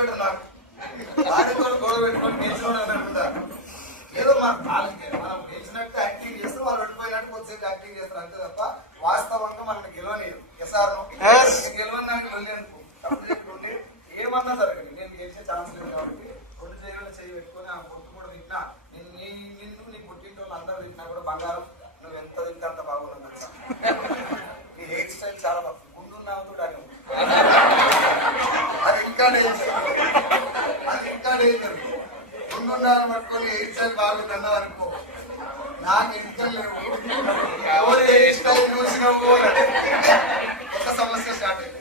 Better నాకు వారితో గొడవ పెట్టుకొని గెలిచిన ఏదో మనం గెలిచినట్టు యాక్టింగ్ చేస్తే వాళ్ళు వెళ్ళిపోయినట్టు కొద్దిసేపు యాక్టింగ్ చేస్తారు అంతే తప్ప వాస్తవంగా మనల్ని గెలవలేదు ఎస్ఆర్ గెలవడానికి వెళ్ళేందుకు ఉండి ఏమన్నా జరగదు. నేను గెలిచే ఛాన్స్ లేదు కాబట్టి 2 చేతులు చేయి పెట్టుకొని ఆ పొట్టు కూడా తింటా. నిన్ను నీ పుట్టింటి వాళ్ళు అందరూ తింటా కూడా బంగారం నువ్వు ఎంత తింటే అంత బాగుంది తెలుసా. నీ హెయిర్ స్టైల్ చాలా బాగుంది. గుండున్నావు కూడా అది ఇంకా డేంజర్. గుండున్నాను పట్టుకొని హెయిర్ స్టైల్ బాగుందన్నావు అనుకో, నాకు ఇంటికలు లేవు. ఎవరు హెయిర్ స్టైల్ చూసినావు ఒక సమస్య స్టార్ట్ అయింది.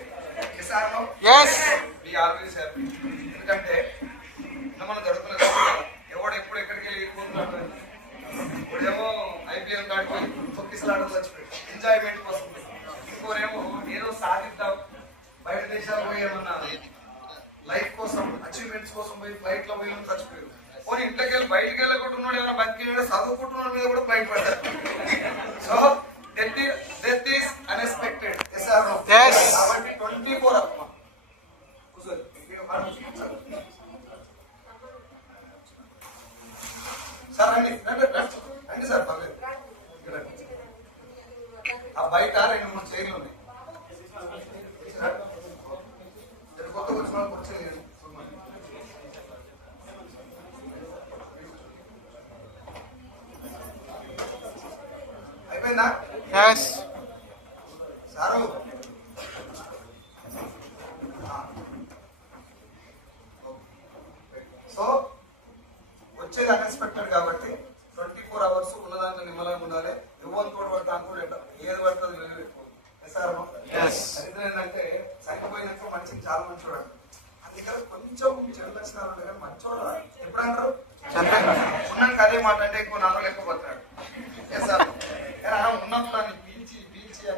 ఎందుకంటే మనం జరుగుతున్నది ఎవడు ఎప్పుడు ఎక్కడికి వెళ్ళి కూర్చున్నాడు. ఇప్పుడేమో IPL దాటిపోయి తొక్కిసలాడలు చచ్చిపోయి ఎంజాయ్మెంట్ కోసం, ఇంకోరేమో ఏదో సాధిద్దాం బయట దేశాలు పోయి ఏమన్నా లైఫ్ కోసం అచీవ్మెంట్స్ కోసం పోయి ఫ్లైట్ లో పోయి చచ్చిపోయారు. పోనీ ఇంట్లోకి వెళ్ళి బయటకు వెళ్ళకుంటున్నాడు ఏమైనా బతికినాడు చదువుకుంటున్నాడు మీద కూడా ఫ్లైట్ పడ్డారు. So death is unexpected. కాబట్టి 24 సార్ రండి సార్ పర్లేదు. ఆ బయట 2-3 చైర్లు ఉన్నాయి. కొత్త వచ్చిన కూర్చోలేదు. అయిపోయిందా సారు? సో వచ్చేది అన్ఎక్స్పెక్టెడ్ కాబట్టి 24 అవర్స్ ఉన్నదాంట్లో నిమ్మలంగా ఉండాలి. ఇవ్వని తోడు పడతా అనుకోలేదు, ఏది పడుతుంది వెళ్ళి పెట్టుకోవాలి. దరిద్రం ఏంటంటే చనిపోయినాక మనిషికి చాలా మంచి చూడండి. అందుకని కొంచెం చెడు లక్షణాలు ఉంటాయి కానీ మంచి చూడాలి. ఎప్పుడు అంటారు ఉన్నాక అదే మాట అంటే ఎక్కువ నాన్న లేకపోతాడు. ఉన్నప్పుడు దాన్ని పీల్చి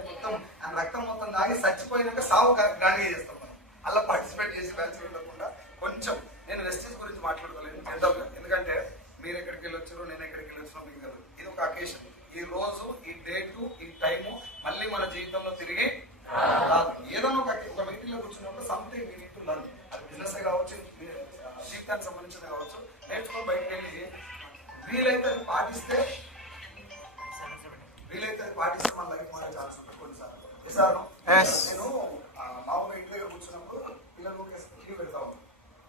మొత్తం ఆ రక్తం మొత్తం తాగి చచ్చిపోయినాక సావు గ్రాండ్గా చేస్తాం మనం. అలా పార్టిసిపేట్ చేసి బ్యాచ్ ఉండకుండా కొంచెం నేను వెస్టేజ్ గురించి మాట్లాడుకోలేదు చేద్దాం. ఎందుకంటే మీరు ఎక్కడికి వెళ్ళొచ్చారో నేను ఎక్కడికి వెళ్ళొచ్చినా మీకు కదా, ఇది ఒక అకేషన్. ఈ రోజు ఈ డేటు ఈ టైము మళ్ళీ మన జీవితంలో తిరిగి రాదు. ఏదైనా ఒక మీటింగ్ లో కూర్చున్నప్పుడు something me need to learn. అది బిజినెస్ కావచ్చు, జీవితానికి సంబంధించిన కావచ్చు, నేర్చుకొని బయటకు వెళ్ళి వీలైతే అది పాటిస్తే మన లైఫ్ మారే ఛాన్స్ ఉంటుంది కొన్నిసార్లు. నేను మామూలుగా ఇంటి దగ్గర కూర్చున్నప్పుడు పిల్లలు టీవీ పెడతా ఉన్నాను.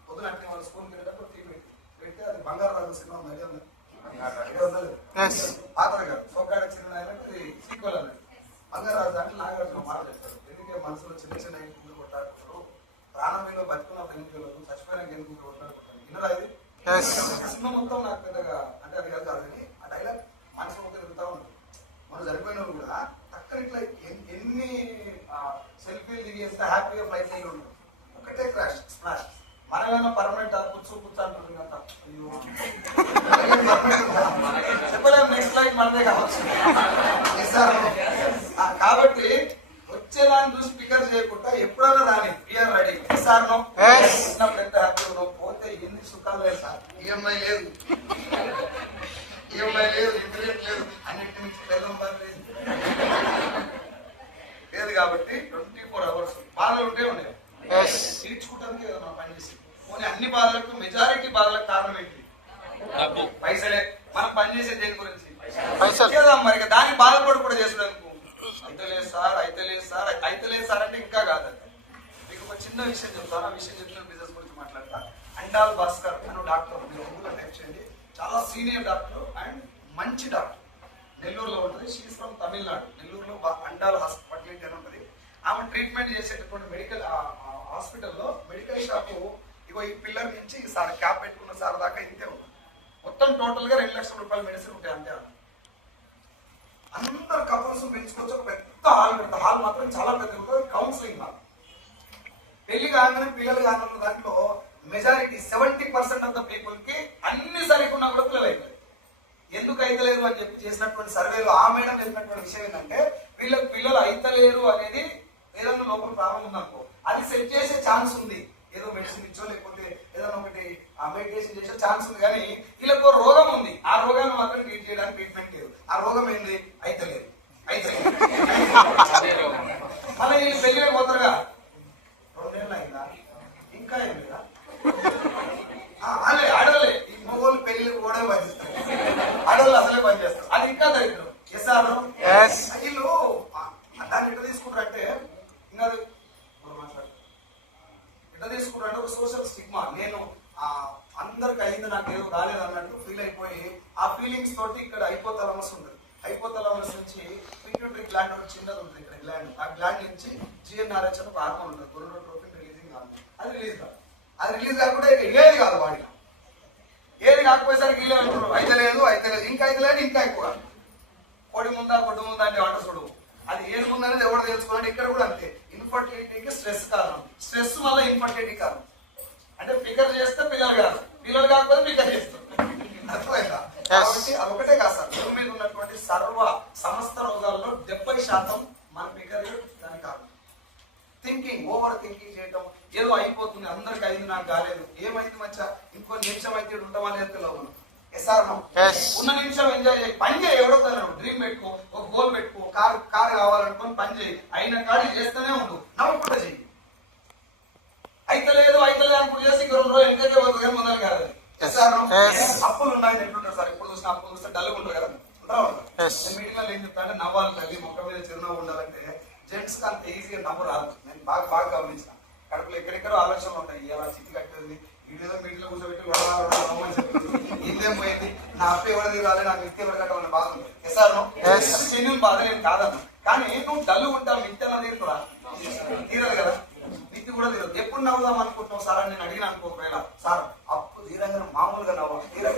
పొద్దున అంటే వాళ్ళ స్కూల్ వెళ్ళేటప్పుడు టీవీ పెడితే అది బంగారు రాజు సినిమా పాత్ర గారు సోకాడ చిన్న సీక్వెల్ అనేది బంగారు రాజు అంటే నాగార్జున మాట చెప్తారు. ఎందుకంటే మనసులో చిన్న చిన్న ఎందుకు కొట్టాడుకుంటారు, ప్రాణం మీద బతుకున్నప్పుడు ఎందుకు వెళ్ళదు, చచ్చిపోయినాక ఎందుకు కొట్టాడుకుంటారు. విన్నరా ఇది సినిమా మొత్తం నాకు పెద్దగా అంటే అది కాదు కానీ ఆ డైలాగ్ మనసు మొత్తం తిరుగుతా ఉంటుంది. మనం చనిపోయిన కూడా అక్కడ ఇట్లా ఎన్ని సెల్ఫీలు దిగి ఎంత హ్యాపీగా ఫ్లైట్ అయ్యి ఉండదు. ఒకటే క్రాష్ స్ప్లాష్. మనమేమో పర్మనెంట్ కూర్చు అంటుంది కదా, అయ్యో చెప్పలేము నెక్స్ట్ ఫ్లైట్ మనదే కావచ్చు. కాబట్టి వచ్చేదాన్ని చూసి పికర్ చేయకుండా ఎప్పుడైనా రాని వీఆర్ రెడీ. చిన్నప్పుడు ఎంత హ్యాపీ ఉన్నాం, పోతే ఎన్ని సుఖాలు లేదు సార్. ఈఎంఐ లేదు, ఇంటర్నెట్ లేదు, అన్నింటి నుంచి బెల్లం లేదు కాబట్టి 24 అవర్స్ బాధలు ఉంటే ఉన్నాయి తీర్చుకోవడానికి కదా మనం పనిచేసి. పోనీ అన్ని బాధలకు మెజారిటీ బాధలకు కారణం ఏంటి? పైసలే. మనం పనిచేసే దేని గురించి మరి దాన్ని బాధపడి కూడా చేసుకునేందుకు అయితే లేదు సార్ అంటే ఇంకా కాదండి. మీకు ఒక చిన్న విషయం చెప్తాను. ఆ విషయం చెప్పిన బిజినెస్ గురించి మాట్లాడతా. అండాల్ భాస్కర్ అనే డాక్టర్, మీరు గూగుల్లో టైప్ చేయండి. చాలా సీనియర్ డాక్టర్ అండ్ మంచి డాక్టర్. నెల్లూరులో ఉంటుంది. She's from Tamil Nadu. నెల్లూరులో అండాల్ హాస్పిటల్ అని ఉంటుంది. ఆమె ట్రీట్మెంట్ చేసేటటువంటి మెడికల్ హాస్పిటల్లో మెడికల్ షాపు ఇగో ఈ పిల్లర్ నుంచి సార్ క్యాప్ పెట్టుకున్న సార్ దాకా ఇంతే ఉంటుంది. మొత్తం టోటల్ గా 2 లక్షల రూపాయల మెడిసిన్ ఉంటాయి అంతే. అందరు కపుల్స్ పెంచుకోవచ్చు. ఒక పెద్ద హాల్ పెడతారు. హాల్ మాత్రం చాలా పెద్ద ఉంటుంది. Counselling hall. పెళ్లి కాగానే పిల్లలు కానున్న దాంట్లో మెజారిటీ 70% ఆఫ్ ద పీపుల్ కి అన్ని సరికున్నా కూడా పిల్లలు అయిపోయి ఎందుకు అయితలేదు అని చెప్పి చేసినటువంటి సర్వేలో ఆ మేడం చెప్పినటువంటి విషయం ఏంటంటే వీళ్ళకి పిల్లలు అయితలేరు అనేది ఏదైనా లోపల ప్రాబ్లం ఉందనుకో అది సెట్ చేసే ఛాన్స్ ఉంది. ఏదో మెడిసిన్ ఇచ్చో లేకపోతే ఏదైనా ఒకటి మెడిటేషన్ చేసే ఛాన్స్ ఉంది. కానీ వీళ్ళకు రోగం ఉంది. ఆ రోగాన్ని మాత్రం ట్రీట్ చేయడానికి ట్రీట్మెంట్ లేదు. ఆ రోగం ఏంది? అయితలేదు. మళ్ళీ వీళ్ళు పెళ్లి పోతారుగా 2 ఏళ్ళు అయిందా ఇంకా ఏం లేదా ఏమనుకుంటారంటే ఒక సోషల్ స్టిగ్మా, నేను అందరికి అయింది నాకు ఏదో కాలేదు అన్నట్టు ఫీల్ అయిపోయి ఆ ఫీలింగ్స్ తోటి ఇక్కడ హైపోథాలమస్ ఉంటుంది. హైపోథాలమస్ నుంచి పిట్యూటరీ గ్లాండ్ ఒక చిన్నది ఉంటుంది ఇక్కడ గ్లాండ్, ఆ గ్లాండ్ నుంచి GnRH అని ఒక హార్మోన్ ఉంటుంది, గొనడోట్రోపిన్ రిలీజింగ్ హార్మోన్. అది రిలీజ్ కాదు. అది రిలీజ్ కాకుండా ఏది కాదు బాడీలో. ఏది కాకపోయేసరికి వీళ్ళు అంటారు అయితే లేదు ఇంకా అయితే లేదు ఇంకా ఎక్కువ. కొడి ముందా గొడ్డు ముందా అంటే వంట చూడు, అది ఏది ముందనేది ఎవరు తెలుసుకోవాలంటే ఇక్కడ కూడా అంతే. ఇన్ఫర్టిలిటీకి స్ట్రెస్ కారణం, స్ట్రెస్ వల్ల ఇన్ఫర్టిలిటీ కారణం. అంటే పికర్ చేస్తే పిల్లలు కాదు, పిల్లలు కాకపోతే పికర్ చేస్తారు. అర్థమైందా? కాబట్టి అదొకటే కాదు సార్, భూమి మీద ఉన్నటువంటి సమస్త రోగాల్లో 70% మన పికర్ దాని కారణం. థింకింగ్, ఓవర్ థింకింగ్ చేయటం, ఏదో అయిపోతుంది అందరికి అయింది నాకు కాలేదు, ఏమైంది మంచిగా ఇంకో నిమిషం అయితే ఉంటామా లేదు తెలియదు. ఉన్న నిమిషం ఎంజాయ్ చేయి, పని చేయి. ఎవడో డ్రీమ్ పెట్టుకో, ఒక గోల్ పెట్టుకో, కార్ కావాలనుకొని పని చేయి, అయిన కాడి చేస్తూనే ఉండు, నవ్వుకుంటా చెయ్యి. అయితే లేదు అనుకుంటు చేసి ఇంక 2 రోజులు ఎంకైతే పోతుంది ముందర కాదు. అప్పులు ఉన్నాయి ఎట్లుంటారు సార్, ఎప్పుడు చూసినా అప్పులు చూస్తే డల్గా ఉంటారు కదా. మీటింగ్ లో ఏం చెప్తా అంటే నవ్వాలి తల్లి, మొక్క మీద చిరునవ్వు ఉండాలంటే జెంట్స్ కి అంత ఈజీగా నవ్వు రాదు. నేను బాగా గమనించిన, కడుపులో ఎక్కడెక్కడో ఆలోచనలు ఉంటాయి. ఎలా చిట్టి కట్టేది వీడియో మీటింగ్ లో కూర్చోబెట్టి ఇల్లేం పోయింది, నా అప్పు ఎవరిది రాలేదు, నాకు మిత్తి ఎవరు కట్టాలని బాధ ఉంది. జెన్యున్ బాధ నేను కాదన్న, కానీ నువ్వు డల్లు ఉంటావు, మిత్తి అన్న తీరుతురా తీరదు కదా, మిత్తి కూడా తీరదు. ఎప్పుడు నవ్వుదాం అనుకుంటున్నావు సార్ అని నేను అడిగిన అనుకోకపోయినా, సార్ అప్పు తీరంగా మామూలుగా నవ్వు, తీరక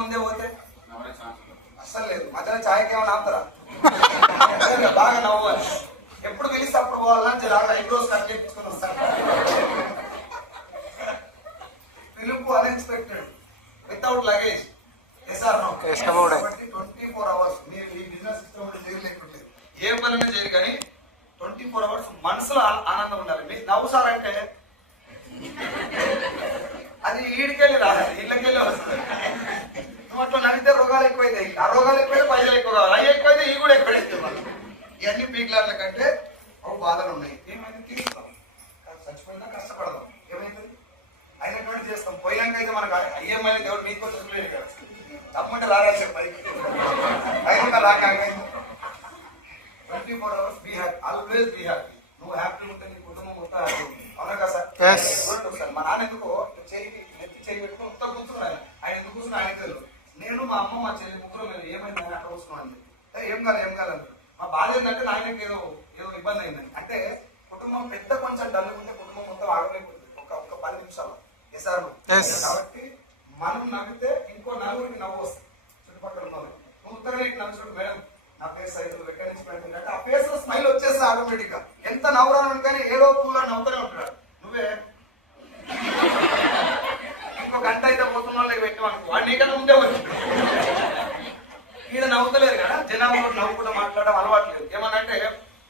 ముందే పోతే అస్సలు లేదు. మధ్యలో ఛాయకి ఏమైనా ఆపుతారా? బాగా నవ్వాలి, ఎప్పుడు పిలిస్తే అప్పుడు పోవాలని జర ఐబ్రోస్ కట్ చేయించుకొని వస్తాను. పిలుపు అన్ఎక్స్పెక్టెడ్, వితౌట్ లగేజ్. కాబట్టి 24 hours మీరు ఈ బిజినెస్ సిస్టమ్ చేయలేకుంటే ఏ పనైనా చేయరు, కానీ 24 hours మనసులో ఆనందం ఉండాలి. మీకు నవ్వు సార్ అంటే అది ఈడికెళ్ళి రాదు, ఇళ్ళకెళ్ళి వస్తుంది. నువ్వు అట్లా నవ్వితే రోగాలు ఎక్కువైతాయి, ఆ రోగాలు ఎక్కువైతే పైసలు ఎక్కువ కావాలి, అవి ఎక్కువైతే ఇవి కూడా ఎక్కువైతే ఇవన్నీ పీక్లాట్ల కంటే ఒక బాధలు ఉన్నాయి. ఏమైంది తీరుస్తాం, చచ్చిపోయినా కష్టపడదాం, ఏమైంది అయినటువంటి చేస్తాం. పోయినాక అయితే మనకు అయ్యేమైనా దేవుడు మీకు చెప్పలేదు కదా, తప్పమంటే రారాశారు పైకి అయినా రాక 24 hours be happy, always be happy. నువ్వు హ్యాపీ ఉంటే నీ కుటుంబం మొత్తం హ్యాపీ. అవునా కదా సార్? సార్ మా నాన్న ఎందుకో చేయి పెట్టుకుని మొత్తం కూర్చున్నాను, ఆయన ఎందుకు కూర్చున్నా ఆయన తెలియదు. నేను మా అమ్మ మా చెల్లి ముగ్గురు మేము ఏమైంది అట్లా కూర్చున్నాం అండి. ఏం కాదు మా బాధ ఏంటంటే నాయనకి ఏదో ఇబ్బంది అయిందని. అంటే కుటుంబం పెద్ద కొంచెం డల్లుకుంటే కుటుంబం మొత్తం ఆగలేకపోతుంది ఒక 10 నిమిషాలు. కాబట్టి మనం నవ్వితే ఇంకో నలుగురికి నవ్వు వస్తుంది చుట్టుపక్కల ఉన్న వాళ్ళు. నువ్వు ఉత్తరానికి నవ్వు చూడు, మేడం నా ఫేస్ సైకిల్ ఎక్కడి నుంచి పెడుతుంది అంటే ఆ ఫేస్ లో స్మైల్ వచ్చేస్తే ఆటోమేటిక్ గా. ఎంత నవ్వురాను కానీ ఏదో పూల నవ్వుతూనే ఉంటున్నాడు. నువ్వే ఇంకో గంట అయితే పోతున్న వాళ్ళకి పెట్టామనుకో, వాడు నీకన్నా ముందే వచ్చి ఈడ నవ్వుతలేదు కదా, జనాలు నవ్వుకుంటూ మాట్లాడడం అలవాటు లేదు. ఏమనంటే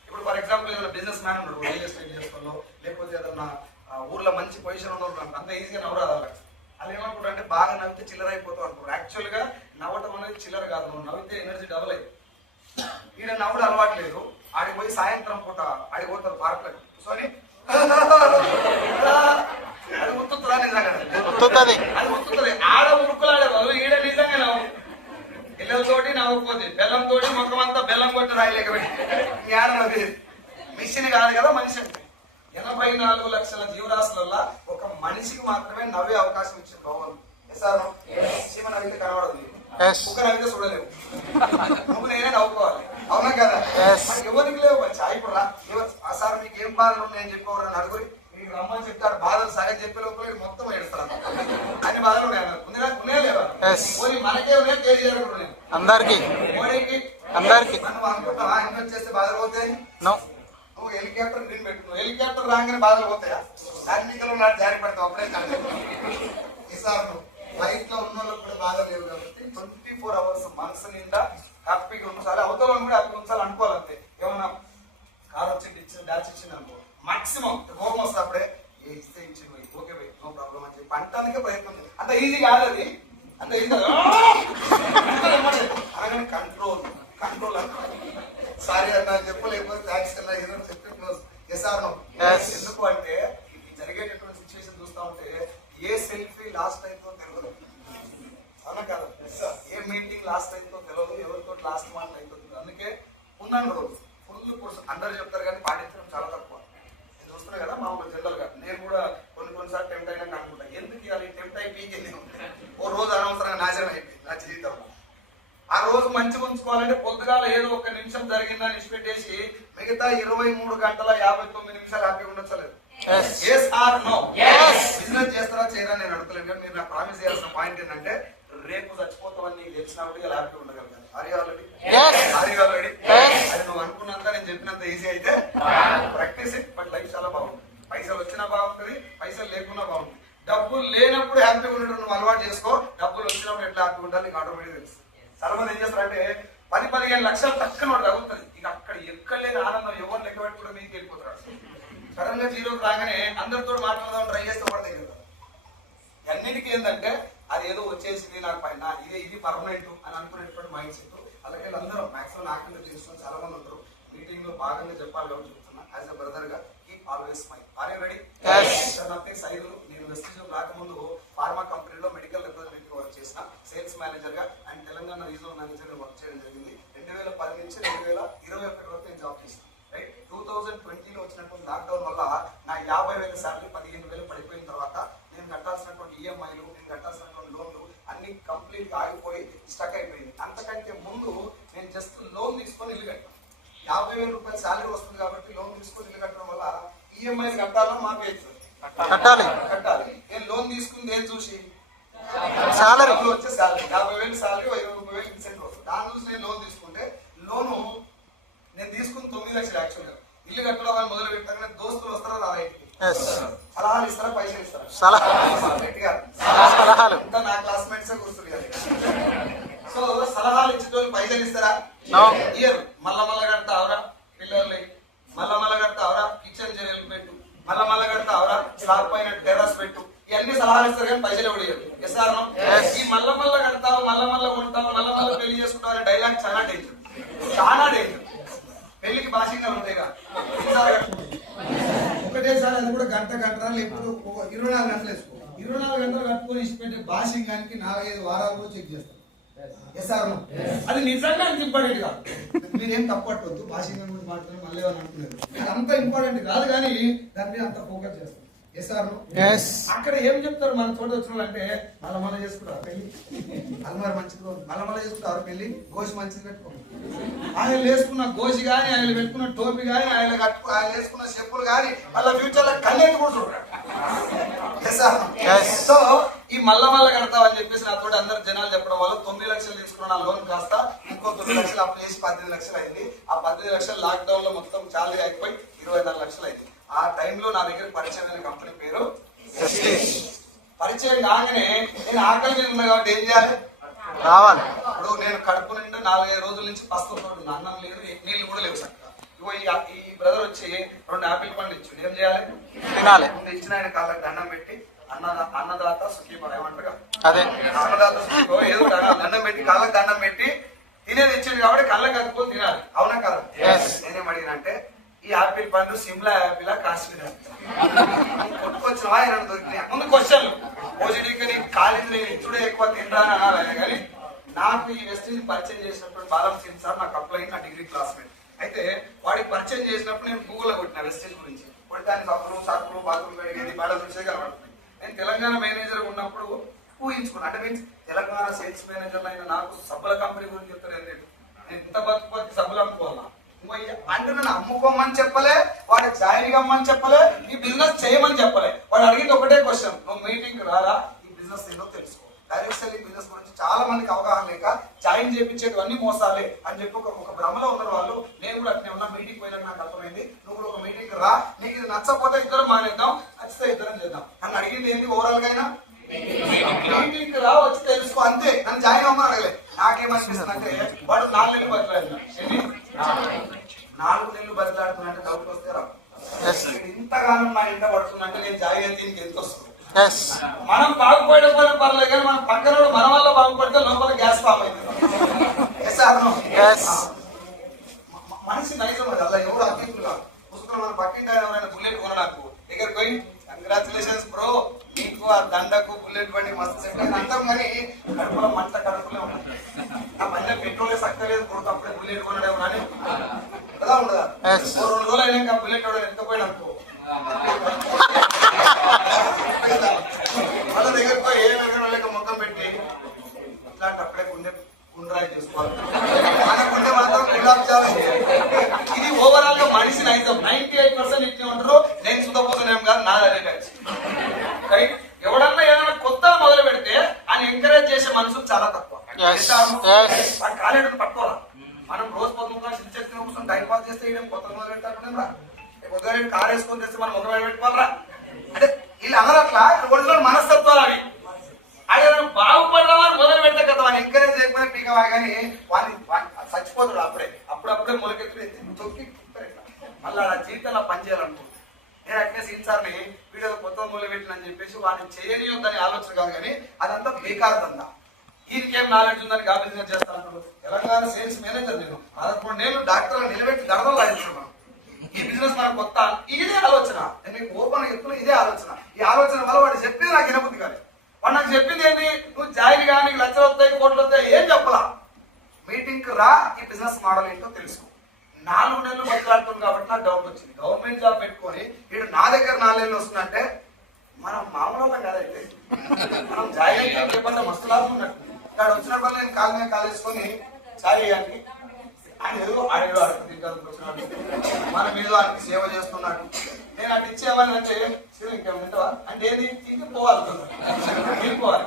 ఇప్పుడు ఫర్ ఎగ్జాంపుల్ ఏదైనా బిజినెస్ మ్యాన్ ఉన్నాడు, రియల్ ఎస్టేట్ చేసుకోవాలో లేకపోతే ఏదన్నా ఊర్లో మంచి పొజిషన్ ఉన్నప్పుడు అంత ఈజీగా నవ్వరాదు వాళ్ళకి. వాళ్ళు ఏమనుకుంటారు అంటే బాగా నవ్వితే చిల్లర అయిపోతాం అనుకుంటారు. యాక్చువల్ గా నవ్వటం అనేది చిల్లర కాదు, నువ్వు నవ్వితే ఎనర్జీ డబుల్ అయింది. ఈడ నవ్వుడు అలవాటు లేదు, ఆడికి పోయి సాయంత్రం పూట ఆడికి పోతారు పార్క్లకు కూర్చొని అది ఉత్తుతుందా నిజంగా, అది ఉత్తుతుంది. ఆడ ఉరుకులాడే వాళ్ళు ఈడ నిజంగా నవ్వు పిల్లలతోటి నవ్వకపోతే బెల్లంతో మొత్తం అంతా బెల్లం కొట్టి రాయలేక పెట్టి ఆడ నవ్వేది. మిషన్ కాదు కదా మనిషి అంటే. 84 లక్షల జీవరాశులలో ఒక మనిషికి మాత్రమే నవ్వే అవకాశం ఇచ్చింది భగవాన్. సీమ నవ్వితే కనబడదు, కుక్క నవ్వితే చూడలేవు, నువ్వు నేనే నవ్వుకోవాలి. అవునా కదా? ఎవరికి లేవు మంచి ఇప్పుడు రా సార్ మీకు ఏం బాధలు ఉన్నాయని చెప్పేవారు నలుగురి మీకు రమ్మని చెప్తారు. బాధలు సగం చెప్పే లోపల మొత్తం ఏడుస్తారు. అన్ని బాధలు ఉన్నాయి లేవా? మనకే ఉన్నాయి, కేజీఆర్ కూడా ఉన్నాయి, అందరికి మోడీకి అందరికి. మనం అనుకుంటావా ఇన్వెస్ట్ చేస్తే బాధలు పోతాయి? నువ్వు హెలికాప్టర్ డ్రీమ్ పెట్టుకున్నావు, హెలికాప్టర్ రాగానే బాధలు పోతాయా? కార్మికులు నాడు జారి పడతావు అప్పుడే ఈసారి లైఫ్ లో ఉన్న వాళ్ళకి కూడా బాధ లేవు. కాబట్టి 24 hours మనసు నిండా హ్యాపీగా ఉంచాలి, అవతల కూడా హ్యాపీగా ఉంచాలి అనుకోవాలంతే. ఏమన్నా కార్ వచ్చి ఇచ్చింది డాన్స్ ఇచ్చింది అనుకో, మాక్సిమం కోపం వస్తే అప్పుడే ఇస్తే ఇచ్చింది ఓకే బై నో ప్రాబ్లం అని చెప్పి అంటానికే ప్రయత్నం చేయాలి. అంత ఈజీ కాదు అది, అంత ఈజీ అలాగని కంట్రోల్ సారీ అన్నా చెప్పు, లేకపోతే థ్యాంక్స్ అన్నా ఏదో చెప్పి క్లోజ్. ఎందుకు అంటే జరిగేటటువంటి సిచ్యువేషన్ చూస్తా ఉంటే ఏ సెల్ఫీ లాస్ట్ అయితో తెలియదు, అవునా కదా? ఏ మీటింగ్ లాస్ట్ అయితో తెలియదు, ఎవరితో లాస్ట్ మాట అయితో తెలియదు. అందుకే ఉన్నాను రోజు ఫుల్ కోర్స్ అందరూ చెప్తారు కానీ పాటించడం చాలా తక్కువ. నేను చూస్తున్నా కదా మామూలు జనరల్ గా 23 గంటల 59 నిమిషాలు హ్యాపీగా ఉండొచ్చలేదు? yes or no? బిజినెస్ చేస్తారా చేయరా నేను అడుగుతలేను, కానీ మీరు నాకు ప్రామిస్ చేయాల్సిన పాయింట్ ఏంటంటే రేపు చచ్చిపోతామని నీకు తెలిసినప్పుడు ఇలా హ్యాపీ ఉండగలుగుతాను. ఆల్రెడీ అది నువ్వు అనుకున్నంత నేను చెప్పినంత ఈజీ అయితే ప్రాక్టీస్, బట్ లైఫ్ చాలా బాగుంటుంది. పైసలు వచ్చినా బాగుంటుంది, పైసలు లేకున్నా బాగుంటుంది. డబ్బులు లేనప్పుడు హ్యాపీగా ఉండడం నువ్వు అలవాటు చేసుకో, డబ్బులు వచ్చినప్పుడు ఎట్లా హ్యాపీగా ఉండాలి నీకు ఆటోమేటిక్ తెలుసు. చాలా మంది ఏం చేస్తారంటే 10-15 లక్షలు తక్కువ వాడు తగ్గుతుంది, ఇక అక్కడ ఎక్కడలేని ఆనందం ఎవరు లెక్క పెట్టుకుంటే మీకు వెళ్ళిపోతారు. సడన్ గా జీరోకి రాగానే అందరితో మాట్లాడదాం ట్రై చేస్తే కూడా దగ్గర అన్నిటికీ ఏంటంటే అది ఏదో వచ్చేసింది నాకు పైన ఇది పర్మనెంట్ అని అనుకునేటువంటి మైండ్ సెట్. అలాగే అందరూ మాక్సిమం నాకంటే తెలుసుకుని చాలా మంది ఉంటారు. మీటింగ్ లో భాగంగా చెప్పాలి కాబట్టి చెప్తున్నా. యాజ్ అ బ్రదర్ గా keep always smile. Are you ready? నా పేరు సైదులు. నేను వెస్టిజ్ రాకముందు ఫార్మా కంపెనీలో మెడికల్ రిప్రజెంటేటివ్ వర్క్ చేసిన, సేల్స్ మేనేజర్ గా అండ్ తెలంగాణ రీజనల్ మేనేజర్ గా వర్క్ చేయడం జరిగింది. 2010 నుంచి 2021 వరకు నేను జాబ్ చేసిన. రైట్, 2020లో వచ్చినటువంటి లాక్డౌన్ వల్ల నా 50,000 శాలరీ 15,000 పడిపోయిన తర్వాత నేను కట్టాల్సినటువంటి ఈఎంఐలు, నేను కట్టాల్సినటువంటి లోన్లు అన్ని కంప్లీట్ గా ఆగిపోయి స్టక్ అయిపోయింది. అంతకంటే ముందు నేను జస్ట్ లోన్ తీసుకొని ఇల్లు కట్టాను. 50,000 రూపాయల శాలరీ వస్తుంది కాబట్టి లోన్ తీసుకొని ఇల్లు కట్టడం వల్ల ఈఎంఐ కట్టాలో మాకు కట్టాలి. నేను లోన్ తీసుకుంది ఏం చూసి శాలరీ వచ్చే శాలరీ 50,000 శాలరీ 20,000 ఇన్సెంటివ్ వస్తుంది. దాని చూసి నేను లోన్ తీసుకుంటే లోను నేను తీసుకుని 9 లక్షలు. యాక్చువల్గా ఇల్లు కట్టడం అని మొదలు పెట్టగానే దోస్తులు వస్తారా నా రైట్కి సలహాలు ఇస్తారా, పైసలు ఇస్తారా? సలహాలు ఇంకా నా క్లాస్మేట్సే కూర్చుంది కదా. సో సలహాలు ఇచ్చేటోళ్ళు పైసలు ఇస్తారా? ఇయర్ మళ్ళా కడతావరా పిల్లర్లు, మళ్ళా కడతావరా కిచెన్ చర్యలు పెట్టు, మళ్ళా కడతావరా స్లాబ్ పైన టెర్రస్ పెట్టు, ఇవన్నీ సలహాలు ఇస్తారు కానీ పైసలు ఎవరు ఇయ్యరు. Yes or no? ఈ మళ్ళా కడతావు, మళ్ళా కొంటావు, మళ్ళా పెళ్లి చేసుకుంటావు అనే డైలాగ్ చాలా డేంజర్. పెళ్లికి భాషంగా ఉంటాయి కదా ఒకటేసారి, అది కూడా గంట లేకపోతే 24 గంటలు వేసుకో. 24 గంటలు కట్టుకొని ఇష్టపెట్టే భాషంగానికి 4-5 వారాలు చెక్ చేస్తాం. అది నిజంగా అంత ఇంపార్టెంట్ కాదు. మీరేం తప్పట్టవద్దు, భాషంగా గురించి మాట్లాడి మళ్ళీ అని అంటున్నారు. అది అంత ఇంపార్టెంట్ కాదు కానీ దాని మీద అంత ఫోకస్ చేస్తాం. అక్కడ ఏం చెప్తారు మన చోట వచ్చిన అంటే మళ్ళా చేసుకుంటారు పెళ్లి, అల్మారి మంచిది మళ్ళా చేసుకుంటారు పెళ్లి, గోషి మంచిది పెట్టుకోండి. ఆయన వేసుకున్న గోషి కానీ, ఆయన పెట్టుకున్న టోపీ కానీ, ఆయన వేసుకున్న చెప్పులు కానీ మళ్ళీ ఫ్యూచర్ లో కళ్ళెత్తి కూడా చూడాలి. సో ఈ మళ్ళా కడతావు అని చెప్పేసి నాతో అందరు జనాలు చెప్పడం వల్ల 9 లక్షలు తీసుకున్న లోన్ కాస్త ఇంకో 9 లక్షలు అప్లై చేసి 18 లక్షలు అయింది. ఆ 18 లక్షలు లాక్ డౌన్ లో మొత్తం చాలా అయిపోయి 24 లక్షలు అయింది. ఆ టైంలో నా దగ్గర పరిచయం అయిన కంపెనీ పేరు పరిచయం కాగానే నేను ఆకలి మీద ఉన్నా కాబట్టి ఏం చేయాలి? రావాలి. ఇప్పుడు నేను కడుపు నిండా 4-5 రోజుల నుంచి పస్తున్నట్టు అన్నం లేదు, నీళ్ళు కూడా లేవు చక్కగా. ఇగో ఈ బ్రదర్ వచ్చి 2 ఆపిల్ పండ్లు ఇచ్చిండు, ఏం చేయాలి? తినాలి. ఇచ్చిన ఆయన కాళ్ళకి దండం పెట్టి అన్నదాత సుఖీభవ ఏమంటారు అదే అన్నదాత సుఖీభవ ఏదో దండం పెట్టి కాళ్ళకి దండం పెట్టి తినేది ఇచ్చింది కాబట్టి కళ్ళకి కట్టుకొని తినాలి. అవునా కదా? నేనేం అడిగినంటే ఈ ఆపిల్ పండు సిమ్లా యాపిలా కాశ్మీర్ కొట్టుకొచ్చినవా ఏమైనా దొరికినాయి? ముందు క్వశ్చన్లు ఓజీడీకి నీకు కాలేజీ నేను ఇచ్చుడే ఎక్కువ తింటాను అనాలి. కానీ నాకు ఈ వెస్టింజ్ పరిచయం చేసినప్పుడు బాలం సింగ్ సార్ నాకు అప్లై నా డిగ్రీ క్లాస్మేట్ అయితే వాడికి పరిచయం చేసినప్పుడు నేను గూగుల్లో కొట్టిన వెస్టింజ్ గురించి కొట్టి దాని సబ్బులు బాత్రూమ్ కడిగేది బాగా చూసే కనబడుతుంది. నేను తెలంగాణ మేనేజర్ ఉన్నప్పుడు ఊహించుకున్నా. అంటే మీన్స్ తెలంగాణ సేల్స్ మేనేజర్ అయినా నాకు సబ్బుల కంపెనీ గురించి చెప్తారు ఏంటంటే నేను ఇంత బతుకు సబ్బులు అమ్ముకోవాలా అంటే నన్ను అమ్ముకోమని చెప్పలే, వాడు జాయిన్ అమ్మని చెప్పలే, ఈ బిజినెస్ చేయమని చెప్పలే. వాడు అడిగింది ఒకటే క్వశ్చన్, నువ్వు మీటింగ్ రారా ఈ బిజినెస్ ఏంటో తెలుసుకో. డైరెక్ట్ సెల్లింగ్ బిజినెస్ గురించి చాలా మందికి అవగాహన లేక జాయిన్ చేయించేది మోసాలే అని చెప్పి ఒక భ్రమలో ఉన్నారు వాళ్ళు. నేను కూడా అట్నే ఉన్నా. మీటింగ్ పోయినాక నాకు అర్థమైంది, నువ్వు కూడా ఒక మీటింగ్ రా, నీకు ఇది నచ్చకపోతే ఇద్దరం మానేద్దాం, నచ్చితే ఇద్దరం చేద్దాం. నన్ను అడిగింది ఏంటి ఓవరాల్ గా అయినా మీటింగ్ రా వచ్చి తెలుసుకో అంతే. నన్ను జాయిన్ అవ్వమని అడగలేదు. నాకేమనిపిస్తుంది అంటే వాడు 4 నెలలు బదిలాడు, 4 నెలలు బదిలాడుతున్నట్టు డౌట్ వస్తే రా ఇంతగానో నా ఇంట పడుతున్నట్టే నేను జాయిన్ అయితే నీకు ఎంత వస్తుంది? మనం బాగుపడకపోయినా పర్లేదు కానీ మన పక్కన మన వల్ల బాగుపడితే లోపల గ్యాస్ ఫామ్ అవుతుంది. మనిషి నైజం అది, అలా ఎవరు అతిథులు కాదు. పుస్తకం మన పక్కింటి ఎవరైనా బుల్లెట్ కొనడానికి దగ్గరికి పోయి కంగ్రాచులేషన్స్ బ్రో నీకు ఆ దండకు బుల్లెట్ బండి మస్తు సెట్ అయింది అంటాం. కానీ కడుపులో మంట కడుపులే ఉంటుంది. నా బండి పెట్రోలే సక్కలేదు కొడుకు అప్పుడే బుల్లెట్ కొనడం అని కదా ఉండదా? 2 రోజులు అయినాక బుల్లెట్ కూడా ఎత్తుకపోయినా అనుకో వాళ్ళ దగ్గర పోయి ఏ వాళ్ళకి ముఖం పెట్టి ఇట్లాంటి అప్పుడే గుండ్రాయి చేసుకోవాలి. మన గుండె మాత్రం గులాబ్ జామ్. ఇది ఓవరాల్ గా మనిషిని కాలేడు పట్టుకోరా. మనం రోజు పొద్దుగా శిక్షణ కూర్చొని టైం పాస్ చేస్తే కొత్త మొదలు పెట్టాకుండా ఉదయం కారు వేసుకొని తెస్తే మనం మొదలు పెట్టుకోవాలరా అంటే వీళ్ళు అందరూ అట్లా ఒంట్లో మనస్తత్వాలు అవి ఆయన బాగుపడదామని మొదలు పెడితే కదా వాడిని ఎంకరేజ్ చేయకపోతే పీకవా కానీ వాడిని చచ్చిపోతాడు అప్పుడప్పుడే మొలకెత్తులు తొక్కి మళ్ళీ ఆ జీవితంలో పనిచేయాలనుకుంటున్నాను. నేను అట్నే సీన్సార్ని వీడియో కొత్త మొదలు పెట్టినని చెప్పేసి వాడిని చేయనియొద్దని ఆలోచన కాదు కానీ అదంతా బేకారదంతా. ఈయనకేం నాలెడ్జ్ ఉందని బిజినెస్ చేస్తాను. తెలంగాణ సేల్స్ మేనేజర్ నేను 11 ఏళ్ళు డాక్టర్ నిలబెట్టి గడవలు రాయించుకున్నాను. ఈ బిజినెస్ మనకు కొత్త ఇదే ఆలోచన. నేను మీకు ఓపెన్ చెప్తున్నా ఇదే ఆలోచన. ఈ ఆలోచన వల్ల వాడు చెప్పింది నాకు వినబుద్ధి కానీ వాడు నాకు చెప్పింది ఏంటి, నువ్వు జాయిన్ కానీ లక్షలు వస్తాయి కోట్లు వస్తాయి ఏం చెప్పలా. మీటింగ్ కి రా, ఈ బిజినెస్ మోడల్ ఏంటో తెలుసు. 4 నెలలు బతులాడుతుంది కాబట్టి నాకు డౌట్ వచ్చింది. గవర్నమెంట్ జాబ్ పెట్టుకొని వీడు నా దగ్గర 4 నెలలు వస్తుందంటే మనం మామూలు కదైతే మనం జాయిన్ అయితే చెప్పండి మస్తు లాభం ఉన్నట్టు. ఇక్కడ వచ్చినప్పుడు నేను కాలు మీద కాలు వేసుకొని చాయ్ వేయాలి ఆయన ఏదో ఆడేదో అడుగు తింటానికి వచ్చినట్టు మనం ఏదో ఆయనకి సేవ చేస్తున్నాడు. నేను అటు ఇచ్చేవాళ్ళని అంటే ఇంకేమంటావా అంటే ఏది తిండి పోవాలి పోవాలి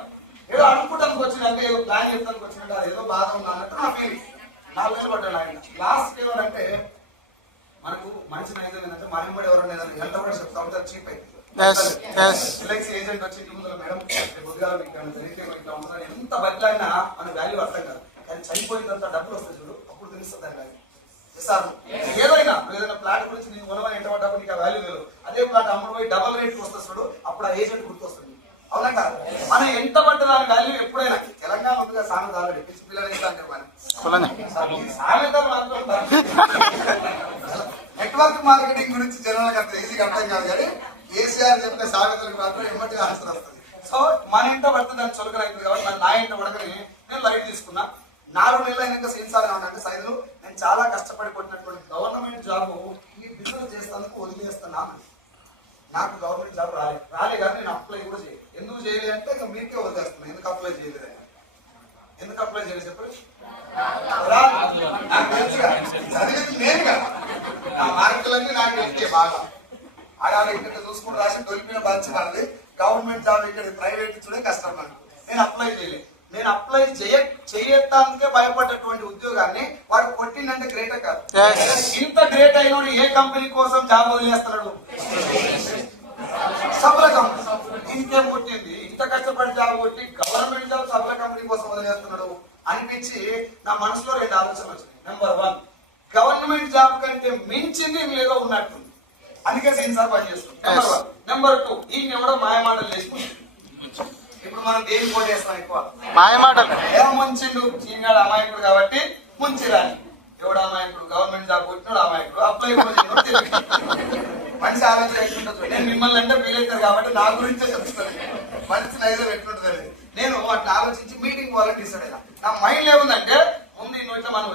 ఏదో అనుకుంటానికి వచ్చినట్టు ఏదో ప్లాన్ చేస్తానికి వచ్చినట్టు అది ఏదో బాధ ఉంది అన్నట్టు నా ఫీలింగ్. 4 నెలలు పడ్డాడు ఆయన. లాస్ట్ ఏమంటే మనకు మంచి నైజం ఏంటంటే మనం కూడా ఎవరైనా ఎంత కూడా చెప్తా ఉంటారు చీప్ అయితే ఎల్ఐసి ఏజెంట్ వచ్చి ముందు మేడం బుద్ధిగా ఎంత బట్లాడినా మన వాల్యూ అర్థం కాదు కానీ చనిపోయినంత డబ్బులు వస్తాయి చూడు అప్పుడు తెలుస్తుంది అండి సార్. ఏదైనా ప్లాట్ గురించి నేను కొనమని ఎంత పడ్డప్పుడు నీకు ఆ వాల్యూ లేదు. అదే ప్లాట్ అమ్ముడు పోయి డబల్ రేట్ వస్తుంది చూడు అప్పుడు ఆ ఏజెంట్ గుర్తొస్తుంది. అవునా కాదు మనం ఎంత పడ్డ దాని వాల్యూ ఎప్పుడైనా తెలంగాణ ఉందిగా సామెత ఆల్రెడీ పిచ్చి పిల్లలు ఎంత అంటే సామెతలు మాత్రం నెట్వర్క్ మార్కెటింగ్ గురించి జనాలకు అంత ఈజీగా అర్థం కాదు కానీ కేసీఆర్ చెప్పిన సామెతలకు మాత్రం ఎమ్మటి ఆన్సర్ వస్తుంది. సో మన ఇంట పడితే దాన్ని చులకన అవుతుంది కాబట్టి నా ఇంట పడకని నేను లైట్ తీసుకున్నా. 4 నెలలు అయినాక సీన్సార్ అంటే సైజులు నేను చాలా కష్టపడి కొట్టినటువంటి గవర్నమెంట్ జాబ్ ఈ బిజినెస్ చేస్తానికి వదిలేస్తున్నాను. నాకు గవర్నమెంట్ జాబ్ రాలే కానీ నేను అప్లై కూడా చేయలేదు. ఎందుకు చేయలేదు అంటే ఇక మీకే వదిలేస్తున్నాను. ఎందుకు అప్లై చేయలేదు చెప్పండి. నాకు తెలుసుగా చదివేది నేను కదా నా మార్కులన్నీ నాకు వెళ్తే బాగా ఆడాలి ఇక్కడ చూసుకుని రాసి తొలిపిన బాధ్యత పడది. గవర్నమెంట్ జాబ్ ఇక్కడ ప్రైవేట్ ఇచ్చడే కష్టం నాకు. నేను అప్లై చేయలేదు. నేను అప్లై చేయటానికే భయపడ్డటువంటి ఉద్యోగాన్ని వాడు కొట్టిందంటే గ్రేటే కాదు. ఇంత గ్రేట్ అయినోడు ఏ కంపెనీ కోసం జాబ్ వదిలేస్తున్నాడు? సఫల కంపెనీ. ఇంకేం కొట్టింది ఇంత కష్టపడి జాబ్ కొట్టి గవర్నమెంట్ జాబ్ సఫల కంపెనీ కోసం వదిలేస్తున్నాడు అనిపించి నా మనసులో 2 ఆలోచనలు వచ్చినాయి. నెంబర్ 1 గవర్నమెంట్ జాబ్ కంటే మించింది లేదో ఉన్నట్టుంది. అందుకే సెన్సార్ పని చేస్తుంది. నెంబర్ 1. నెంబర్ 2 ఈయన ఎవడో మాయమాటలు చేసుకుంది. ఇప్పుడు మనం దేని పోటీ చేస్తాం ఎక్కువ మాయమాటలు. ఏమో ముంచిండు ఈయన అమాయకుడు కాబట్టి ముంచిరాని ఎవడు అమాయకుడు గవర్నమెంట్ జాబ్ కొట్టినాడు అమాయకుడు అప్లై మనిషి ఆలోచన ఎట్లుంటుంది. నేను మిమ్మల్ని అంటే ఫీల్ అవుతారు కాబట్టి నా గురించే చెప్తాను. మనిషి నైజం ఎట్లుంటుంది నేను అట్లా ఆలోచించి మీటింగ్ పోవాలని డిసైడ్ అయినా. నా మైండ్ ఏముందంటే ముందు ఇన్ని ఇట్లా మనం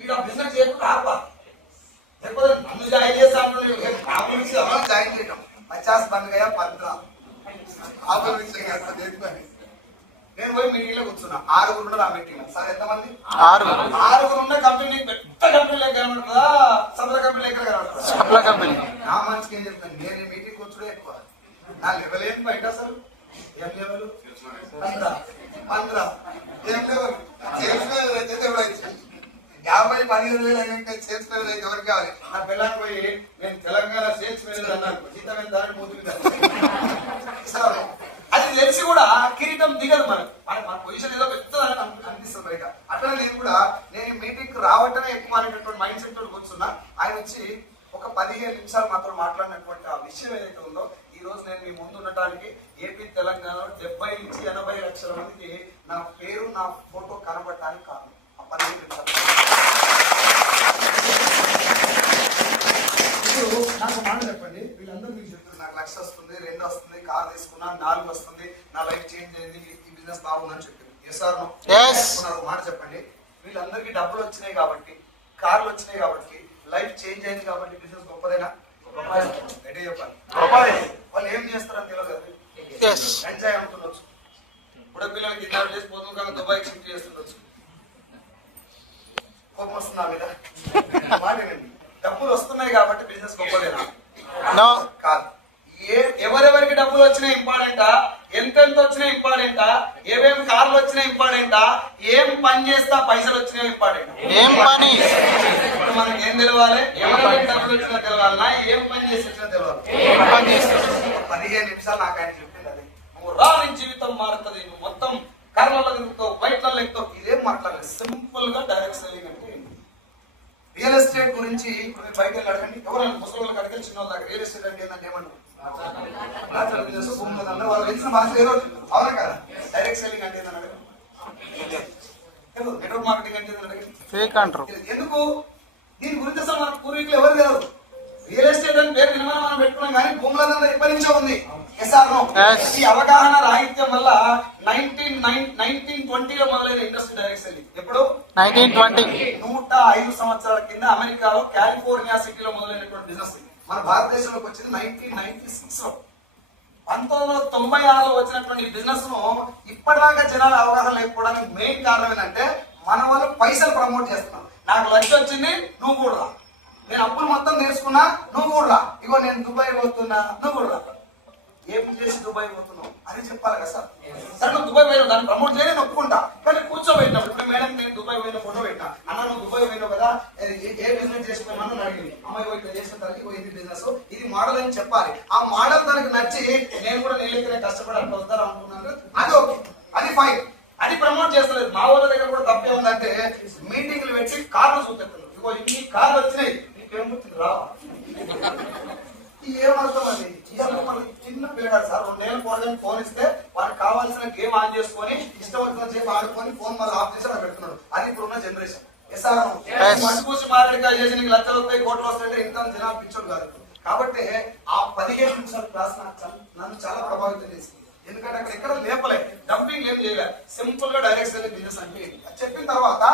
ఇక్కడ బిజినెస్ చేయకుండా ఆపా లేకపోతే నన్ను జాయిన్ చేస్తాను జాయిన్ చేయటం 50 బంద్ అయ్యా 15 నేను పోయి మీటింగ్ లో కూర్చున్నా. 6 ఉన్నారు ఆ మీటింగ్. సార్ ఎంతమంది? 6 ఉన్న కంపెనీ పెద్ద కంపెనీ కనబడుతుందా సభల కంపెనీ ఎక్కడ కనబడుతుందా? నా మనసుకి ఏం చెప్తాను నేను ఈ మీటింగ్ కూర్చుడే ఎక్కువ. నా లెవెల్ ఏంటి బయట అసలు ఏం లెవెల్ 15 ఏం లెవెల్ అయితే 50-15 వేలు సేల్స్ మేనేజర్ అయితే ఎవరికి కావాలి? నా పిల్లలకు పోయి నేను తెలంగాణ సేల్స్ మేనేజర్ అన్నాను జీతం ఎంత మూతులు అది తెలిసి కూడా కిరీటం దిగదు మన పొజిషన్ ఏదో పెద్దదని అనిపిస్తుంది బయట. అట్లా నేను కూడా నేను మీటింగ్ రావటమే ఎక్కువ అనేటటువంటి మైండ్ సెట్ తోటి కూర్చున్నా. ఆయన వచ్చి ఒక 15 నిమిషాలు మాత్రం మాట్లాడినటువంటి ఆ విషయం ఏదైతే ఉందో ఈ రోజు నేను మీ ముందు ఉండటానికి ఏపీ తెలంగాణలో 70-80 లక్షల మందికి నా పేరు నా ఫోటో కనబడటానికి కారణం ఆ 15 నిమిషాలు. నాకు మాట చెప్పండి వీళ్ళందరూ మీకు చెప్తారు నాకు 1 లక్ష వస్తుంది 2 వస్తుంది కార్ తీసుకున్నా 4 వస్తుంది నా లైఫ్ చేంజ్ అయింది ఈ బిజినెస్ బాగుందని చెప్పారు. మాట చెప్పండి వీళ్ళందరికీ డబ్బులు వచ్చినాయి కాబట్టి కార్లు వచ్చినాయి కాబట్టి లైఫ్ చేంజ్ అయింది కాబట్టి బిజినెస్ గొప్పదైనా రెడీ చెప్పండి. వాళ్ళు ఏం చేస్తారని తెలియదు. ఎంజాయ్ అనుకుండొచ్చు ఇప్పుడు పిల్లలకి ఇద్దరు చేసి పోతుంది కానీ దుబాయ్ షిఫ్ట్ చేస్తుండొచ్చు. కోపం వస్తుందా మీద మాటేనండి. డబ్బులు వస్తున్నాయి కాబట్టి బిజినెస్ గొప్పదేనా? కాదు. ఎవరెవరికి డబ్బులు వచ్చినా ఇంపార్టెంటా ఎంత ఎంత వచ్చినా ఇంపార్టెంటా, ఏమేం కార్లు వచ్చినా ఇంపార్టెంటా, ఏం పని చేస్తా పైసలు వచ్చినా ఇంపార్టెంట్? ఏం పని? ఇప్పుడు మనకి ఏం తెలవాలి? ఎవరైనా డబ్బులు వచ్చినా తెలవాలన్నా, ఏం పని చేసి వచ్చినా తెలవాలి? 15 నిమిషాలు నాకు ఆయన చెప్పింది అది. నువ్వు రాని జీవితం మారుతుంది, నువ్వు మొత్తం కర్రలలో తిరుగుతావు, బయటలో ఎక్కుతావు, ఇదేం మాట్లాడలేదు. సింపుల్ గా డైరెక్ట్ సెల్లింగ్ అంటే రియల్ ఎస్టేట్ గురించి ఇప్పుడు మీరు బయట అడగండి, ఎవరైనా ముసలి అడగండి, చిన్న దగ్గర రియల్ ఎస్టేట్ అంటే ఏంటంటే ఏమంటారు? వాళ్ళు తెలిసిన భాష ఏ రోజు అవునా కదా? డైరెక్ట్ సెల్లింగ్ అంటే ఏంటని అడగండి, నెట్వర్క్ మార్కెటింగ్ అంటే ఏంటని అడగండి. ఫేక్ అంటారు. ఎందుకు? దీని గురించి అసలు మన పూర్వీకులు ఎవరు తెలియదు. రియల్ ఎస్టేట్ అని పేరు నిర్మాణం మనం పెట్టుకున్నాం కానీ భూములంతా ఎప్పటి నుంచో ఉంది. ఈ అవగాహన రాహిత్యం వల్ల 1920లో మొదలైన ఇండస్ట్రీ డైరెక్ట్ సెల్లింగ్. ఎప్పుడు? 1920. 105 సంవత్సరాల కింద అమెరికాలో కాలిఫోర్నియా సిటీలో మొదలైనటువంటి బిజినెస్ మన భారతదేశంలోకి వచ్చింది 1996 లో. 1996లో వచ్చినటువంటి బిజినెస్ ను ఇప్పటిదాకా జనాల అవగాహన లేకపోవడానికి మెయిన్ కారణం ఏంటంటే మన వాళ్ళు పైసలు ప్రమోట్ చేస్తున్నాం. నాకు లక్ష వచ్చింది, నువ్వు కూడా రా. నేను అప్పులు మొత్తం నేర్చుకున్నా, నువ్వు కూడా రా. ఇగో నేను దుబాయ్ పోతున్నా, నువ్వు కూడా రా. ఏం చేసి దుబాయ్ పోతున్నావు అని చెప్పాలి కదా సార్. సరే నువ్వు దుబాయ్ పోయినావు, దాన్ని ప్రమోట్ చేయని ఒప్పుకుంటా, కానీ కూర్చోబెట్టినావు. ఇప్పుడు మేడం నేను దుబాయ్ పోయిన ఫోటో పెట్టినా, అన్న నువ్వు దుబాయ్ పోయినావు కదా, ఏ బిజినెస్ చేసుకోమని అడిగింది. అమ్మాయి ఇట్లా చేసిన తరగతి పోయింది బిజినెస్, ఇది మోడల్ అని చెప్పాలి. ఆ మోడల్ తనకి నచ్చి నేను కూడా నీళ్ళకి కష్టపడి అట్లా వద్దారు అనుకున్నాను, అది ఓకే, అది ఫైన్, అది ప్రమోట్ చేస్తలేదు. మా వాళ్ళ దగ్గర కూడా తప్పే ఉందంటే మీటింగ్లు పెట్టి కార్లు చూపెడుతున్నారు. ఇగో ఇన్ని కార్లు వచ్చినాయి, నీకేమో రా. ఏమర్థం అది? చిన్న పిల్లగాడు సార్, 2 ఏళ్ళ పోరగానికి ఫోన్ ఇస్తే వారికి కావాల్సిన గేమ్ ఆన్ చేసుకొని ఇష్టం వచ్చిన సేపు ఆడుకొని ఫోన్ మళ్ళీ ఆఫ్ చేసి అక్కడ పెడుతున్నాడు. అది ఇప్పుడున్న జనరేషన్. మసిపూసి మారేడుకాయ చేసి నీకు లక్షలు వస్తాయి, కోట్లు వస్తాయంటే ఇంత జనాలు పిచ్చోడు కాదు. కాబట్టి ఆ 15 నిమిషాల క్లాస్ నన్ను చాలా ప్రభావితం చేసింది. ఎందుకంటే అక్కడ ఎక్కడ లేపలే, డంపింగ్ ఏం చేయలే, సింపుల్ గా డైరెక్ట్ సెల్లింగ్ బిజినెస్ అంటే చెప్పిన తర్వాత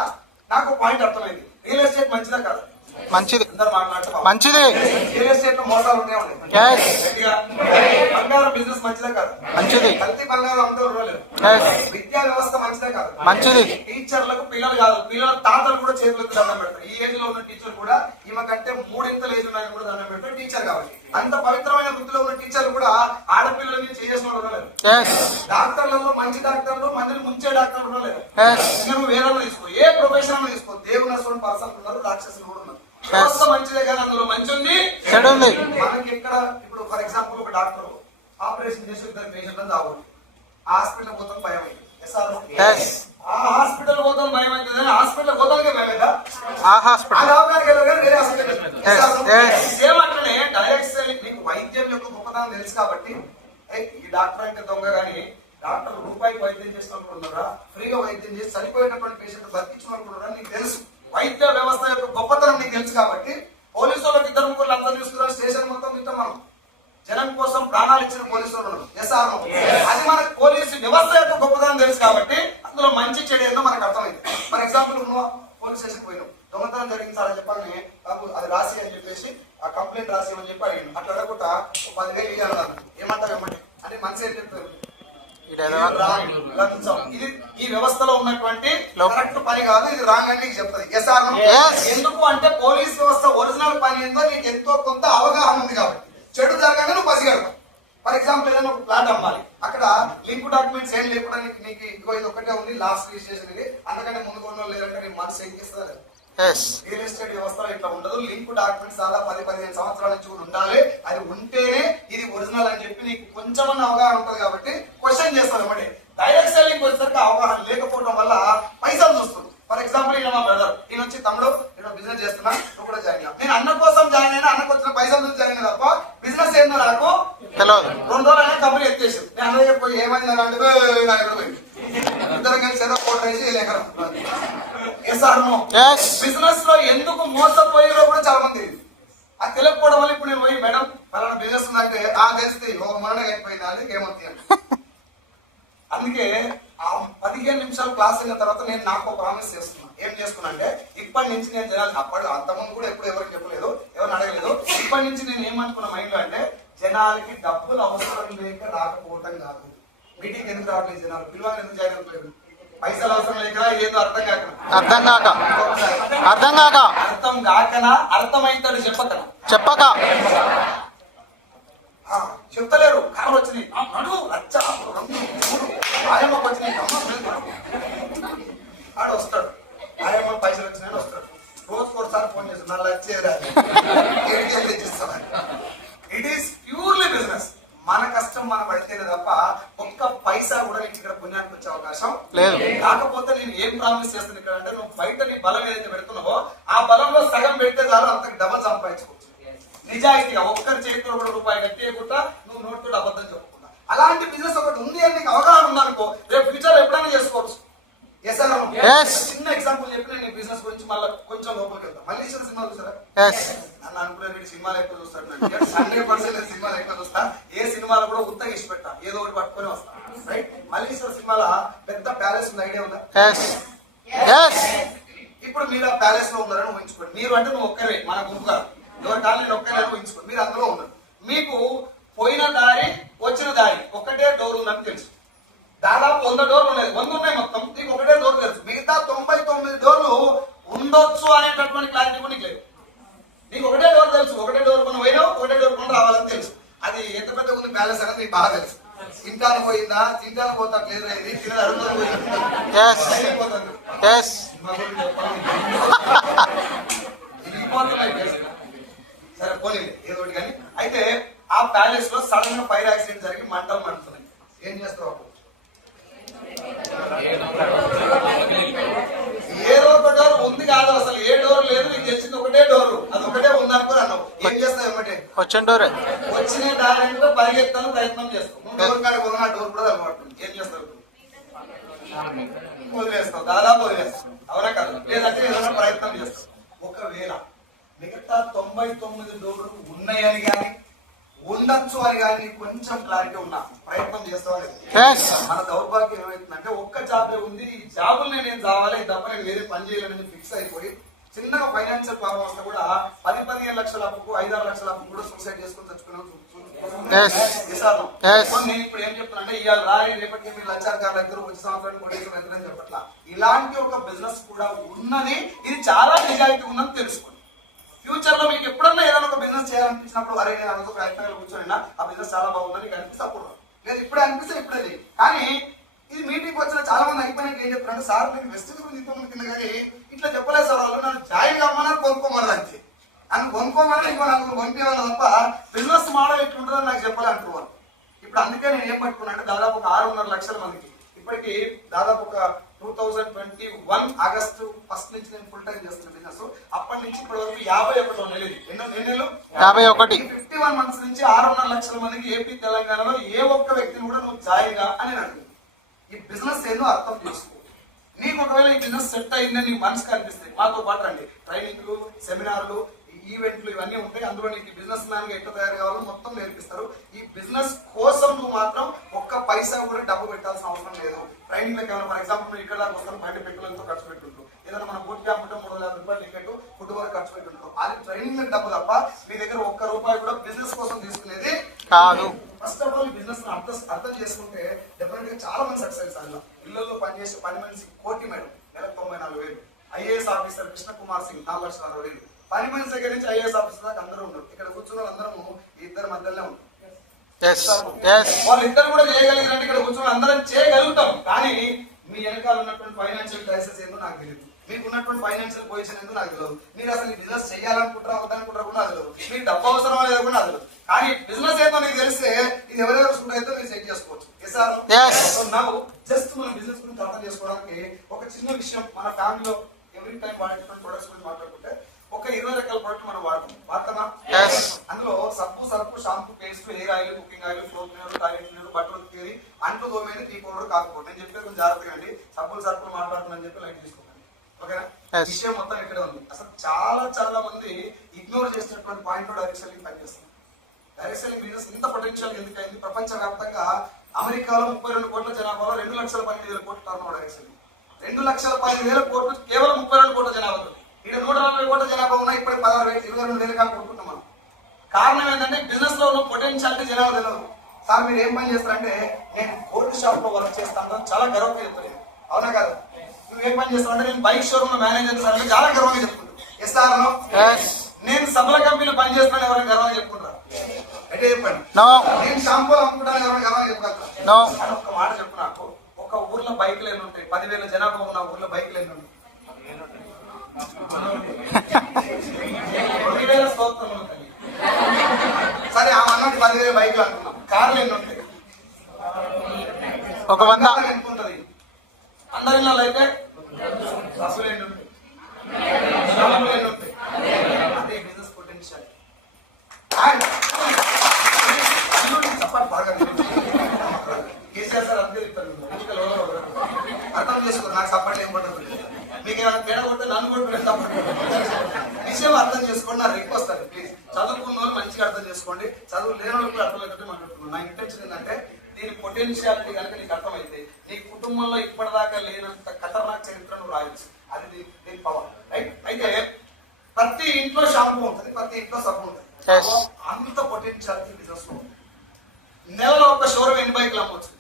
నాకు పాయింట్ అర్థమైంది. రియల్ ఎస్టేట్ మంచిదా కాదు? మంచిది. అందరు మాట్లాడుతున్నారు మంచిది. రియల్ ఎస్టేట్ లో మోసాలు ఉంటాయి. బంగారం బిజినెస్ మంచిదే కాదు? మంచిది. కల్తీ బంగారం అంతా ఉండలేదు. విద్యా వ్యవస్థ మంచిదే కాదు? మంచిది. టీచర్లకు పిల్లలు కాదు, పిల్లల తాతలు కూడా చేతులకు దండం పెడతారు. ఈ ఏజ్ లో ఉన్న టీచర్ కూడా ఈమె కంటే 3 ఏజ్ ఉన్నాయని కూడా దండం పెడతారు టీచర్ కాబట్టి. అంత పవిత్రమైన వృత్తిలో ఉన్న టీచర్లు కూడా ఆడపిల్లల్ని చేసిన ఉండలేదు. డాక్టర్లలో మంచి డాక్టర్లు, మందిని ముంచే డాక్టర్లు ఉండలేదు. నువ్వు వేరే తీసుకో, ఏ ప్రొఫెషన్ తీసుకో, దేవుని అసలు పర్సన్ ఉన్నారు, రాక్షసులు కూడా ఉన్నారు. వ్యవస్థ మంచిదే కానీ అందులో మంచి ఉంది, చెడు ఉంది. మనకి ఎక్కడ ఇప్పుడు ఫర్ ఎగ్జాంపుల్ ఒక డాక్టర్ ఆపరేషన్ చేసి పేషెంట్ అని తాగొద్దు, హాస్పిటల్ పోతాం భయం అయింది. ఆ హాస్పిటల్ పోతాం భయం అవుతుంది, హాస్పిటల్ పోతానికే భయం అవుతుందా? ఏమంటే డైరెక్ట్ సెల్లింగ్ నీకు వైద్యం యొక్క గొప్పతనం తెలుసు కాబట్టి ఈ డాక్టర్ అంటే దొంగ కానీ డాక్టర్ రూపాయికి వైద్యం చేసినప్పుడు ఉన్నారా, ఫ్రీగా వైద్యం చేసి చనిపోయేటటువంటి పేషెంట్ బతికించినప్పుడు ఉన్నారా నీకు తెలుసు. వైద్య వ్యవస్థ యొక్క గొప్పతనం నీకు తెలుసు కాబట్టి పోలీసు వాళ్ళకి 2-3 అంతా చూస్తున్నారు. స్టేషన్ మొత్తం తింటాం మనం, జనం కోసం ప్రాణాలు ఇచ్చిన పోలీసు వాళ్ళు. అది మనకు పోలీసు వ్యవస్థ యొక్క గొప్పతనం తెలుసు కాబట్టి అందులో మంచి చెడు ఏందో మనకు అర్థమైంది. ఫర్ ఎగ్జాంపుల్ నువ్వు పోలీస్ స్టేషన్ పోయినావు, దొంగతనం జరిగింది సార్ అని చెప్పాలని బాబు అది రాసి అని చెప్పేసి ఆ కంప్లైంట్ రాసి అని చెప్పి అడిగింది. అట్లా అడగకుండా 10,000 ఇవ్వాలి ఏమంటారు ఏమంటే అంటే మనిషి ఏం చెప్తారు, ఇది ఈ వ్యవస్థలో ఉన్నటువంటి కరెక్ట్ పని కాదు, ఇది రాంగ్ అని నీకు చెప్తుంది. ఎందుకు అంటే పోలీస్ వ్యవస్థ ఒరిజినల్ పని ఏందో నీకు ఎంతో కొంత అవగాహన ఉంది కాబట్టి. చెడు జరగానే నువ్వు పసిగడతావు. ఫర్ ఎగ్జాంపుల్ ఏదైనా ఒక ప్లాట్ అమ్మాలి, అక్కడ లింక్ డాక్యుమెంట్స్ ఏం లేకుండా నీకు ఇంకో ఇది ఒకటే ఉంది, లాస్ట్ రిజిస్ట్రేషన్ ఇది, అందుకని ముందు కొన్న లేదంటే నీ మనసు ఏం చేస్తుంది. రియల్ ఎస్టేట్ వ్యవస్థలో ఇట్లా ఉండదు. లింక్ డాక్యుమెంట్స్ చాలా 10-15 సంవత్సరాల నుంచి కూడా ఉండాలి. అది ఉంటేనే ఇది ఒరిజినల్ అని చెప్పి నీకు కొంచెమన్నా అవగాహన ఉంటుంది కాబట్టి క్వశ్చన్ చేస్తాను అన్నమాట. డైరెక్ట్ సెల్లింగ్ వచ్చేసరికి అవగాహన లేకపోవడం వల్ల పైసలు చూస్తుంది. ఫర్ ఎగ్జాంపుల్ ఈయన మా బ్రదర్, ఈయన వచ్చి తమ్ముడు నేను బిజినెస్ చేస్తున్నా, నువ్వు కూడా జాయిన్ అయ్యా. నేను అన్న కోసం జాయిన్ అయినా, అన్నకు వచ్చిన పైసలు నుంచి జాయిన్ అయినా తప్ప బిజినెస్ ఏందో నాకు 2 రోజులైనా కంపెనీ ఎత్తేసి నేను అన్న దగ్గర పోయి ఏమైంది అంటే ఇద్దరం కలిసి ఏదో కోట్ వేసి లేఖరం. బిజినెస్ లో ఎందుకు మోసపోయారో కూడా చాలా మంది అది తెలియకపోవడం వల్ల ఇప్పుడు నేను పోయి మేడం పలానా బిజినెస్ ఉందంటే తెలిస్తే మొన్న అయిపోయింది అది ఏమవుతుంది. అందుకే ఆ 15 నిమిషాలు క్లాస్ అయిన తర్వాత నేను నాకు ప్రామిస్ చేస్తున్నాను. ఏం చేసుకున్నా అంటే ఇప్పటి నుంచి నేను జనాలు అప్పటి అంతకుముందు కూడా ఎప్పుడు ఎవరికి చెప్పలేదు, ఎవరిని అడగలేదు. ఇప్పటి నుంచి నేను ఏమనుకున్న మైండ్ లో అంటే జనాలకి డబ్బులు అవసరం లేక రాకపోవటం కాదు. మీటింగ్ ఎందుకు రావట్లేదు జనాలు, పిల్లలు ఎందుకు జాయిన్ అవ్వట్లేదు, పైసలు అవసరం లేక ఏదో అర్థం కాకనా అర్థమైతాడు చెప్పక చెప్తలేరు. కార్లు వచ్చినాయి, నడు లచ్చ రంగు మూడు ఆయమ్మకు వచ్చినాయి, ఆడు వస్తాడు. ఆయమ్మ పైసలు వచ్చినాయని వస్తాడు. రోజుకోసారి ఫోన్ చేస్తాడు, నా లచ్చేరా ఇట్ ఈస్ ప్యూర్లీ బిజినెస్. మన కష్టం మనం పడితేనే తప్ప ఒక్క పైసా కూడా నీకు ఇక్కడ పుణ్యానికి వచ్చే అవకాశం లేదు. కాకపోతే నేను ఏం ప్రామిస్ చేస్తాను ఇక్కడ అంటే, నువ్వు బయట నీ బలం ఏదైతే పెడుతున్నావో ఆ బలంలో సగం పెడితే చాలు, అంతకు డబల్ సంపాదించుకోవచ్చు. నిజాయితీగా ఒక్కరి చేతితో కూడా రూపాయి కట్టేయకుండా నువ్వు నోటితో అబద్ధం చెప్పకుండా అలాంటి బిజినెస్ ఒకటి ఉంది అని నీకు అవగాహన ఉందనుకో, రేపు ఫ్యూచర్ ఎప్పుడైనా చేసుకోవచ్చు. Yes. చిన్న ఎగ్జాంపుల్ చెప్పి నేను బిజినెస్ గురించి మళ్ళీ కొంచెం లోపలికి వెళ్తాను. మళ్ళీ ఇచ్చిన సినిమా చూసారా? నన్ను అనుకునే సినిమాలు ఎక్కువ చూస్తాడు. 100% సినిమాలు ఎక్కువ చూస్తా. ఏ సినిమాలు కూడా ఉత్తగా ఇచ్చి పెట్టా, ఏదో ఒకటి పట్టుకొని వస్తా. రైట్? మళ్ళీ ఇచ్చిన సినిమాల పెద్ద ప్యాలెస్ ఉంది, ఐడియా ఉందా? ఇప్పుడు మీరు ఆ ప్యాలెస్ లో ఉన్నారని ఊహించుకోండి. మీరు అంటే నువ్వు ఒక్కరే, మన గురువు గారు ఎవరి కాదు, నేను ఒక్కరే ఊహించుకోండి. మీరు అందులో ఉన్నారు. మీకు పోయిన దారి వచ్చిన దారి ఒక్కటే డోర్ ఉందని తెలుసు. దాదాపు 100 డోర్లు ఉన్నాయి, 100 ఉన్నాయి మొత్తం. నీకు ఒకటే డోర్ తెలుసు. మిగతా 99 డోర్లు ఉండొచ్చు అనేటటువంటి క్లారిటీ కూడా నీకు లేదు. నీకు ఒకటే డోర్ తెలుసు. ఒకటే డోర్ కొన్ని పోయినావు, ఒకటే డోర్ కొన్ని రావాలని తెలుసు. అది ఎంత పెద్ద ఉంది ప్యాలెస్ అనేది నీకు బాగా తెలుసు. తింటాను పోయిందా, తింటాను పోతా లేదు, ఇది తినదు అడుగుతాను సరే పోనీ ఏదో ఒకటి. కానీ అయితే ఆ ప్యాలెస్ లో సడన్ గా ఫైర్ యాక్సిడెంట్ జరిగి మంటలు మండుతున్నాయి. ఏం చేస్తావు? ఏదో ఒక డోర్ ఉంది కాదు, అసలు ఏ డోర్ లేదు, నీకు తెలిసింది ఒకటే డోర్, అది ఒకటే ఉందనుకో అన్నావు. ఏం చేస్తావు? ఏమంటే వచ్చిన డోరే, వచ్చిన దానిలో పరిగెత్తాను ప్రయత్నం చేస్తావు. నువ్వు డోర్ కాడ కొన్న ఆ డోర్ కూడా అలవాటు. ఏం చేస్తావు? వదిలేస్తావు, దాదాపు వదిలేస్తావు. అవునా కాదు? లేదంటే ఏదైనా ప్రయత్నం చేస్తావు. ఒకవేళ మిగతా 99 డోర్లు ఉన్నాయని కానీ ఉండొచ్చు అని కానీ కొంచెం క్లారిటీ ఉన్నా ప్రయత్నం చేస్తామని. మన దౌర్భాగ్యం ఏమైతుందంటే ఒక్క జాబే ఉంది, ఈ జాబుల్ని నేను చావాలి తప్ప నేను వేరే పని చేయాలని ఫిక్స్ అయిపోయి చిన్నగా ఫైనాన్షియల్ ప్రాబ్లం వస్తే కూడా 10-15 లక్షల అప్పుకు 5-6 లక్షల అప్పు కూడా సూసైడ్ చేసుకుని తెచ్చుకున్నాను. నేను ఇప్పుడు ఏం చెప్తున్నా అంటే, ఇవాళ రాయి రేపటికి మీరు లక్షాధికారులు ఇద్దరు వచ్చే సంవత్సరానికి కూడా అని చెప్పట్లా. ఇలాంటి ఒక బిజినెస్ కూడా ఉన్నది, ఇది చాలా నిజాయితీ ఉందని తెలుసుకోండి. ఫ్యూచర్ లో మీకు ఎప్పుడన్నా ఏదైనా ఒక బిజినెస్ చేయాలనిపించినప్పుడు అరే నేను అనుకో ప్రయత్నాలు కూర్చొని ఆ బిజినెస్ చాలా బాగుందని నీకు అనిపిస్తే అప్పుడు లేదు, ఇప్పుడే అనిపిస్తే ఇప్పుడే. కానీ ఇది మీటింగ్ వచ్చిన చాలా మంది అయిపోయినాక ఏం చెప్తారంటే, సార్ నేను వెస్ట్ గురించి ఇంతమంది కింద కానీ ఇట్లా చెప్పలేదు సార్, వాళ్ళు నన్ను జాయిన్ కమ్మన్నారు కొనుక్కోమన్నారు అంతే. అని కొనుక్కోమని ఇంకో నాకు కొనిపించాలి తప్ప బిజినెస్ మోడల్ ఎట్లుంటుందని నాకు చెప్పాలి అంటున్నారు. ఇప్పుడు అందుకే నేను ఏం పట్టుకున్నా అంటే, దాదాపు ఒక 6.5 లక్షల మందికి ఇప్పటికి దాదాపు ఒక 2021 ఆగస్టు 1 నుంచి నేను ఫుల్ టైం చేస్తున్న బిజినెస్. అప్పటి నుంచి ఇప్పటి వరకు 51 నెలలు. ఎన్నో నెలలు? 51. 51 మంత్స్ నుంచి 6.5 లక్షల మందికి ఏపీ తెలంగాణలో ఏ ఒక్క వ్యక్తిని కూడా నువ్వు జాయిన్ గా అని అడుగు. ఈ బిజినెస్ ఏదో అర్థం చేసుకో. నీకు ఒకవేళ ఈ బిజినెస్ సెట్ అయిందని నీకు మనసుకు అనిపిస్తాయి, మాతో పాటు రండి. ట్రైనింగ్లు, సెమినార్లు, ఈవెంట్లు ఇవన్నీ ఉంటాయి. అందులో నీకు బిజినెస్ మ్యాన్ గా ఎట్లా తయారు కావాలో మొత్తం నేర్పిస్తారు. ఈ బిజినెస్ కోసం నువ్వు మాత్రం ఒక్క పైసా కూడా డబ్బు పెట్టాల్సిన అవసరం లేదు. ట్రైనింగ్ లో ఏమైనా ఫర్ ఎగ్జాంపుల్ నువ్వు ఇక్కడ వస్తాను, బయట పెట్టులతో ఖర్చు పెట్టుంటావు. ఏదైనా మన బూట్ క్యాంప్ ఉంటే 350 రూపాయలు టికెట్, ఫుడ్ వరకు ఖర్చు పెట్టుంటావు. అది ట్రైనింగ్ లో డబ్బు తప్ప మీ దగ్గర ఒక్క రూపాయి కూడా బిజినెస్ కోసం తీసుకునేది కాదు. ఫస్ట్ ఆఫ్ ఆల్ బిజినెస్ అర్థం చేసుకుంటే డెఫినెట్ గా చాలా మంది సక్సెస్. అందులో ఇళ్లలో పనిచేసే పని మనిషి కోటి మేడం నెలకు 94,000. IAS officer Krishna Kumar Singh 4,60,000. పని మనిషి దగ్గర నుంచి ఐఏఎస్ ఆఫీసర్ దాకా అందరూ ఉన్నారు. ఇక్కడ కూర్చున్న అందరము ఇద్దరు మధ్యలోనే ఉంటారు. వాళ్ళిద్దరు కూడా చేయగలిగినట్టు ఇక్కడ కూర్చొని అందరం చేయగలుగుతాం. కానీ మీ వెనకాల ఉన్నటువంటి ఫైనాన్షియల్ క్రైసిస్ ఏందో నాకు తెలియదు, మీకు ఉన్నటువంటి ఫైనాన్షియల్ పొజిషన్ ఏందో నాకు తెలియదు, మీరు అసలు బిజినెస్ చేయాలనుకుంటారా వద్దనుకుంటారా కూడా అది తెలియదు, మీకు డబ్బు అవసరం అనేది కూడా అది తెలియదు. కానీ బిజినెస్ ఏందో నీకు తెలిస్తే ఇది ఎవరెవరు సుందరైతే మీరు సెట్ చేసుకోవచ్చు. నాకు జస్ట్ మన బిజినెస్ గురించి అర్థం చేసుకోవడానికి ఒక చిన్న విషయం. మన ఫ్యామిలీలో ఎవ్రీ టైం వాడేటువంటి ప్రొడక్ట్స్ గురించి మాట్లాడుకుంటే ఒక 20 రకాల ప్రొడక్ట్ మనం వాడతామా? అందులో సబ్బు, Surf, shampoo, paste, hair oil, cooking oil, floor cleaner, toilet cleaner, బట్టలు ఉతికేది, అంట్లు తోమేది, టీ పౌడర్, కాఫీ పౌడర్. నేను చెప్పేది కొంచెం జాగ్రత్తగా అండి. సబ్బులు సర్పులు మాట్లాడుతుందని చెప్పి లైట్ తీసుకోకండి. ఓకేనా? విషయం మొత్తం ఇక్కడ ఉంది. అసలు చాలా మంది ఇగ్నోర్ చేసినటువంటి పాయింట్ డైరెక్ట్ సెల్లింగ్ పనిచేస్తుంది. డైరెక్ట్ సెల్లింగ్ బిజినెస్ ఇంత పొటెన్షియల్ ఎందుకైంది? ప్రపంచ వ్యాప్తంగా అమెరికాలో 32 కోట్ల జనాభాలో 2,12,000 కోట్ల టర్న్ ఓవర్ డైరెక్ట్ సెల్లింగ్. 2,12,000 కోట్లు కేవలం 32 కోట్ల జనాభా. ఇక్కడ 140 కోట్ల జనాభా ఉన్నాయి. ఇప్పటికి 22,000 కాలు కొట్టుకుంటాం మనం. కారణం ఏంటంటే బిజినెస్ లో ఉన్న పొటెన్షియాలిటీ జనాభా తెలియదు. సార్ మీరు ఏం పని చేస్తారంటే, నేను గోల్డ్ షాప్ లో వర్క్ చేస్తాను చాలా గర్వంగా చెప్తాను. అవునా కదా? నువ్వు ఏం పని చేస్తావు అంటే, నేను బైక్ షోరూమ్ లో మేనేజర్ సార్ అంటే చాలా గర్వంగా చెప్తున్నాను. ఎస్ సార్ నేను సబల కంపెనీలో పనిచేస్తున్నాను ఎవరైనా గర్వంగా చెప్పుకుంటారా? అంటే చెప్పండి. నో. నేను షాంపూలు అమ్ముకుంటాను ఎవరైనా గర్వంగా చెప్పగలుగుతారా? నో. అని ఒక్క మాట చెప్పు నాకు. ఒక ఊర్లో బైకులు ఎన్ని ఉంటాయి? 10,000 జనాభా ఉన్న ఊర్లో బైకులు ఎన్ని ఉంటాయి? 2,000 స్తోత్రములు తల్లి. సరే ఆ అన్నది 10,000 బైకులు అంటున్నాం. కార్లు ఎన్ని ఉంటాయి? ఒక 100. ఎంత ఉంటుంది? అందరిలో అయితే బస్సులు ఎన్ని ఉంటాయి? షాపులు ఎన్ని ఉంటాయి? అదే బిజినెస్ పొటెన్షియల్. సపోర్ట్ బాగా కేసీఆర్ సార్ అంతే చెప్తారు. అర్థం చేసుకోరు. నాకు సపోర్ట్ ఏం పడుతుంది? మీకు ఏమైనా తేడా కొడితే నన్ను కొట్టుకునే సపోర్ట్ విషయం అర్థం చేసుకోండి. నా రిక్వెస్ట్ అది ప్లీజ్. చదువుకున్న వాళ్ళు మంచిగా అర్థం చేసుకోండి. చదువు లేని వాళ్ళు కూడా అర్థమయ్యేటట్టు మాట్లాడుతున్నాను. నా ఇంటెన్షన్ ఏంటంటే దీని పొటెన్షియాలిటీ కనుక నీకు అర్థమైతే నీ కుటుంబంలో ఇప్పటిదాకా లేనంత ఖతర్నాక్ చరిత్ర నువ్వు రాయొచ్చు. అది దీని పవర్. రైట్? అయితే ప్రతి ఇంట్లో షాంపూ ఉంటుంది, ప్రతి ఇంట్లో సబ్బు ఉంటుంది. అంత పొటెన్షియాలిటీ బిజినెస్ లో ఉంది. నెలలో ఒక షోరూమ్ ఎన్ని బైకులు అమ్మవచ్చు?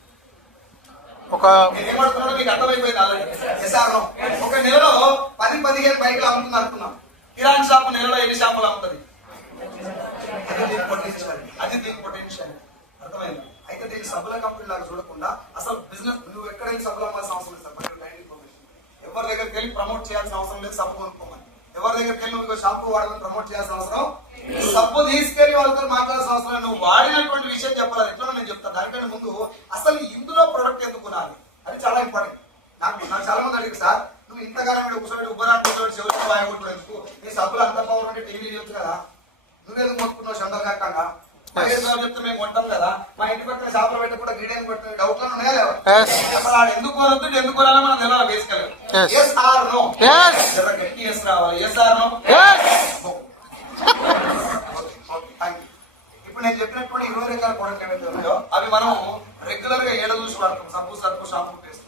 ఒక ఏమడుతున్నాడో మీకు అర్థమైపోయింది ఆల్రెడీ. ఎస్ఆర్ఓ ఒక నెలలో 10-15 బైకులు అమ్ముతుంది అనుకున్నాం. కిరాణా షాప్ నెలలో ఎన్ని షాపులు అమ్ముతుంది? అది దీని పొటెన్షియల్. అర్థమైంది? అయితే దీన్ని సబ్బుల కంపెనీ లాగా చూడకుండా అసలు బిజినెస్ నువ్వు ఎక్కడైనా సబ్బులు అమ్మాల్సిన అవసరం లేదు. ఎవరి దగ్గరికి వెళ్ళి ప్రమోట్ చేయాల్సిన అవసరం లేదు. సబ్బు కొనుక్కోమని ఎవరి దగ్గరికి వెళ్ళి నువ్వు షాంపూ వాడమని ప్రమోట్ చేయాల్సిన అవసరం, సబ్బు తీసుకెళ్లి వాళ్ళతో మాట్లాడాల్సిన అవసరం లేదు. నువ్వు వాడినటువంటి విషయం చెప్పాలి. ఎట్లా నేను చెప్తాను. దానికంటే ముందు అసలు ఇందులో ప్రొడక్ట్ ఎందుకు కొనాలి అది చాలా ఇంపార్టెంట్. నాకు చాలా మంది అడిగారు, సార్ నువ్వు ఇంతకాలం మీరు ఒకసారి ఉబ్బరాన్ని కూర్చోబెట్టి చెవులు వాయగొట్టు ఎందుకు? నీ సబ్బులు అంత పవర్ ఉంటే టీవీ చేయొచ్చు కదా. నువ్వెందుకు మొత్తుకున్నావు చంద్ర కాకుండా? చెప్తే మేము కొంటాం కదా. మా ఇంటి పక్కన షాపులో పెట్టకుండా గీడేని పెట్టిన డౌట్లు ఉన్నాయా లేవా? అసలు ఆడు ఎందుకు కొనొద్దు ఎందుకు కొనాలో మనం తెలవాలి. Basically yes or no. గట్టి ఎస్ రావాలి. Yes or no. ఇప్పుడు నేను చెప్పినప్పుడు 20 రకాల ప్రోడక్ట్ ఏవైతే ఉన్నాయో అవి మనం రెగ్యులర్ గా ఏడ చూసి వాడతాం. సబ్బు సర్పు షాంపూ పేస్ట్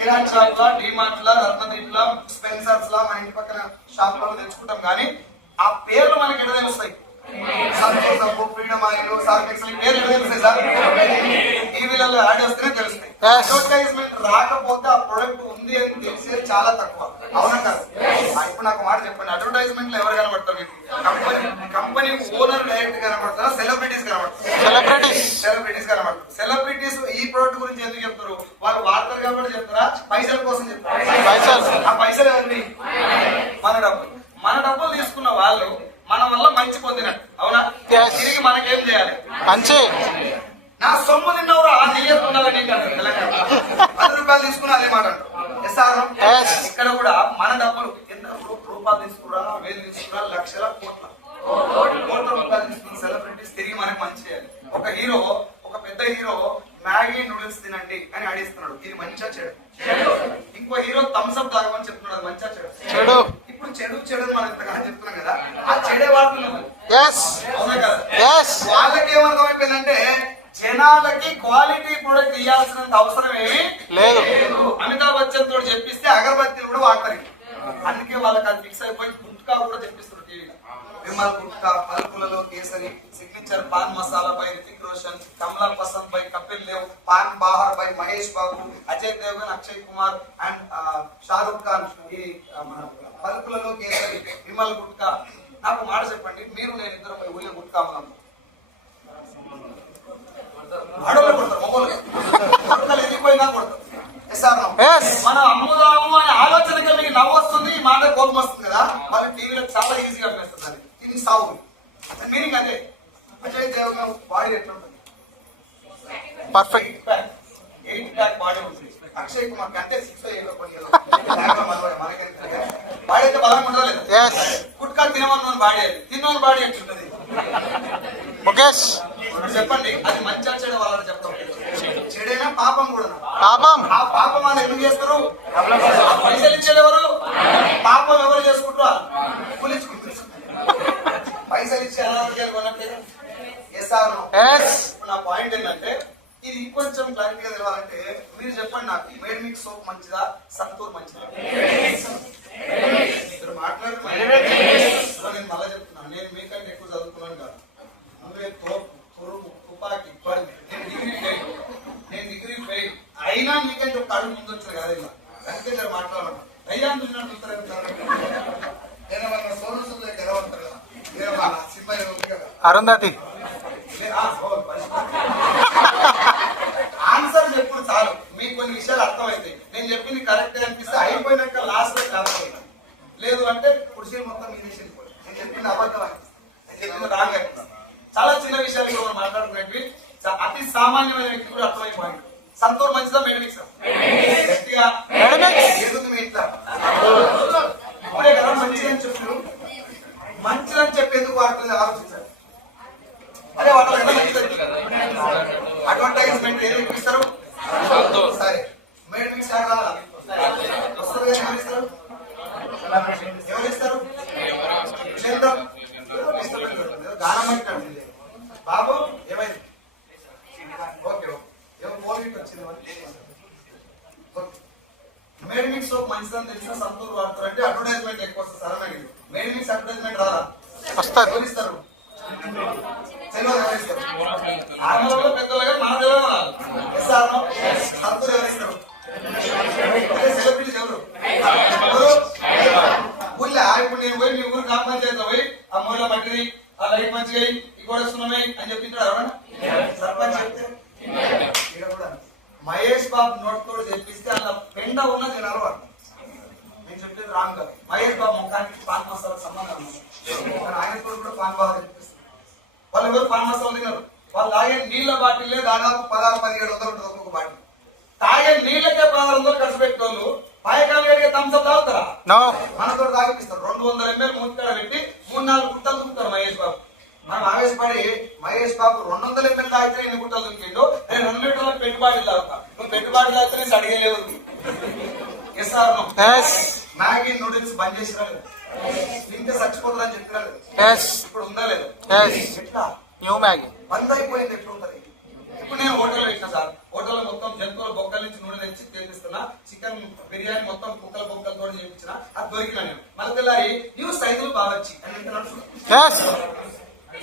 కిరాణా షాప్ లా, డిమార్ట్ లా, రత్నదీప్ లా, స్పెన్సర్స్ లా మన ఇంటి పక్కన షాప్ లో తెచ్చుకుంటాం. కానీ ఆ పేర్లు మనకి ఎడ తెలుస్తాయి? సబ్బు, ఫ్రీడమ్ ఆయిల్, సార్ఫెక్స్ పేర్లు ఎడ తెలుస్తాయి సార్? టీవీలలో యాడ్ వస్తేనే తెలుస్తాయి. అడ్వర్టైజ్మెంట్ రాకపోతే ఆ ప్రొడక్ట్ ఉంది అని తెలిసేది చాలా తక్కువ. అవునా కాదు? ఇప్పుడు నాకు మాట చెప్పండి. అడ్వర్టైజ్మెంట్ లో ఎవరు కనబడతారు మీకు? కంపెనీ ఓనర్ డైరెక్ట్ కనబడతారా? సెలబ్రిటీస్ కనబడతారు. సెలబ్రిటీస్ కనబడతారు. సెలబ్రిటీస్ ఈ ప్రోడక్ట్ గురించి ఎందుకు చెప్తారు? వాళ్ళు వాడతారు కాబట్టి చెప్తారా? పైసల కోసం చెప్తారు. ఆ పైసలు ఎవరిని? మన డబ్బులు తీసుకున్న వాళ్ళు మన వల్ల మంచి పొందినట్టు. అవునా? తిరిగి మనకేం చేయాలి? మంచి నా సొమ్ము తిన్నవరా తీయకుండా నీకంటారు. తెలంగాణ 10 రూపాయలు తీసుకున్నా అదే మాట అంటారు. ఇక్కడ కూడా మన డబ్బులు రూపాయలు తీసుకురా, 1000 తీసుకురా, లక్షల కోట్ల రూపాయలు తీసుకున్న సెలబ్రిటీస్ తిరిగి మనకి మంచి చేయాలి. ఒక పెద్ద హీరో మ్యాగీ నూడిల్స్ తినండి అని ఆడిస్తున్నాడు. ఇది మంచిగా చెడు. ఇంకో హీరో థమ్స్అప్ తాగమని చెప్తున్నాడు. అది మంచిగా చెడు. ఇప్పుడు చెడు మనం ఇంతగానో చెప్తున్నాం కదా. ఆ చెడే వాడుతున్నాం. అవునా కదా? వాళ్ళకి ఏమర్థమైపోయిందంటే జనాలకి క్వాలిటీ ప్రొడక్ట్ ఇవ్వాల్సినంత అవసరం ఏమీ లేదు. అమితాబ్ బచ్చన్ తోటి చెప్పిస్తే అగరబత్తీలు కూడా వాడతారు. అందుకే వాళ్ళకి అది ఫిక్స్ అయిపోయి గుట్కా కూడా తెప్పిస్తారు టీవీలో. విమల్ గుట్కా, పలుకులలో Kesari, signature paan masala by Hrithik Roshan, Kamla Pasand by Kapil Dev, Pan Bahar by Mahesh Babu, Ajay Devgan, Akshay Kumar and Shahrukh Khan. ఈ పలుకులలో కేసరి, విమల్ గుట్కా. నాకు మాట చెప్పండి, మీరు నేను ఇద్దరు ఊళ్ళో గుట్కా అమ్ముదాం. ఆడోళ్ళు కొడతారు, మొగోళ్ళు వెళ్ళిపోయినా కొడతారు. మనం అమ్ముదాము అనే ఆలోచనగా మీకు నవ్వు వస్తుంది, ఈ మాట కోపం వస్తుంది కదా. మరి టీవీలో చాలా ఈజీగా అనిపిస్తుంది. ఇది సాగు మీనింగ్ అదే. అజయ్ దేవగన్ బాడీ ఎట్లుంటుంది? పర్ఫెక్ట్ 8 ప్యాక్ బాడీ ఉంటుంది. అక్షయ్ కుమార్ కంటే 6 మనకి బాడీ అయితే బలంగా ఉండలేదు. గుట్కా తినమని బాడీ అది తిన్నోని బాడీ ఎట్లుంటది? చెప్పండి. అది మంచిగా చెడు వాళ్ళని చెప్తాం. చెడైనా పాపం కూడా. ఆ పాపం వాళ్ళు ఎందుకు చేస్తారు? పైసలు ఇచ్చేది ఎవరు? పాపం ఎవరు చేసుకుంటారు? పైసలు ఇచ్చే నా పాయింట్ ఏంటంటే ఇది ఇంకొంచెం క్లారిటీగా తెలవాలంటే మీరు చెప్పండి నాకు, మేడ్ మిక్స్ సోప్ మంచిదా, సంతూర్ మంచిదా? మీరు మాట్లాడుతున్నారు. నేను మళ్ళీ చెప్తున్నాను, నేను మీకంటే ఎక్కువ చదువుకున్నాను కాదు. నువ్వే తుపాకి నేను డిగ్రీ ఫెయిల్ అయినా మీకంటే ఒక అడుగు ముందు వచ్చారు కదా. ఇలా అందుకే మాట్లాడాలన్నా దయ్యాన్ని చూసినట్టు చూస్తారు. నేను సోదరు గెలవంతా అరుంధతి. ఆన్సర్ చెప్పుడు చాలు, మీకు కొన్ని విషయాలు అర్థమవుతాయి. నేను చెప్పింది కరెక్ట్ అనిపిస్తే అయిపోయినాక లాస్ట్ లో కాకపోయినా, లేదు అంటే కుర్చీలు మొత్తం మీ విషయం నేను చెప్పింది అబద్ధం అనిపిస్తుంది, నేను చెప్పింది రాంగ్ అనిపిస్తుంది. చాలా చిన్న విషయాలు కూడా మనం మాట్లాడుకునేవి అతి సామాన్యమైన వ్యక్తి కూడా అర్థమైపోయింది. సంతూర్ మంచిదా మేడమిక్స్ గట్టిగా ఎందుకు మీ ఇంట్లో ఇప్పుడే కదా మంచిదని చెప్పారు, మంచిదని చెప్పి ఎందుకు వాడుతుంది ఆలోచించారు. అదే వాళ్ళు ఎంత మంచిది అడ్వర్టైజ్మెంట్ ఏది ఇప్పిస్తారు సరే మేడమిక్స్ వస్తుంది ఎవరిస్తారు ఎవరిస్తారు గానం అంటాడు బాబు ఏమైంది ఓకే ఏమో మోగిట్ వచ్చింది మేడమిక్స్ సోప్ మంచిదని తెలిసిన సంతూర్ వాడతారు అంటే అడ్వర్టైజ్మెంట్ ఎక్కువ వస్తుంది సార్ అడిగింది. మేడమిక్స్ అడ్వర్టైజ్మెంట్ రాదా ఎవరిస్తారు తెలియదు ఎవరిస్తారు ఆంధ్రలో పెద్దలుగా మన తెలియదు సంతూర్ ఎవరిస్తారు సెలబ్రిటీస్ ఎవరు ఎవరు ఊళ్ళో ఇప్పుడు నేను పోయి మీ ఊరు గ్రామ పంచాయతీలో పోయి ఆ మూల మట్టిది ఆ లైట్ మంచిగా ఇక్కడ వస్తున్నాయి అని చెప్పింటాడు ఎవరన్నా సర్పంచ్ చెప్తే ఇక్కడ కూడా మహేష్ బాబు నోట్ తోడు చెప్పిస్తే అలా పెండ ఉన్నది నేను అలవాటు నేను చెప్పేది రాంగ్ కాదు. మహేష్ బాబు ముఖానికి పాన్ మసాలకు సంబంధం ఉంది కానీ ఆయన తోడు కూడా పాన్ బాగా చెప్పిస్తుంది. వాళ్ళు ఎవరు పాన్ మసాలు తిన్నారు, వాళ్ళు తాగే నీళ్ల బాటిల్లే దాదాపు 1600-1700 ఉంటుంది ఒక్కొక్క బాటిల్. తాగే నీళ్ళకే 1600 ఖర్చు పెట్టేవాళ్ళు పాయకాలు కడిగే థమ్స్అప్ తాగుతారా? మనతో తాగిపిస్తారు. 200 ml మూతికాడ పెట్టి 3-4 గుట్టలు దుంకుతారు మహేష్ బాబు. మనం ఆవేశపడి మహేష్ బాబు 200 ml తాగితే ఎన్ని గుట్టలు దుంకిండో నేను 2 లీటర్ల పెట్టుబాటు తాగుతా. నువ్వు పెట్టుబాటు తాగితే నేను అడిగలేవు. మ్యాగీ నూడిల్స్ బంద్ చేసినా లేదు, తింటే చచ్చిపోతుందని చెప్పినా లేదు, ఇప్పుడు ఉందా లేదు ఎట్లా న్యూ మ్యాగీ బంద్ అయిపోయింది ఎట్లుంటది. ఇప్పుడు నేను హోటల్ పెట్టినా సార్, హోటల్లో మొత్తం జంతువుల బొక్కల నుంచి నూనె తెచ్చి చేపిస్తున్నా, చికెన్ బిర్యానీ మొత్తం కుక్కల బొక్కలతో చేపించిన అది దొరికినా నేను మళ్ళీ తెల్లారి న్యూ స్టైల్ బాగొచ్చి అని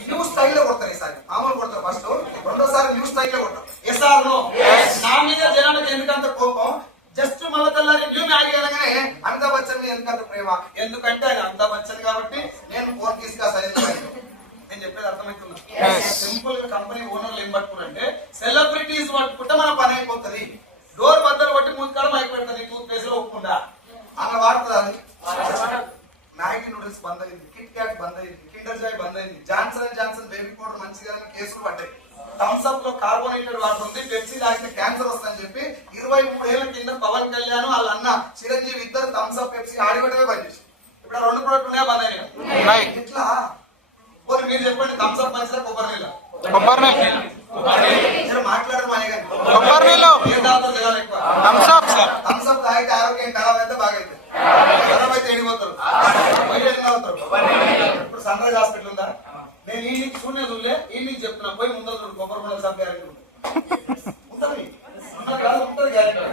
న్యూ స్టైల్లో కొడతారు. ఈసారి మామూలు కొడతారు, ఫస్ట్ రెండోసారి న్యూ స్టైల్లో కొడతారు. ఎస్ఆర్ నో నా మీద జనానికి ఎందుకంత కోపం, జస్ట్ మళ్ళీ తెల్లారి న్యూ మ్యాగీ అనగానే అమితాబ్ బచ్చన్ మీద ఎందుకంత ప్రేమ, ఎందుకంటే ఆయన అమితాబ్ బచ్చన్ కాబట్టి నేను ఫోన్ తీసుగా సరైన నేను చెప్పేది అర్థమవుతున్నా. సింపుల్ గా కంపెనీ ఓనర్లు ఏం పట్టుకున్నంటే సెలబ్రిటీస్ పట్టుకుంటే మన పని అయిపోతుంది. డోర్ బద్దలు కొట్టి మూతికాడ మైక్ పెడుతుంది, టూత్ పేస్ట్ లో ఒప్పుకుండా అన్న వాడుతుంది. అది మ్యాగీ నూడిల్స్ బంద్ అయింది, కిట్ క్యాట్ బంద్ అయింది, కిండర్ జాయ్ బంద్ అయింది, జాన్సన్ బేబీ పౌడర్ మంచిగా కేసులు పడ్డాయి. థమ్స్ అప్ లో కార్బోనేటెడ్ వాటర్ ఉంది, పెప్సీ తాగితే క్యాన్సర్ వస్తుందని చెప్పి 23 ఏళ్ల కింద పవన్ కళ్యాణ్ వాళ్ళ అన్న చిరంజీవి ఇద్దరు థమ్స్ అప్ పెప్సీ ఆడిగొట్టమే బంద్ చేసి ఇప్పుడు ఆ 2 ప్రోడక్ట్ ఉన్నాయా బంద్ అయినాయి. ఇట్లా మీరు చెప్పండి, థమ్స్ అప్ మంచిదా కొబ్బరి నీళ్ళ? మాట్లాడరు కొబ్బరి నీళ్ళు థమ్స్ అప్ తాగితే ఆరోగ్యం ఖరాబ్ అయితే బాగా అవుతుంది, ఖరాబ్ అయితే ఎడిపోతారు, అవుతారు. ఇప్పుడు సన్ రైజ్ హాస్పిటల్ ఉందా? నేను ఈ నుంచి చూడలే, ఈ నుంచి చెప్తున్నా, పోయి ముందు కొబ్బరి ముందర సబ్ గ్యారెంటీ ఉంటుంది, ఉంటుంది గ్యారెంటీ.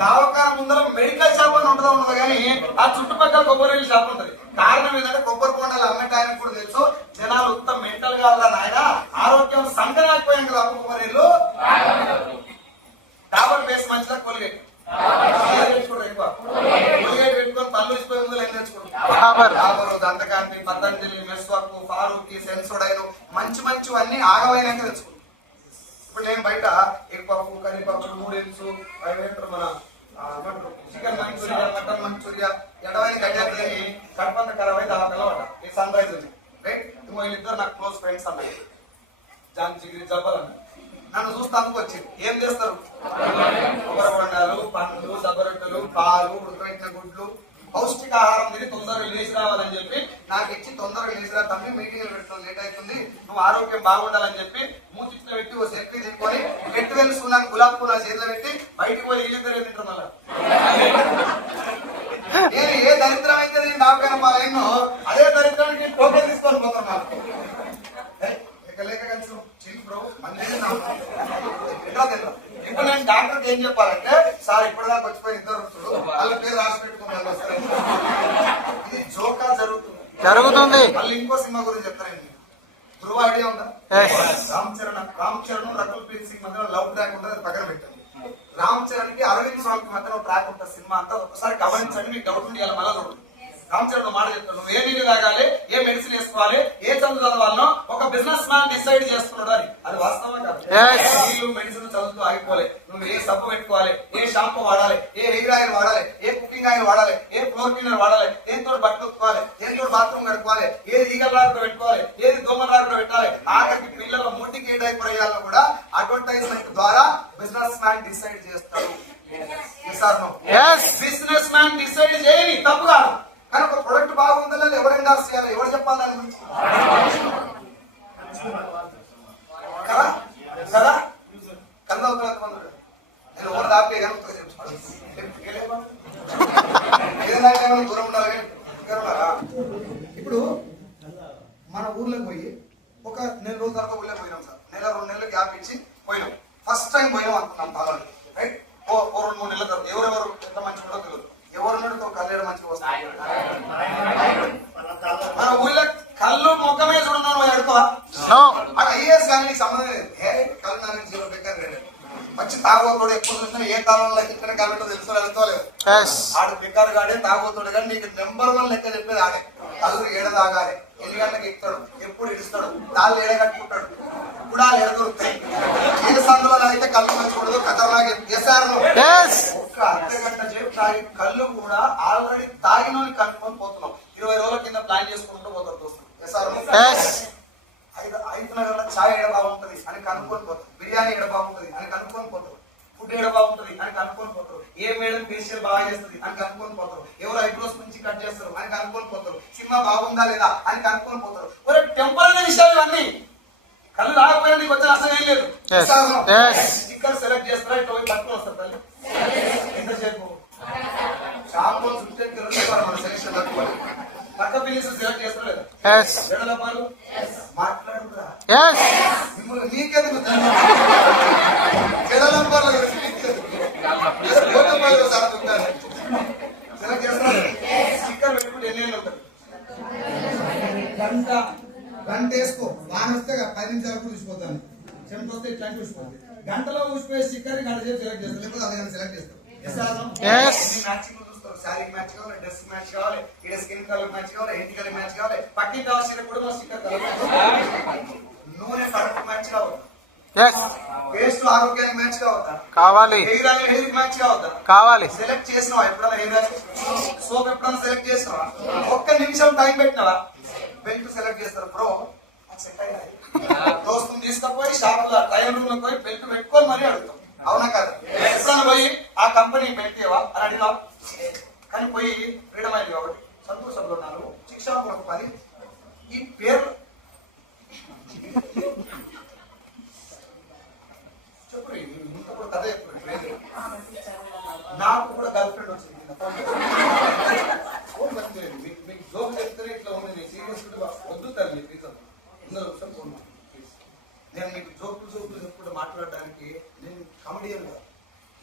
దావకారం ముందర మెడికల్ షాప్ అని ఉంటుందా ఉండదు కానీ ఆ చుట్టుపక్కల కొబ్బరి షాప్ ఉంటుంది. కారణం ఏంటంటే కొబ్బరి బొండాలు అమ్మట ఆయనకు కూడా తెలుసు, జనాలు ఉత్తమ మెంటల్ గా నాయన ఆరోగ్యం సంకరాకపోయాం కదా అప్పు కొబ్బరిళ్ళు. డాబర్ బేస్ మంచిదా కొలిగేట్ ఎక్కువ కొలిగేట్ పెట్టుకొని పళ్ళు ఇచ్చిపోయి ముందు ఏం తెచ్చుకుంటారు డాబరు, దంతకాంతి, పతంజలి, మెస్వాక్, ఫారూక్, సెన్సోడైన్ మంచివన్నీ ఆగమైనాక తెచ్చుకుంటాం. ఇప్పుడు నేను బయట ఎగ్ పప్పు, కర్రీపప్పు, నూడిల్స్, మన చికెన్ మంచూరియా, మటన్ మంచూరియా ఎడవైన గడ్డని కడపంత ఖరాబ్ అయితే అలవాట. ఈ సన్ రైజ్ ఉంది రైట్. వీళ్ళిద్దరు నాకు క్లోజ్ ఫ్రెండ్స్ అన్నారు, జాన్ జిగిరి జబ్బల్ అన్న. నన్ను చూస్తానికి వచ్చింది. ఏం చేస్తారు? కొబ్బరి బొండాలు, పండ్లు, దబ్బరొట్టెలు, పాలు, ఉడకబెట్టిన గుడ్లు, పౌష్టికాహారం తిని తొందరగా లేచి రావాలని చెప్పి నాకు ఇచ్చి తొందరగా లేచి రా తమ్మి, మీటింగ్ పెట్టడం లేట్ అవుతుంది, నువ్వు ఆరోగ్యం బాగుండాలని చెప్పి మూతిలో పెట్టి ఓ సెట్లీ తీసుకొని గట్టి వెలుసుకున్నాను గులాబ్ పూల చేతిలో పెట్టి బయటికి పోయి వీళ్ళిద్దరు తింటారు. మళ్ళా నేను ఏ దరిద్రం అయితే నేను దావకాన పాలైనో అదే దరిద్రానికి టోకెన్ తీసుకొని పోతాను. లేక కలిసి చిల్ బ్రో మళ్ళీ ఇప్పుడు నేను డాక్టర్కి ఏం చెప్పాలంటే, సార్ ఇప్పటిదాకా వచ్చిపోయి ఇద్దరు వాళ్ళ పేరు రాసి పెట్టుకుని వస్తారు. ఇది జోకా జరుగుతుంది. మళ్ళీ ఇంకో సినిమా గురించి చెప్తారండి, ధ్రువ ఐడియా ఉందా? రామ్ చరణ్ రకుల్ ప్రీత్ సింగ్ మధ్య లవ్ ట్రాక్ ఉంటుంది, అది పక్కన పెట్టండి. రామ్ చరణ్ కి అరవింద్ స్వామికి మధ్యలో ట్రాక్ ఉంటుంది. సినిమా అంతా ఒకసారి గమనించండి, మీకు డౌట్ ఉండి మళ్ళా చూడండి. రామచంద్ర మాట చెప్తాడు, నువ్వు ఏ నీళ్ళు తాగాలి, ఏ మెడిసిన్ వేసుకోవాలి, ఏ చదువు చదవాలనో ఒక బిజినెస్ మ్యాన్ డిసైడ్ చేస్తున్నాడు అని. అది వాస్తవం కాదు. నీళ్ళు మెడిసిన్ చదువుతూ ఆగిపోలే. నువ్వు ఏ సబ్బు పెట్టుకోవాలి, ఏ షాంపూ వాడాలి, ఏ హెయిర్ ఆయిల్ వాడాలి, ఏ కుకింగ్ ఆయిల్ వాడాలి, ఏ ఫ్లోర్ క్లీనర్ వాడాలి, దేంతో బట్టలు ఉతుకోవాలి, దేంతో బాత్రూమ్ కడుక్కోవాలి, ఏది ఈగల రాకుండా పెట్టుకోవాలి, ఏది దోమల రాకుండా పెట్టాలి, ఆఖరికి పిల్లల మూటికి ఏ డైపర్ వేయాలో కూడా అడ్వర్టైజ్మెంట్ ద్వారా బిజినెస్ మ్యాన్ డిసైడ్ చేస్తాడు. బిజినెస్ మ్యాన్ డిసైడ్ చేయని తప్పు కాదు, కానీ ఒక ప్రొడక్ట్ బాగుందా లేదా ఎవరు ఎండార్స్ చేయాలి, ఎవరు చెప్పాలి దాని గురించి కదా కదా కన్నా నేను ఎవరు దాపే కానీ ఏదైనా దూరం ఉండాలి కానీ. ఇప్పుడు మన ఊర్లోకి పోయి ఒక నెల రోజుల తర్వాత ఊళ్ళో పోయినాం సార్, నెల 2 నెలలు గ్యాప్ ఇచ్చి పోయినాం. ఫస్ట్ టైం పోయినాం అనుకున్నాం పాలని, రైట్? 2-3 నెలల తర్వాత ఎవరెవరు ఎంత మంచిగా కూడా తెలియదు, ఎవరున్నట్టు కళ్ళు మంచిగా వస్తాయి. మన ఊళ్ళో కళ్ళు మొక్కమే చూడన్నాను అడుగుతా అక్కడ ఐఏఎస్ కానీ నీకు సంబంధం లేదు. కళ్ళు నా జీరో బెక్కర్ మంచి తాగోతోడు ఎప్పుడు చూసినా ఏ కాలంలో ఇక్కడ కాబట్టి తెలుసుకోలేదు. ఆడు బెక్కర్ గాడే తాగోతోడు కానీ నీకు నెంబర్ 1 లెక్క చెప్పేది ఆడే. కళ్ళు ఏడ తాగాలి, ఎన్ని గంటలకు ఎక్కుతాడు, ఎప్పుడు ఇడుస్తాడు, తాళ్ళు ఏడ కట్టుకుంటాడు, కూడా ఏడ దొరుకుతాయి, ఏ సందులో అయితే కళ్ళు మంచికూడదు ఖతర్నాక్ చేశారు. ఒక్క అర్ధగంట సేపు తాగి కళ్ళు కూడా ఆల్రెడీ తాగినోని కనుక్కొని పోతున్నాం. 20 రోజుల కింద ప్లాన్ చేసుకుంటూ పోతారు దోస్తులు. 5 నగర్ల ఛాయ్ ఎడ బాగుంటది అని కనుక్కొని పోతారు, బిర్యానీ ఎడ బాగుంటది అని కనుక్కొని పోతారు, ఫుడ్ ఎడ బాగుంటది అని కనుక్కొని పోతారు, ఏ మేడం ఫేషియల్ బాగా చేస్తుంది అని కనుక్కొని పోతారు, ఎవరు ఐబ్రోస్ నుంచి కట్ చేస్తారు అని కనుక్కొని పోతారు, సినిమా బాగుందా లేదా అని కనుక్కొని పోతారు. ఒక టెంపరీ విషయాలు అన్ని. కళ్ళు రాకపోయినా నీకు వచ్చే నష్టం ఏం లేదు. స్టిక్కర్ సెలెక్ట్ చేస్తారా, ఇట్లా పోయి పట్టుకొని వస్తారు తల్లి. ఎంతసేపు షాంపూ చుట్టే మన సెలక్షన్ తక్కువాలి. పక్క పిల్లిస్ సెలెక్ట్ చేస్తారా లేదా? జడలపాలు మాట్లాడుతురా నీకెందుకు జడలంపాలు సెలెక్ట్ చేస్తారా? స్టిక్కర్ పెట్టుకుంటే ఎన్ని ఏళ్ళు ఉంటుంది? గంట వేసుకో, బాగా వస్తే 10 నిమిషాలకు చూసిపోతాను, చెంత వస్తే ఇట్లాంటి చూసిపోతుంది. గంటలో ఊసిపోయే స్టిక్కర్ గంట సేపు సెలెక్ట్ చేస్తారు, లేకపోతే అర్ధగంట సెలెక్ట్ చేస్తారు. మ్యాచింగ్ చూస్తారు, శారీ మ్యాచ్ కావాలి, డ్రెస్ మ్యాచ్ కావాలి, ఇక్కడ స్కిన్ కలర్ మ్యాచ్ కావాలి, ఇంటి కలర్ మ్యాచ్ కావాలి, పట్టి కావాల్సిన కూడా స్టిక్కర్ కలర్, నూనె కడుపు మ్యాచ్ కావాలి, పేస్ట్ ఆరోగ్యానికి మ్యాచ్ కావాలి, హెయిర్ మ్యాచ్ కావాలి. సెలెక్ట్ చేసినావా ఎప్పుడైనా? హెయిర్ సోప్ ఎప్పుడైనా సెలెక్ట్ చేసినావా? ఒక్క నిమిషం టైం పెట్టినావా? బెల్ట్ సెలెక్ట్ చేస్తారు బ్రో, సెట్ అయినా దోస్తుని తీసుకపోయి షాపులో ట్రయల్ రూమ్ లో పోయి బెల్ట్ పెట్టుకొని మరీ అడుగుతాం, అవునా కదా? ఎప్పుడైనా పోయి ఆ కంపెనీ బెల్ట్ ఇవ్వా అని అడిగినావు, కానీ పోయి ఫ్రీడమ్ అయింది కాబట్టి సంతోషంలో ఉన్నారు. శిక్షాపురం 10 ఈ పేరు చెప్పు, ఇంత కూడా కథ చెప్పు. నాకు కూడా గర్ల్ ఫ్రెండ్ వచ్చింది, మీకు జోక్ చెప్తే ఇట్లా ఉంది, నేను సీరియస్ వద్దు తల్లి ఫోన్. నేను మీకు జోకులు చెప్పుకుంటూ మాట్లాడడానికి నేను కమెడియన్ గా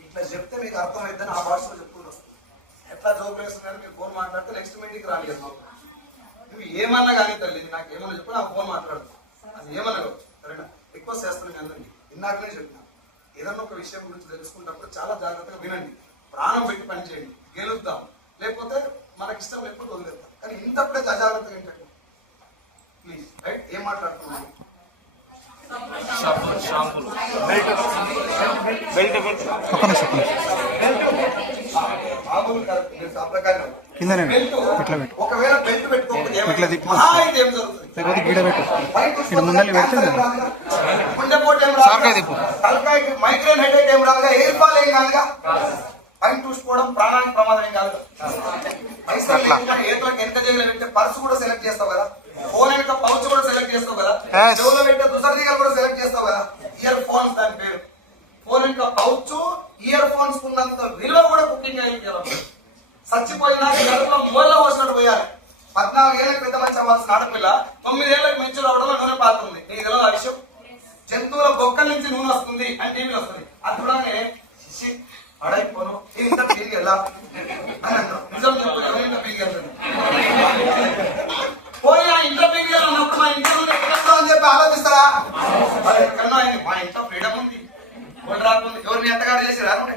ఇట్లా చెప్తే మీకు అర్థమైందని ఆ భాషలో చెప్పుకుంటూ వస్తుంది. ఎట్లా జోకులు వేస్తున్నారని మీరు ఫోన్ మాట్లాడితే నెక్స్ట్ మీటింగ్ రాలేదు. నువ్వు ఏమన్నా కానీ తల్లి నాకు ఏమన్నా చెప్పి నాకు ఫోన్ మాట్లాడుతావు, అది ఏమన్నా కావచ్చు, సరేనా? రిక్వెస్ట్ చేస్తాను అందరినీ, ఇందాకనే చెప్పిన ఏదన్నా ఒక విషయం గురించి తెలుసుకున్నప్పుడు చాలా జాగ్రత్తగా వినండి, ప్రాణం పెట్టి పని చేయండి, గెలుద్దాం, లేకపోతే మనకి ఇష్టం లేకపోతే వదిలేద్దాం. కానీ ఇంతప్పుడే అజాగ్రత్తగా ఏంటంటే ప్లీజ్ రైట్. ఏం మాట్లాడుతున్నాను? ఒకవేళ బెల్ట్ పెట్టుకోకపోతే మైగ్రేన్ హెడేక్ ఏం రాదుగా, ఎయిర్ ఫాల్ ఏం కాదుగా, పైన చూసుకోవడం ప్రాణానికి ప్రమాదం ఏం కాదు. ఏదో ఎంత చేయగలంటే పర్సు కూడా సెలెక్ట్ చేస్తావు కదా, ఫోన్ వెనక పౌచ్ కూడా సెలెక్ట్ చేస్తావు కదా, చెవులో పెట్టే దుసర్దిగా కూడా సెలెక్ట్ చేస్తావు కదా. ఇయర్ ఫోన్స్ దాని పేరు. ఫోన్ వెనక పౌచ్, ఇయర్ ఫోన్స్ ఉన్నంత విలువ కూడా కుకింగ్ అయ్యి చచ్చిపోయినా గడుపులో మూల పోసినట్టు పోయాలి. 14 ఏళ్ళకి పెద్ద మంచి అవ్వాల్సిన ఆడపిల్ల 9 ఏళ్ళకి మెచ్యూర్ అవడంలో నూనె పారుతుంది. నీకు తెలియదు ఆ విషయం? జంతువుల బొక్కల నుంచి నూనె వస్తుంది అని టీవీలో వస్తుంది. అది కూడా అడైపోను ఇంత పీరికి వెళ్ళా అని అంటాం. నిజం చెప్పు, ఎవరింత పీరికి వెళ్తుంది? పోయి ఆ ఇంట్లో పీరికి వెళ్ళినప్పుడు మా ఇంట్లో అని చెప్పి ఆలోచిస్తారా? అది ఎక్కడో అయింది, మా ఇంట్లో ఫ్రీడమ్ ఉంది, రాకుంది, ఎవరిని ఎంతగాడు చేసి రాకుండే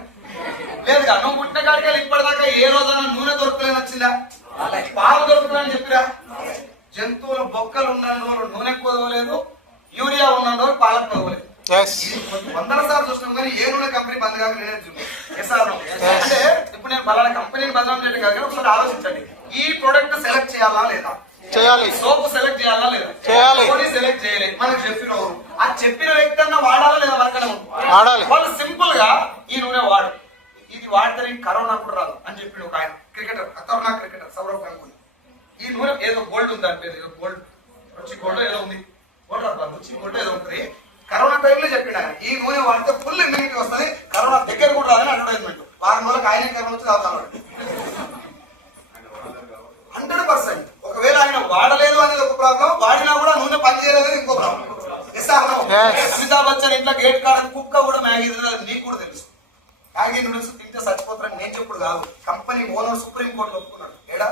లేదుగా. నువ్వు పుట్టిన కాడికి ఇప్పటిదాకా ఏ రోజైనా నూనె దొరకలేని వచ్చిందా? పాలు దొరుకుతుందని చెప్పిరా? జంతువుల బొక్కలు ఉన్న రోజులు నూనె కొదవలేదు, యూరియా ఉన్న రోజులు పాలకు కొదవలేదు. ఎస్ వందల సార్లు చూసినాం కానీ ఏ నూనె కంపెనీ బంద్ కాక నేనే అంటే ఇప్పుడు నేను బలానా కంపెనీని బదనాం చేయడం కాదు కానీ ఒకసారి ఆలోచించండి. ఈ ప్రొడక్ట్ సెలెక్ట్ చేయాలా లేదా? చేయాలి. సోప్ సెలెక్ట్ చేయాలా లేదా? చేయాలి. సెలెక్ట్ చేయలేదు. మనకు చెప్పిన ఆ చెప్పిన వ్యక్తి అన్న వాడాలా లేదా? మనకన్నా వాడాలి. వాళ్ళు సింపుల్ గా ఈ నూనె వాడు, ఇది వాడితే కరోనా కూడా రాదు అని చెప్పి ఒక ఆయన క్రికెటర్, ఖతర్నాక్ క్రికెటర్ సౌరవ్ గంగూలీ. ఈ నూనె ఏదో గోల్డ్ ఉంది దాని పేరు, ఏదో గోల్డ్ రుచి గోల్డ్ ఏదో ఉంది, గోల్డ్ రాదు రుచి గోల్డ్ ఏదో ఉంటుంది. కరోనా టైంలో చెప్పిన ఈ నూనె వాడితే ఫుల్ ఇమ్యూనిటీ వస్తుంది, కరోనా దగ్గర కూడా రాదని అడ్వర్టైజ్మెంట్. వారం రోజులకు ఆయన కరోనా వచ్చి రావాలి 100%. ఒకవేళ ఆయన వాడలేదు అనేది ఒక ప్రాబ్లం, వాడినా కూడా నూనె పనిచేయలేదు ఇంకో ప్రాబ్లం. అమితాబ్ బచ్చన్ ఇంట్లో గేట్ కాడ కుక్క కూడా మ్యాగీ తినలేదు, నీకు కూడా తెలుసు. మ్యాగీ నూడిల్స్ తింటే చచ్చిపోతారని నేను చెప్పుడు కాదు, కంపెనీ ఓనర్ సుప్రీం కోర్టు ఒప్పుకున్నాడు. ఏడా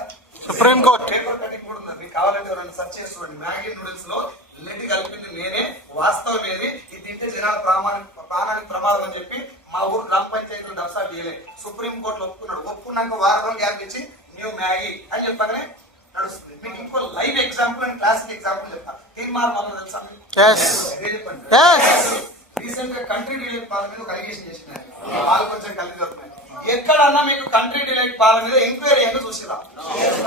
సుప్రీం కోర్టు పేపర్ కటింగ్ కూడా ఉంది, మీకు కావాలంటే ఎవరైనా సెర్చ్ చేసి చూడండి. మ్యాగీ నూడిల్స్ లో లెడ్ కలిపింది నేనే, వాస్తవం ఏది, ఇది తింటే జనాల ప్రాణానికి ప్రమాదం అని చెప్పి మా ఊరు గ్రామ పంచాయతీలు దర్శా చేయలేదు. సుప్రీం కోర్టులో ఒప్పుకున్నాడు. ఒప్పుకున్నాక వారం రోజులు గ్యాప్ ఇచ్చి న్యూ మ్యాగీ అని చెప్పగానే నడుస్తుంది. మీకు ఇంకో live example and classic example చెప్తాను. తీర్మానం మనం తెలుసా? రీసెంట్ గా కంట్రీ డిలైట్ పాల మీద ఒక అలిగేషన్ చేసినారు. పాలు కొంచెం కలిసి వస్తున్నాయి. ఎక్కడన్నా మీకు కంట్రీ డిలైట్ పాల మీద ఎంక్వైరీ అయ్యి చూసిరా?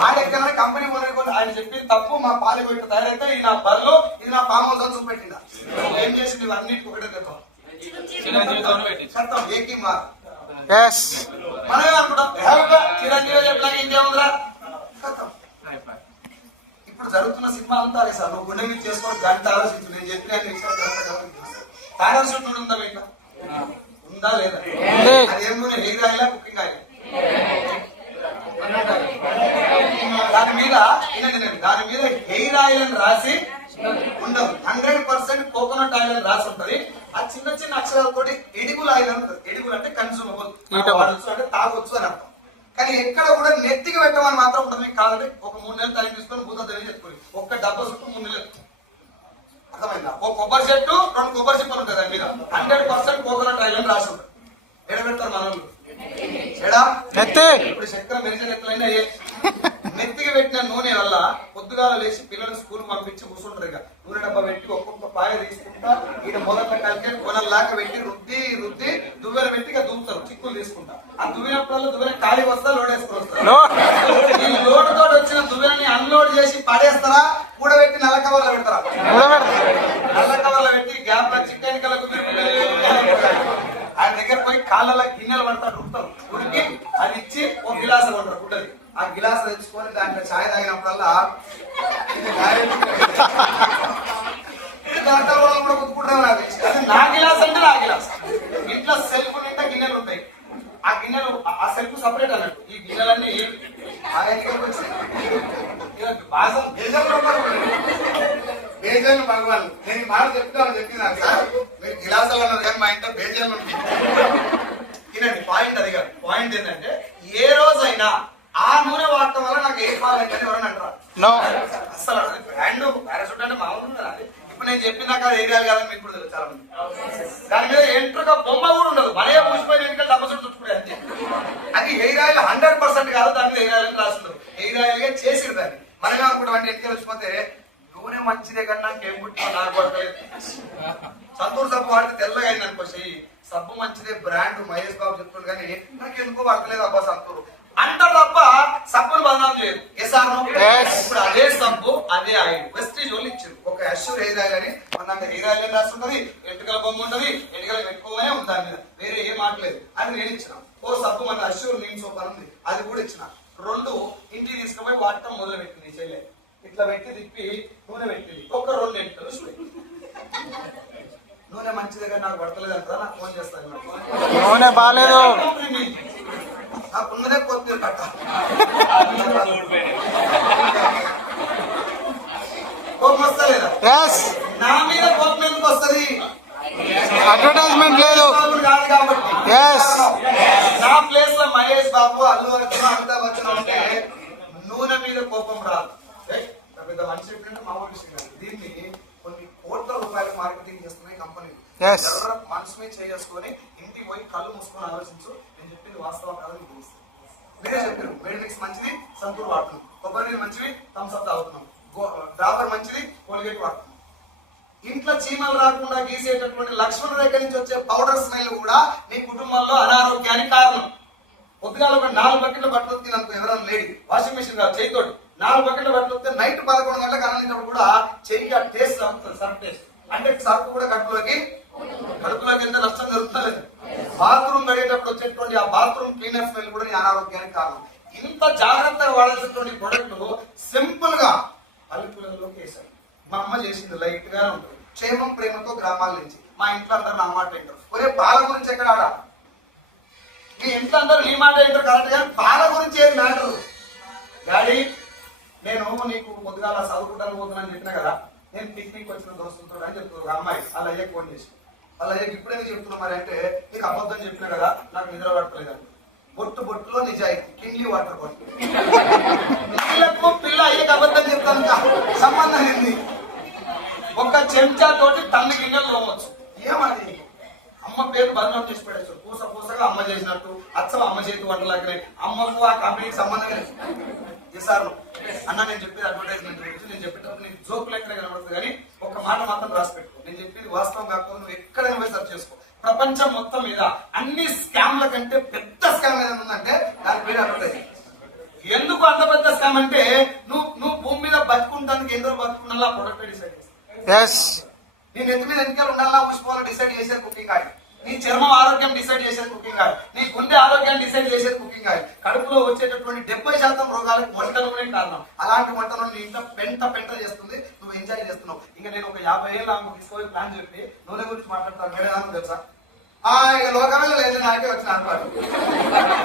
ఆయన ఎక్కడ కంపెనీ ఓనర్ ఆయన చెప్పింది తప్పు, మా పాలు పెట్టి తయారైతే ఇది నా బర్లో, ఇది నా ఫామ్ హౌస్ అని చూపెట్టిందా? ఏం చేసింది? ఇవన్నిటికి ఒకటే చెప్తాం, ఏకీ మార్. మనమే అనుకుంటాం చిరంజీవి చెప్పినాక ఇంకేముందిరా. ఇప్పుడు జరుగుతున్న సినిమా అంతా అదే సార్. నువ్వు గుండె మీద చేసుకొని గంట ఆలోచించు, నేను చెప్పిన ప్యారాషూట్ ఉందా మీకు? ఉందా లేదా? అదేం హెయిర్ ఆయిలా కుకింగ్ ఆయిల్? దాని మీద దాని మీద హెయిర్ ఆయిల్ అని రాసి ఉండదు, 100% కోకోనట్ ఆయిల్ అని రాసి ఉంటది. ఆ చిన్న చిన్న అక్షరాలతో ఎడిబుల్ ఆయిల్ అని ఉంటుంది. ఎడిబుల్ అంటే కన్సూమబుల్, వాడచ్చు అంటే తాగొచ్చు అని అర్థం. కానీ ఎక్కడ కూడా నెత్తికి పెట్టమని మాత్రం ఉంటుంది. మీకు కాదంటే ఒక 3 నెలలు టైం తీసుకొని భూత తెలియ చెప్పుకోండి. ఒక్క డబ్బా చుట్టూ 3 నెలలు, అర్థమైందా? ఒక కొబ్బరి చెట్టు 2 కొబ్బరి చిప్పలు ఉంటాయి, దాని మీద 100% కోకోనట్ ఆయిల్ అని రాసి ఉంటుంది. ఎడ పెడతారు మన వాళ్ళు? ఎడా ఇప్పుడు చక్కెర మెరిసిన ఎట్లయినా నెత్తికి పెట్టిన నూనె వల్ల పొద్దుగాల లేచి పిల్లలు స్కూల్ పంపించి కూర్చుంటారు. ఇక నూనె డబ్బా పెట్టి ఒక్కొక్క పాయ తీసుకుంటా ఈయన మొదట కలిసి కొనల్లాగా పెట్టి రుద్ది రుద్ది దువ్వెలు పెట్టి ఇక దువ్వుతారు, చిక్కులు తీసుకుంటా. ఆ దువ్వినప్పుడు దువ్వెన ఖాళీ వస్తా లోడ్ వేసుకుని వస్తారు. ఈ లోడ్ తోటి వచ్చిన దువ్వెని అన్లోడ్ చేసి పడేస్తారా, కూడబెట్టి నల్ల కవర్లో పెడతారా? నల్ల కవర్లో పెట్టి గ్యాప్ లో చికెన్ కలకు ఆయన దగ్గర పోయి కాళ్ళ గిన్నెలు పడతాడు, ఉడతారు. ఉడికి అది ఇచ్చి ఒక గిలాస కొంటారు గుడ్డది. ఆ గిలాస తెచ్చుకొని దాంట్లో ఛాయ్ తాగినప్పుడల్లా కూడా కుట్టుకుంటారు. అది నా గిలాస్ అంటే నా గిలాస్. ఇంట్లో సెల్ఫ్ నిండా గిన్నెలు ఉంటాయి. ఆ గిన్నెలు ఆ సెల్ఫ్ సపరేట్ అన్నట్టు. ఈ గిన్నెలన్నీ బేజన్ భగవాన్. నేను మాట చెప్తాను చెప్పినా సార్, మీరు గిలాసాలు అన్నారు కానీ మా ఇంట్లో బేజన్ తినండి. పాయింట్ అది కాదు. పాయింట్ ఏంటంటే ఏ రోజైనా ఆ నూనె వాడటం వల్ల నాకు ఏ పాలంటే ఎవరైనా అంటారా? అసలు బ్రాండ్ పారాషూట్ అంటే మామూలు అది. ఇప్పుడు నేను చెప్పినాక అది ఏరియాలు కాదని మీకు కూడా తెలుసు చాలా మంది. దాని మీద ఎంట్రుగా బొమ్మ కూడా ఉండదు, మనయే ముగిసిపోయిన ఎన్నికలు డబ్బసుడు చుట్టుకునే అంతే. అది హెయిర్ ఆయిల్ 100% కాదు, దాని మీద హెయిర్ ఆయిల్ అని రాస్తుంటారు. హెయిర్ ఆయిల్ గా చేసిరు దాన్ని. మనమే అనుకుంటాం ఎన్నికలు వచ్చిపోతే నూనె మంచిదే కన్నా నాకేం పుట్టినా నాకు పడతలేదు. సంతూర్ సబ్బు వాడితే తెల్లగా అయింది అనుకో చెయ్యి, సబ్బు మంచిదే బ్రాండ్ మహేష్ బాబు చెప్తుంది కానీ నాకు ఎందుకో పడతలేదు అబ్బా సంతూరు అంటారు తప్ప సబ్బును బదనాం చేయరు. ఇప్పుడు అదే సబ్బు అదే ఆయిల్ వెస్టీజ్ వాళ్ళు ఇచ్చారు. ఒక అష్యూర్ హెయిర్ ఆయిల్ అని మన హెయిర్ ఆయిల్ అని రాస్తుంటది, ఎంటుకల బొమ్మ ఉంటది, ఎంటుకలు పెట్టుకోగానే ఉంది దాని మీద, వేరే ఏం మాట్లేదు. అది నేను ఇచ్చిన. ఓ సబ్బు మన అష్యూర్ నీమ్ సోప్ అని ఉంది, అది కూడా ఇచ్చిన. 2 ఇంటికి తీసుకుపోయి వాడటం మొదలు పెట్టింది చెల్లె. ఇట్లా పెట్టి తిప్పి నూనె పెట్టింది. ఒక 2 ఎంటుకలు నూనె మంచి దగ్గర నాకు పడతలేదు అంటారా? నాకు ఫోన్ చేస్తాను, నూనె బాగాలేదు నాకు ఉన్నదే కొత్తిమీర కట్ట. కోపం వస్తా లేదా? నా మీద కోపం ఎందుకు వస్తుంది? అడ్వర్టైజ్మెంట్ లేదు కాదు కాబట్టి. నా ప్లేస్ లో మహేష్ బాబు, అల్లు అర్జున్, అమితాబ్ బచ్చన్ ఉంటే నూనె మీద కోపం రాదు. పెద్ద మంచి చెప్పినట్టు మామూలు విషయం కాదు. దీన్ని కొన్ని కోట్ల రూపాయలు మార్కెటింగ్ చేస్తున్నాయి కంపెనీలు. మనసు మీద చేసుకొని ఇంటికి పోయి కళ్ళు మూసుకొని ఆలోచించు. నేను చెప్పింది వాస్తవం కాదని తెలుస్తుంది. మీరే చెప్పారు వేడి మిక్స్ మంచిది సంతూర్ వాడుతున్నాం, కొబ్బరి నీళ్ళు మంచివి థమ్స్ అప్ తాగుతున్నాం, డ్రాపర్ మంచిది కోల్గేట్ వాడుతున్నాం. ఇంట్లో చీమలు రాకుండా గీసేటటువంటి లక్ష్మణ రేఖ నుంచి వచ్చే పౌడర్ స్మెల్ కూడా మీ కుటుంబంలో అనారోగ్యానికి కారణం. పొద్దుగాల ఒక 4 బకెట్ల బట్టలు వస్తుంది అనుకో, ఎవరైనా లేడీ వాషింగ్ మిషన్ కాదు చేయితోటి 4 బకెట్ల బట్టలు వస్తే నైట్ 11 గంటలకు అన్నినప్పుడు కూడా చెయ్యి ఆ టేస్ట్ అవుతుంది, సర్ఫ్ టేస్ట్ అంటే సర్ఫ్ కూడా కడుపులోకి ఎంత నష్టం జరుగుతుంది. బాత్రూమ్ గడిగేటప్పుడు వచ్చేటువంటి ఆ బాత్రూమ్ క్లీనర్ స్మెల్ కూడా నీ అనారోగ్యానికి కారణం. ఇంత జాగ్రత్తగా వాడాల్సినటువంటి ప్రొడక్ట్ సింపుల్ గా పల్లెటూళ్ళలోకి వేశారు. మా అమ్మ చేసింది లైట్ గా ఉంటుంది, క్షేమం ప్రేమతో గ్రామాల నుంచి. మా ఇంట్లో అందరు నా మాట వింటారు. ఒరే బాల గురించి ఎక్కడ ఆడా, మీ ఇంట్లో అందరూ నీ మాట వింటారు కరెక్ట్ గా, బాల గురించి ఏం మ్యాటర్. డాడీ నేను నీకు పొద్దుగాల చదువుకుంటాను పోతున్నాను చెప్పినా కదా, నేను పిక్నిక్ వచ్చిన దోస్తులతో అని చెప్తాను అమ్మాయి. వాళ్ళ అయ్యకి ఫోన్ చేసి, వాళ్ళ అయ్యకి ఇప్పుడే చెప్తున్నా మరి అంటే, నీకు అబద్ధం చెప్పినా కదా నాకు నిద్ర పడతలేదు అని. బొట్టులో నిజాయితీ కింగ్లీ వాటర్ బాటిల్ నీళ్ళకు పిల్ల అయ్యకి అబద్ధం చెప్తాను సంబంధం ఏంది. ఒక చెంచా తోటి తల్లి గిన్నెలు తోమొచ్చు. ఏమది అమ్మ పేరు బదనాం చేసి పెట్టచ్చు. పూస పూసగా అమ్మ చేసినట్టు అచ్చం అమ్మ చేతి వంటలాగానే అమ్మకు ఆ కంపెనీకి సంబంధం లేదు. ఈసారి అన్న నేను చెప్పేది అడ్వర్టైజ్మెంట్ గురించి, నేను చెప్పేటప్పుడు నీకు జోకులు ఎక్కడ కనబడుతుంది కానీ ఒక మాట మాత్రం రాసి పెట్టుకో. నేను చెప్పేది వాస్తవం కాకపోతే నువ్వు ఎక్కడైనా పోయి సర్చ్ చేసుకో. ప్రపంచం మొత్తం మీద అన్ని స్కామ్ల కంటే పెద్ద స్కామ్ ఏదైనా ఉందంటే దాని పేరు అడ్వర్టైజ్మెంట్. ఎందుకు అంత పెద్ద స్కామ్ అంటే నువ్వు భూమి మీద బతుకుంటానికి ఎందుకు బతుకున్నా ప్రొడక్ట్ డిసైడ్ చేస్తాను. నీ నెత్తి మీద ఎందుకు ఉండాలా పుష్పాలు డిసైడ్ చేసేది కుకింగ్ ఆయిల్, నీ చర్మం ఆరోగ్యం డిసైడ్ చేసేది కుకింగ్ ఆయిల్, నీ గుండె ఆరోగ్యాన్ని డిసైడ్ చేసేది కుకింగ్ ఆయిల్. కడుపులో వచ్చేటటువంటి 70% రోగాలకు వంట నూనె కారణం. అలాంటి వంట నూనె నీ ఇంట్లో పెంట చేస్తుంది, నువ్వు ఎంజాయ్ చేస్తున్నావు. ఇంకా నేను ఒక 50 ఏళ్ళ తీసుకొని ప్లాన్ చెప్పి నూనె గురించి మాట్లాడతాను. మేడం తెలుసా ఇక లోకమే లేదు నాకే వచ్చిన అనుకోడు,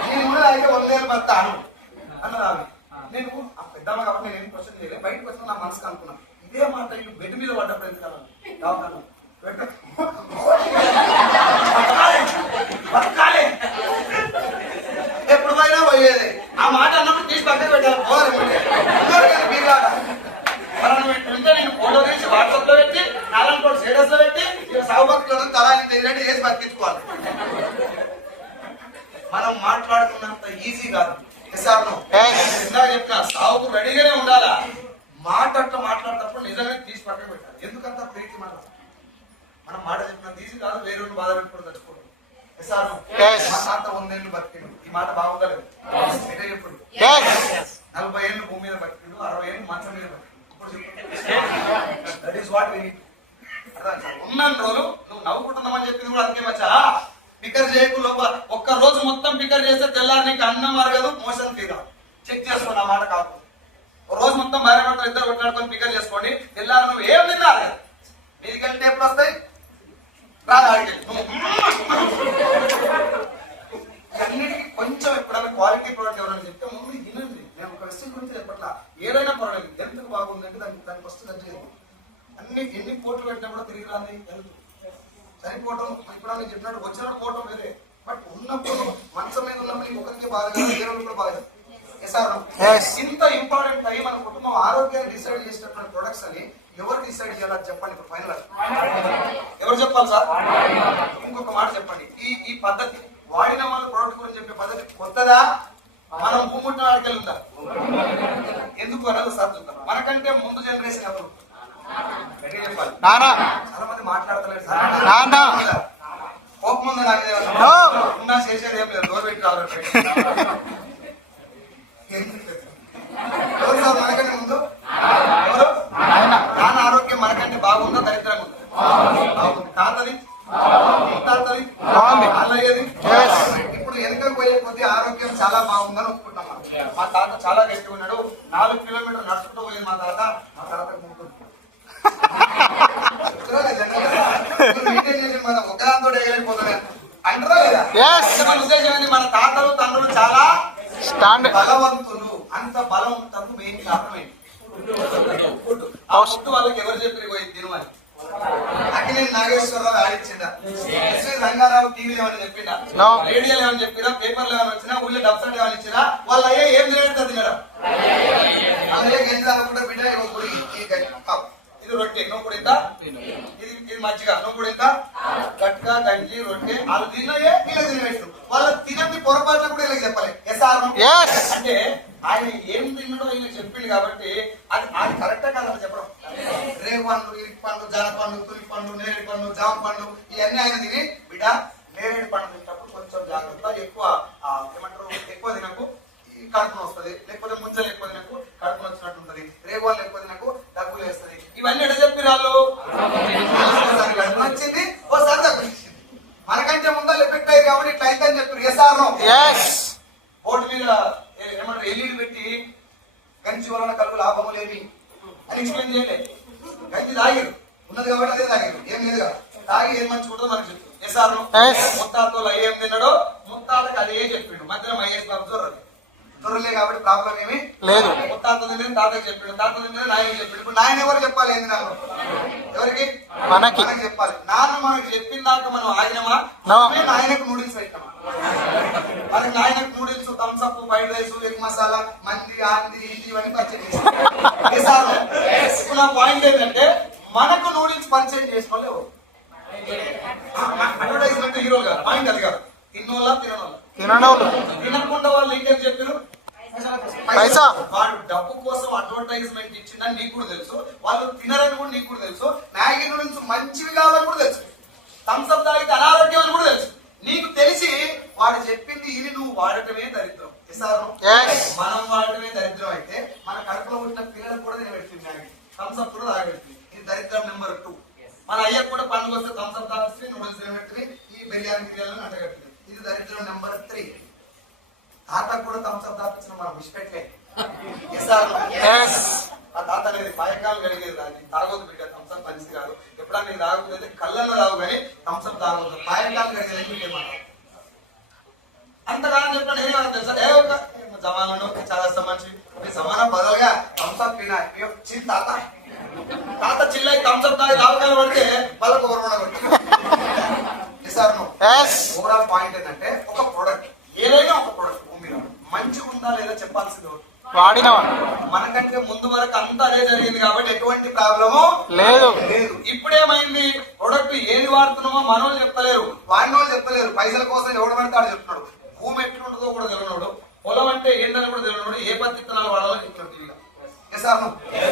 నేను కూడా అయితే 100 ఏళ్ళు బతాను అన్నది. నేను పెద్దమ్మ కాబట్టి నేను ఏం క్వశ్చన్ చేయలేదు, బయటకు వచ్చిన నా మనసుకు అనుకున్నాను. ఇదే మాట ఇల్లు బెడ్ మీద పడ్డప్పుడు ఎందుకన్నా ఎప్పుడు పోయినా పోయేది. ఆ మాట అన్నప్పుడు తీసి పక్కన పెట్టాలి. నేను ఫోటో తీసి వాట్సాప్ లో పెట్టి నాలుగు స్టేటస్ లో పెట్టి సౌభక్తులను తలాన్ని తెలియనట్టు చేసి బతికించుకోవాలి. మనం మాట్లాడుకున్నంత ఈజీ కాదు. ఇందాక చెప్పిన సాగుకు రెడీగానే ఉండాలా. మాట అట్లా మాట్లాడేటప్పుడు నిజంగా తీసి పక్కన పెట్టాలి. ఎందుకంత ప్రీతి మాట. మనం మాట చెప్పినంత ఈజీ కాదు. వేరే బాధ పెట్టుకుని తెచ్చుకోండి. మా తాత 100 ఏళ్ళు బతికిండు. ఈ మాట బాగుండలేదు. ఎటే చెప్పుడు 40 ఏళ్ళు భూమి మీద బతికిండు, 60 ఏళ్ళు మంచం మీద బతికిండు. That is what we need. ఉన్న రోజు నువ్వు నవ్వుకుంటున్నామని చెప్పింది కూడా అందుకే మచ్చా. పికర్ చేయకు లోపల ఒక్క రోజు మొత్తం పికర్ చేస్తే తెల్లారి నీకు అన్నం అరగదు, మోషన్ తీరా. చెక్ చేసుకోండి ఆ మాట కాదు. రోజు మొత్తం భార్య భర్తలు ఇద్దరు కొట్లాడుకొని పికర్ చేసుకోండి, తెల్లారి నువ్వు ఏం తిన్నారు మీదికంటే ఎప్పుడు వస్తాయి రాదు. అన్నిటికీ కొంచెం ఎప్పుడైనా క్వాలిటీ ప్రోడక్ట్ ఎవరైనా చెప్తే ముందు వినండి. నేను ఒక విషయం గురించి చెప్పట్లా, ఏదైనా పర్వాలేదు. ఎంత బాగుందంటే దానికి వస్తుంది అంటే ఎన్ని కోట్లు పెట్టినా కూడా తిరిగి రాని హెల్త్ సరిపోవటం. ఇప్పుడు మీకు చెప్పినట్టు వచ్చినప్పుడు పోవటం వేరే, బట్ ఉన్నప్పుడు మనసు మీద ఉన్నప్పుడు ఒకరికి బాధ కాదు, వేరే కూడా బాధ. ఇంత ఇంపార్టెంట్ అయ్యి మన కుటుంబం ఆరోగ్యాన్ని డిసైడ్ చేసినటువంటి ప్రొడక్ట్స్ అని ఎవరు డిసైడ్ చేయాలని చెప్పండి. ఇప్పుడు ఫైనల్ ఎవరు చెప్పాలి సార్? ఇంకొక మాట చెప్పండి. ఈ పద్ధతి వాడిన వాళ్ళ ప్రోడక్ట్ గురించి చెప్పే పద్ధతి కొత్తదా, మనం భూముట్టిన వాడికి ఉందా? ఎందుకు అన్నది సార్ చూద్దాం. మనకంటే ముందు జనరేషన్ ఎవరు చెప్పాలి. చాలా మంది మాట్లాడతలేదు సార్. కోపం ఉందా నాకు ఉన్నా చేసేది ఏం లేదు. డోర్ పెట్టి రావాలి. ఎవరు సార్ మనకంటే ముందు? ఎవరు? నాన్న ఆరోగ్యం మనకంటే బాగుందా దరిద్రంగా ఉందా? బాగుంది. తాతది అల్లయ్యేది. ఇప్పుడు వెనుకకు పోయే కొద్ది ఆరోగ్యం చాలా బాగుందని ఒప్పుకుంటాం. మా తాత చాలా గట్టి ఉన్నాడు. 4 కిలోమీటర్లు నడుచుకుంటూ పోయేది మా తాత. మా తాత మనం ఒకదాంతో వేయలేకపోతున్నాం అంటారా లేదా? మన ఉద్దేశం ఏంటి? మన తాతలు తండ్రులు చాలా బలవంతులు. అంత బలం ఉంటందుకు మెయిన్ కారణం ఏంటి? ఆ ఫుడ్ వాళ్ళకి ఎవరు చెప్పి పోయి తినమని. అక్కినేని నాగేశ్వరరావు ఆడించిందా? ఎస్వి రంగారావు టీవీలో ఏమని చెప్పిందా? రేడియోలో ఏమని చెప్పినా? పేపర్లో ఏమైనా వచ్చినా? ఊళ్ళో డబ్సెట్ ఏమని ఇచ్చినా? వాళ్ళ అయ్యే ఏం తినేది తినడం. అలాగే గెంజి తాగకుండా బిడ్డ ఇది రొట్టె నువ్వు కూడా ఇంత, ఇది మజ్జిగ నువ్వు కూడా ఇంత, గట్క గంజి రొట్టె వాళ్ళు తిన్నాయే వీళ్ళకి తినవేస్తారు. వాళ్ళ తినండి పొరపాటున కూడా వీళ్ళకి చెప్పాలి. Yes. అంటే ఆయన ఏం తిన్నాడో ఆయన చెప్పిండు కాబట్టి అది కరెక్టే కాదని చెప్పడం. రేగు పండు, ఇరికి పండు, జామ పండు, తులి పండు, నేరేడు పండు, జామ పండు ఇవన్నీ ఆయన తిని బిడ్డ నేరేడు పండు తింటప్పుడు కొంచెం జాగ్రత్త, ఎక్కువ ఏమంటారు ఎక్కువ తినకు కడుపున వస్తుంది, లేకపోతే ముంజలు ఎక్కువ తినకు కడుపున వచ్చినట్టు ఉంటది, రేగు వాళ్ళు ఎక్కువ తినకు దగ్గులు వేస్తుంది. ఇవన్నీ ఎడ చెప్పి వాళ్ళు వచ్చింది ఓసారి దగ్గు మనకంటే ముందు ఎఫెక్ట్ అయ్యి కాబట్టి ఇట్లా అయిందని చెప్పారు. ఎస్ఆర్నో ఓటు మీద ఏమంటారు ఎల్ఈడి పెట్టి గంజి వలన కలుగు లాభములేమి అని ఎక్స్ప్లెయిన్ చేయలేదు. గంజి తాగిరు ఉన్నది కాబట్టి అదే తాగిరు, ఏం లేదుగా తాగి ఏం మంచి ఉంటుందో మనకు చెప్తారు. ఎస్ఆర్నో ముత్తాతతో ఏం తిన్నాడో ముత్తాతకి అదే చెప్పిండు. మధ్యలో మహేష్ బాబు దొరలే కాబట్టి ప్రాబ్లం ఏమి లేదు. ముత్తాత తిన్నది తాతకి చెప్పిండు, తాత తిన్నది నాయనకి చెప్పిండు. ఇప్పుడు నాయన ఎవరు చెప్పాలి? ఏంది నాకు ఎవరికి? మనకి చెప్పాలి. నాన్న మనకు చెప్పిన దాకా మనం ఆగినమా? నాయనకు నూడిల్స్ పెట్టామా? మనకి నాయనకు noodles, Thums Up, fried rice, egg masala, మంది, ఆంది ఇవన్నీ పరిచయం చేస్తాం. ఇప్పుడు నా పాయింట్ ఏంటంటే మనకు నూడిల్స్ పరిచయం చేసుకోలేవు. అడ్వర్టైజ్మెంట్ హీరోలు కాదు, పాయింట్ అది కాదు. తిన్నోళ్ళ తిననోళ్ళు తినకుండా వాళ్ళు ఇంకేం చెప్పారు? పైసా. వాడు డబ్బు కోసం అడ్వర్టైజ్మెంట్ ఇచ్చిందని నీకు కూడా తెలుసు, వాళ్ళు తినరని కూడా నీకు కూడా తెలుసు, మ్యాగీ నూడిల్స్ మంచివి కావాలని కూడా తెలుసు, థమ్స్అప్ తాగితే అనారోగ్యం అని కూడా తెలుసు. నీకు తెలిసి వాడు చెప్పింది ఇది నువ్వు వాడటమే దరిద్రం. మనం వాడటమే దరిద్రం అయితే మన కడుపులో పుట్టిన పిల్లలకు కూడా నేను పెడుతుంది మ్యాగీ, థమ్స్అప్ కూడా తాగబెడుతుంది. ఇది దరిద్రం నెంబర్ 2. మన అయ్యకు కూడా పండుగ వస్తే థమ్స్అప్ తాగిస్తే నూడిల్స్ తినబెట్టి ఈ బిర్యానీ గిర్యాలను అంటగట్టింది. ఇది దరిద్రం నెంబర్ 3. తాతకు కూడా థమ్స్అప్ తాపించిన మనం విడిచిపెట్టలే. ఆ తాత అనేది పాయకాలు కలిగేది, అది తాగొద్దు బిడ్డ, థమ్స్అప్ మంచిది కాదు. ఎప్పుడన్నా నీకు తాగుతుంది కళ్ళల్లో తాగు కానీ థమ్స్అప్ తాగొద్దు, పాయకాలు కలిగేది మీకేమన్నా అంతగానో చెప్పండి. ఏమన్నా తెలుసా? ఏ ఒక జమానంలో చాలా మంచి జమానా బదలుగా థమ్స్అప్ పీనా తాత తాత చిల్లై థమ్స్అప్ తాగి తాగుకాలు పడితే వాళ్ళకు ఓవరాల్ పాయింట్ ఏంటంటే ఒక ప్రోడక్ట్ ఏదైనా ఒక ప్రోడక్ట్ భూమిలో మంచిగా ఉందా లేదా చెప్పాల్సింది వాడిన మనకంటే ముందు వరకు అంతా అదే జరిగింది కాబట్టి ఎటువంటి ప్రాబ్లము లేదు. ఇప్పుడేమైంది? ప్రొడక్ట్ ఏది వాడుతున్నామో మనోళ్ళు చెప్తలేరు, వాడిన వాళ్ళు చెప్తలేరు. పైసల కోసం ఎవడు పడతాడు చెప్తున్నాడు. భూమి ఎట్లుంటుందో కూడా తెలియనోడు, పొలం అంటే ఏంటని కూడా తెలియనోడు, ఏ పత్తి విత్తనాలు వాడాలో చెప్తున్నాడు.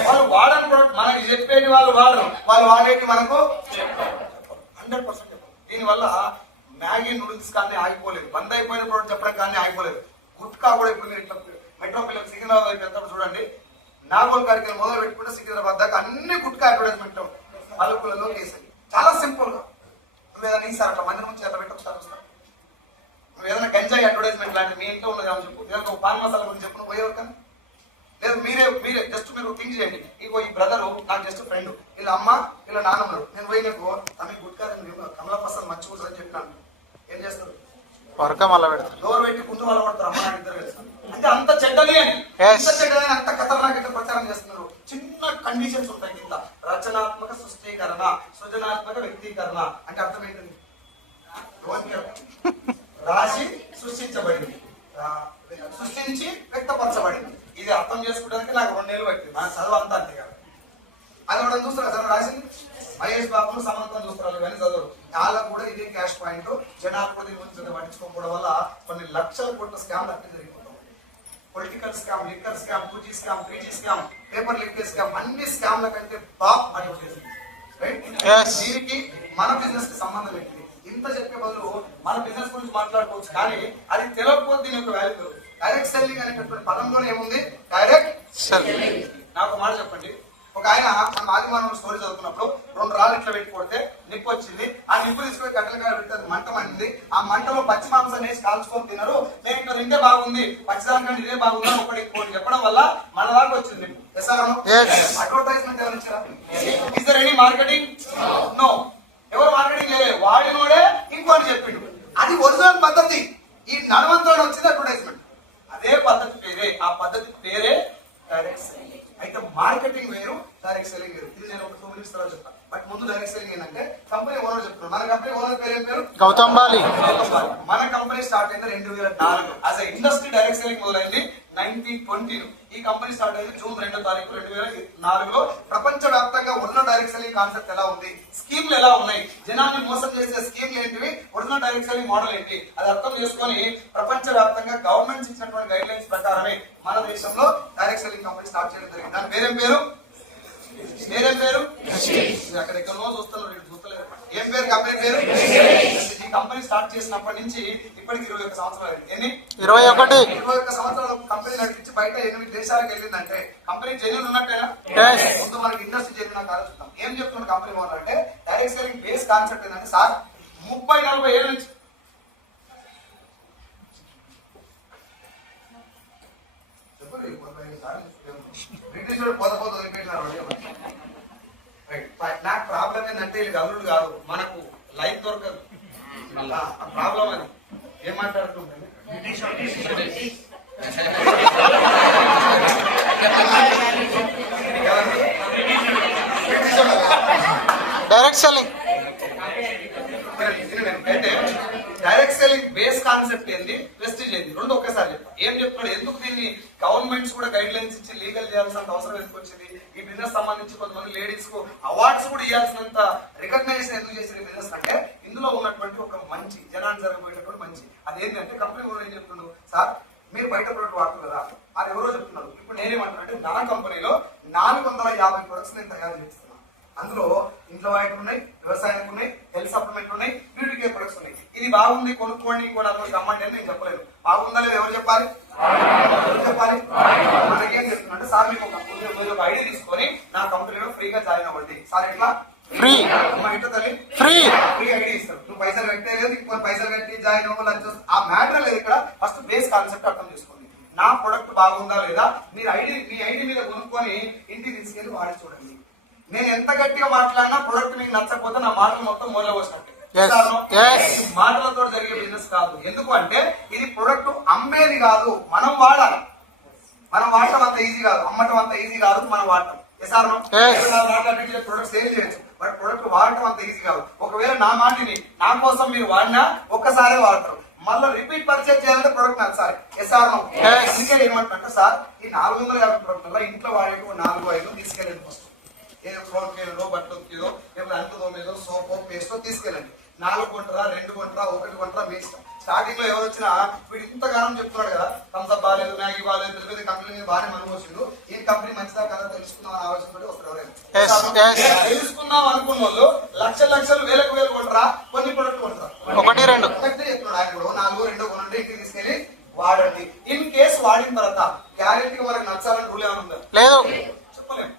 వాళ్ళు వాడని ప్రొడక్ట్ మనకి చెప్పేది వాళ్ళు వాడరు, వాళ్ళు వాడేది మనకు 100%. దీనివల్ల మ్యాగీ నూడిల్స్ కానీ ఆగిపోలేదు, బంద్ అయిపోయిన ప్రోడక్ట్ చెప్పడం కానీ ఆగిపోలేదు. గుట్కా కూడా ఇప్పుడు మీరు ఇట్లా మెట్రో పిల్లలు సికింద్రాబాద్ వైపు వెళ్తారు చూడండి, నాగోల్ గారికి మొదలు పెట్టుకుంటే సికింద్రాబాద్ దాకా అన్ని గుట్కా అడ్వర్టైజ్మెంట్ పలుకులలో వేసాయి. చాలా సింపుల్ గా నువ్వు ఏదైనా ఈసారి అట్లా మంది నుంచి అట్లా పెట్టొచ్చు. నువ్వు ఏదైనా గంజాయి అడ్వర్టైజ్మెంట్ లాంటి మీ ఇంట్లో ఉన్నది అని చెప్పు, ఏదైనా పాన్ మసాలా గురించి చెప్పు, నువ్వు పోయేవారు కానీ లేదు. మీరే జస్ట్ మీరు థింక్ చేయండి. ఇగో ఈ బ్రదరు నాకు జస్ట్ ఫ్రెండ్, వీళ్ళ అమ్మ వీళ్ళ నాన్నమ్మడు, నేను పోయినకు తనకి గుట్కా కమలా పసంద్ మంచి కూర్చొని చెప్పినాను. ఏం చేస్తారు? వర్గం అలా పెడతారు, డోర్ పెట్టి కుందు వాళ్ళ పడతారు. అమ్మ నాకు ఇద్దరు వెళ్తారు అంటే అంత చెడ్డని అని, అంత చెడ్డని అంత ఖతర్నాక్ అయితే ప్రచారం చేస్తున్నారు. చిన్న కండిషన్స్ ఉంటాయి కింద, రచనాత్మక సృష్టీకరణ, సృజనాత్మక వ్యక్తీకరణ అంటే అర్థం ఏంటండి? రాసి సృష్టించబడింది, సృష్టించి వ్యక్తపరచబడింది. ఇది అర్థం చేసుకోవడానికి నాకు 2 ఏళ్ళు పట్టింది. మన చదువు అంతా అంతే కదా. అది కూడా చూస్తారు కదా రాసింది. మహేష్ బాబును సమంతం చూస్తారు కానీ చదవరు. వాళ్ళకు కూడా ఇదే క్యాష్ పాయింట్. జనాలు కూడా దీని గురించి పట్టించుకోకపోవడం వల్ల కొన్ని లక్షల కోట్ల స్కామ్లు అట్లా జరిగిపోతాం. Political scam, liquor scam, 2G scam, 3G scam, paper leakage scam, అన్ని స్కామ్ల కంటే బాగా అడ్వర్టైజింగ్. దీనికి మన బిజినెస్ కి సంబంధం ఏంటి? ఇంత చెప్పే బదులు మన బిజినెస్ గురించి మాట్లాడుకోవచ్చు, కానీ అది తెలియకపోతే దీని యొక్క వాల్యూ. డైరెక్ట్ సెల్లింగ్ అనేటటువంటి పదంలోనే ఏముంది? Direct selling. నాకు మాట చెప్పండి. ఒక ఆయన మన ఆదిమానం స్టోరీ చదువుతున్నప్పుడు 2 రాళ్ళు ఇట్లా పెట్టి కొడితే నిప్పు వచ్చింది. ఆ నిప్పు తీసుకొని కట్టెలకాయ పెడితే మంట మండింది. ఆ మంటలో పచ్చి మాంసం వేసి కాల్చుకొని తిన్నారు. నేను ఇట్లా తింటే బాగుంది, పచ్చిదాని కంటే ఇదే బాగుంది అని ఒకటి చెప్పడం వల్ల మన దాకా వచ్చింది. అడ్వర్టైజ్మెంట్ ఎవరు ఇచ్చారా? Is there any marketing? No. ఎవరు మార్కెటింగ్ చేయలేదు, వాడినోడే ఇంకోటి చెప్పిండు. అది ఒరిజినల్ పద్ధతి. ఈ నడవంతో వచ్చింది అడ్వర్టైజ్మెంట్. అదే పద్ధతి పేరే, ఆ పద్ధతి పేరే డైరెక్ట్ సెల్లింగ్. అయితే మార్కెటింగ్ వేరు, డైరెక్ట్ సెల్లింగ్ వేరు. ఇది నేను ఒక 2 minutes తర్వాత చెప్తాను. బట్ ముందు డైరెక్ట్ సెల్లింగ్ ఏంటంటే కంపెనీ ఓనర్ చెప్తున్నారు. మన కంపెనీ ఓనర్ పేరు ఏం పేరు? గౌతమ్ బాలి. మన కంపెనీ స్టార్ట్ అయింది 2004. As a industry direct selling మొదలైంది 1920 ఈ కంపెనీ స్టార్ట్ అయింది జూన్ 2వ తారీఖు 2004లో. ప్రపంచ వ్యాప్తంగా ఒరిజినల్ డైరెక్ట్ సెల్లింగ్ కాన్సెప్ట్ ఎలా ఉంది, స్కీమ్లు ఎలా ఉన్నాయి, జనాన్ని మోసం చేసే స్కీమ్లు ఏంటివి, ఒరిజినల్ డైరెక్ట్ సెల్లింగ్ మోడల్ ఏంటి, అది అర్థం చేసుకొని ప్రపంచ వ్యాప్తంగా గవర్నమెంట్ ఇచ్చినటువంటి గైడ్ లైన్స్ ప్రకారమే మన దేశంలో డైరెక్ట్ సెల్లింగ్ కంపెనీ స్టార్ట్ చేయడం జరిగింది. దాని పేరేం పేరు అక్కడెక్కడో చూస్తున్నారు, చూస్తలేదు. ఏం పేరు కంపెనీ పేరు? ఈ కంపెనీ స్టార్ట్ చేసినప్పటి నుంచి ఇప్పటికి 21 సంవత్సరాలు. ఎన్ని? 21 సంవత్సరాలు కంపెనీ నడిపించి బయట 8 దేశాలకు వెళ్ళిందంటే కంపెనీ జెన్యూన్ ఉన్నట్టేనా? ముందు మనకి ఇండస్ట్రీ జెన్యూన్ కాదు చూద్దాం. ఏం చెప్తున్న కంపెనీ ఓనర్ అంటే డైరెక్ట్ సెల్లింగ్ బేస్ కాన్సెప్ట్ ఏంటంటే సార్ 30-40 ఏళ్ళ నుంచి బ్రిటిష్ పోత వదిలిపెట్టినారు. నాకు ప్రాబ్లం ఏంటంటే వీళ్ళు గల్లుడు కాదు, మనకు లైఫ్ దొరకదు. ప్రాబ్లం అది. ఏం మాట్లాడుతుంటే డైరెక్ట్ సెల్లింగ్ అయితే డైరెక్ట్ సెల్లింగ్ బేస్ కాన్సెప్ట్ ఏంది, ప్రెస్టీజ్ ఏంది, రెండు ఒకేసారి చెప్తాను. ఏం చెప్తున్నాడు, ఎందుకు దీన్ని గవర్నమెంట్స్ కూడా గైడ్ లైన్స్ ఇచ్చి లీగల్ చేయాల్సిన అవసరం ఎందుకు వచ్చింది, ఈ బిజినెస్ సంబంధించి కొంతమంది లేడీస్ కు అవార్డ్స్ కూడా ఇవ్వాల్సినంత రికగ్నైజేషన్ ఎందుకు చేసిన బిజినెస్ అంటే ఇందులో ఉన్నటువంటి ఒక మంచి జనాన్ని జరగబోయేటటువంటి మంచి అదేంటంటే కంపెనీ కూడా ఏం చెప్తున్నాడు, సార్ మీరు బయట ప్రొడక్ట్ వాడుతున్నారు కదా, అది ఎవరో చెప్తున్నారు. ఇప్పుడు నేనేమంటున్నా అంటే నా కంపెనీలో 450 ప్రొడక్ట్స్ నేను తయారు చేస్తున్నాను. అందులో ఇంట్లో వాటి ఉన్నాయి, వ్యవసాయానికి ఉన్నాయి, హెల్త్ సప్లిమెంట్ ఉన్నాయి, బ్యూటీ కేర్ ప్రొడక్ట్స్ ఉన్నాయి. ఇది బాగుంది కొనుక్కోండి కూడా అమ్మండి అని నేను చెప్పలేదు. బాగుందా లేదా ఎవరు చెప్పాలి? మనకేం చెప్తున్నా అంటే సార్ మీకు ఒక ఐడి తీసుకొని నా కంపెనీలో ఫ్రీగా జాయిన్ అవ్వండి. సార్ ఎట్లా ఫ్రీ ఫ్రీ ఫ్రీ ఐడి ఇస్తారు. నువ్వు పైసలు కట్టే లేదు, ఇంకో పైసలు కట్టి జాయిన్ అవ్వాలి. ఆ మ్యాటర్ లేదు ఇక్కడ. ఫస్ట్ బేస్ కాన్సెప్ట్ అర్థం చేసుకోండి. నా ప్రొడక్ట్ బాగుందా లేదా మీరు మీ ఐడి మీద కొనుక్కొని ఇంటికి తీసుకెళ్లి వాడి చూడండి. నేను ఎంత గట్టిగా మాట్లాడినా ప్రొడక్ట్ మీకు నచ్చకపోతే నా మాటలు మొత్తం మొదలు వచ్చినట్టు. మాటలతో జరిగే బిజినెస్ కాదు. ఎందుకు అంటే ఇది ప్రొడక్ట్ అమ్మేది కాదు, మనం వాడాలి. మనం వాడటం అంత ఈజీ కాదు, అమ్మటం అంత ఈజీ కాదు, మనం వాడటం. ప్రొడక్ట్ సేల్ చేయొచ్చు, బట్ ప్రొడక్ట్ వాడటం అంత ఈజీ కాదు. ఒకవేళ నా మాటిని నా కోసం మీరు వాడినా ఒక్కసారే వాడతారు, మళ్ళీ రిపీట్ పర్చేజ్ చేయాలంటే ప్రొడక్ట్ నచ్చాలి. అందుకే ఏమంటే సార్ ఈ 450 ప్రొడక్ట్ ఇంట్లో వాడేవి 4-5 తీసుకెళ్ళండి. ఫస్ట్ ఏదో ఫ్లోర్ కేలో బట్టలు ఉతికేదో లేకపోతే అంటు తోమేదో సోపో పేస్టో తీసుకెళ్ళండి. 4 కొంటారా 2 కొంటారా 1 కొంటారా మీ ఇష్టం. స్టార్టింగ్ లో ఎవరు వచ్చినా వీడు ఇంతగానం చెప్తున్నాడు కదా, థమ్స్అప్ బాగాలేదు, మ్యాగీ బాగాలేదు, పెద్ద పెద్ద కంపెనీ మీద బాగానే మనమోసిండు, ఈ కంపెనీ మంచిదా కదా తెలుసుకుందాం అని ఆలోచనతో వస్తారు. తెలుసుకుందాం అనుకున్న వాళ్ళు లక్షలు వేలకు కొంటారా, కొన్ని ప్రొడక్ట్ కొంటారా, 1-2 చెప్తున్నాడు ఆయన కూడా. 4-2 కొనండి, ఇంటికి తీసుకెళ్లి వాడండి. ఇన్ కేసు వాడిన తర్వాత గ్యారెంటీగా మనకు నచ్చాలని రూల్ ఏమైనా ఉందా? లేదు, చెప్పలేము.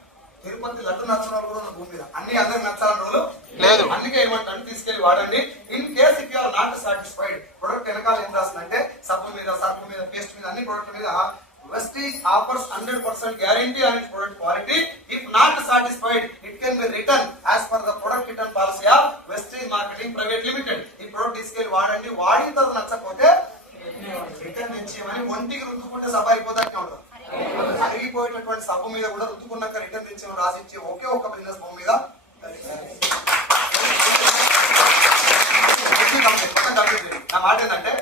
తిరుపతి లడ్డు నచ్చిన కూడా ఉన్న భూమి మీద అన్ని అందరికి నచ్చాలని రోజులు లేదు. అందుకే ఏమంటే తీసుకెళ్లి వాడండి. In case if you are not satisfied, product వెనకాల ఏం రాస్తుందంటే సబ్బు మీద, సర్ఫ్ మీద, పేస్ట్ మీద, అన్ని ప్రొడక్ట్ మీద Vestige offers 100% guarantee on its product quality. If not satisfied, it can be returned as per the product return policy of Vestige Marketing Private Limited. ఈ product తీసుకెళ్లి వాడండి, వాడిన తర్వాత నచ్చకపోతే రిటర్న్ తెచ్చేయమని ఒంటికి రుద్దుకుంటే సభ అయిపోతానే ఉంటుంది. అరిగిపోయేటటువంటి సబ్బు మీద కూడా రుద్దుకున్నాక రిటర్న్ తెచ్చేమని రాసిచ్చే ఒకే ఒక బిజినెస్ భూమి మీద నా మాట ఏంటంటే,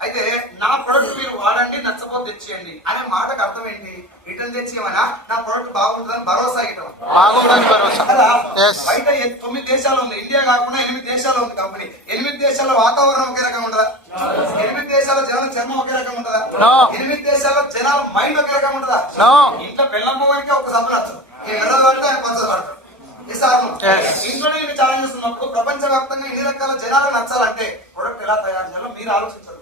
అయితే నా ప్రొడక్ట్ మీరు వాడండి, నచ్చపోతే తెచ్చేయండి అనే మాటకు అర్థం ఏంటి? రిటర్న్ తెచ్చేయమనా నా ప్రొడక్ట్ బాగుంటుందని భరోసా ఇవ్వడం. బయట 9 దేశాలు ఉంది, ఇండియా కాకుండా 8 దేశాలు ఉంది కంపెనీ. 8 దేశాల వాతావరణం ఒకే రకంగా ఉంటుందా? 8 దేశాల జనాల చర్మం ఒకే రకంగా ఉంటుందా? 8 దేశాల జనాల మైండ్ ఒకే రకంగా ఉంటుందా? ఇంట్లో బెల్లం పోవడానికి ఒక సభ నచ్చదు, ఎర్రది పడితే ఆయన పంచది పడతాడు. ఇంట్లో ఇన్ని ఛాలెంజెస్ ఉన్నప్పుడు ప్రపంచ వ్యాప్తంగా ఇన్ని రకాల జనాలు నచ్చాలంటే ప్రొడక్ట్ ఎలా తయారు చేయాలో మీరు ఆలోచించాలి.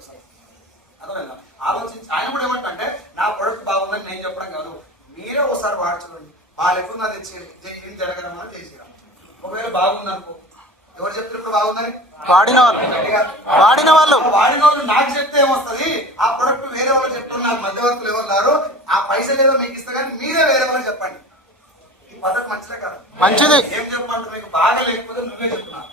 అర్థమైందా? ఆలోచించి ఆయన కూడా ఏమంటే నా ప్రొడక్ట్ బాగుందని నేను చెప్పడం కాదు, మీరే ఒకసారి వాడుకోండి. బాగాలేకుండా అది ఏం జరగడం అని చేసిరా. ఒకవేళ బాగుంది అనుకో, ఎవరు చెప్తున్నప్పుడు బాగుందని వాడిన వాళ్ళు నాకు చెప్తే ఏమొస్తుంది? ఆ ప్రొడక్ట్ వేరే వాళ్ళు చెప్తున్నారు, నాకు మధ్యవర్తులు ఎవరు లేరు, ఆ పైసలు ఏదో మీకు ఇస్తా కానీ మీరే వేరే వాళ్ళకి చెప్పండి. ఈ పద్ధతి మంచిదే కదా? మంచిది. ఏం చెప్పమంటే మీకు బాగా లేకపోతే నువ్వే చెప్తున్నారు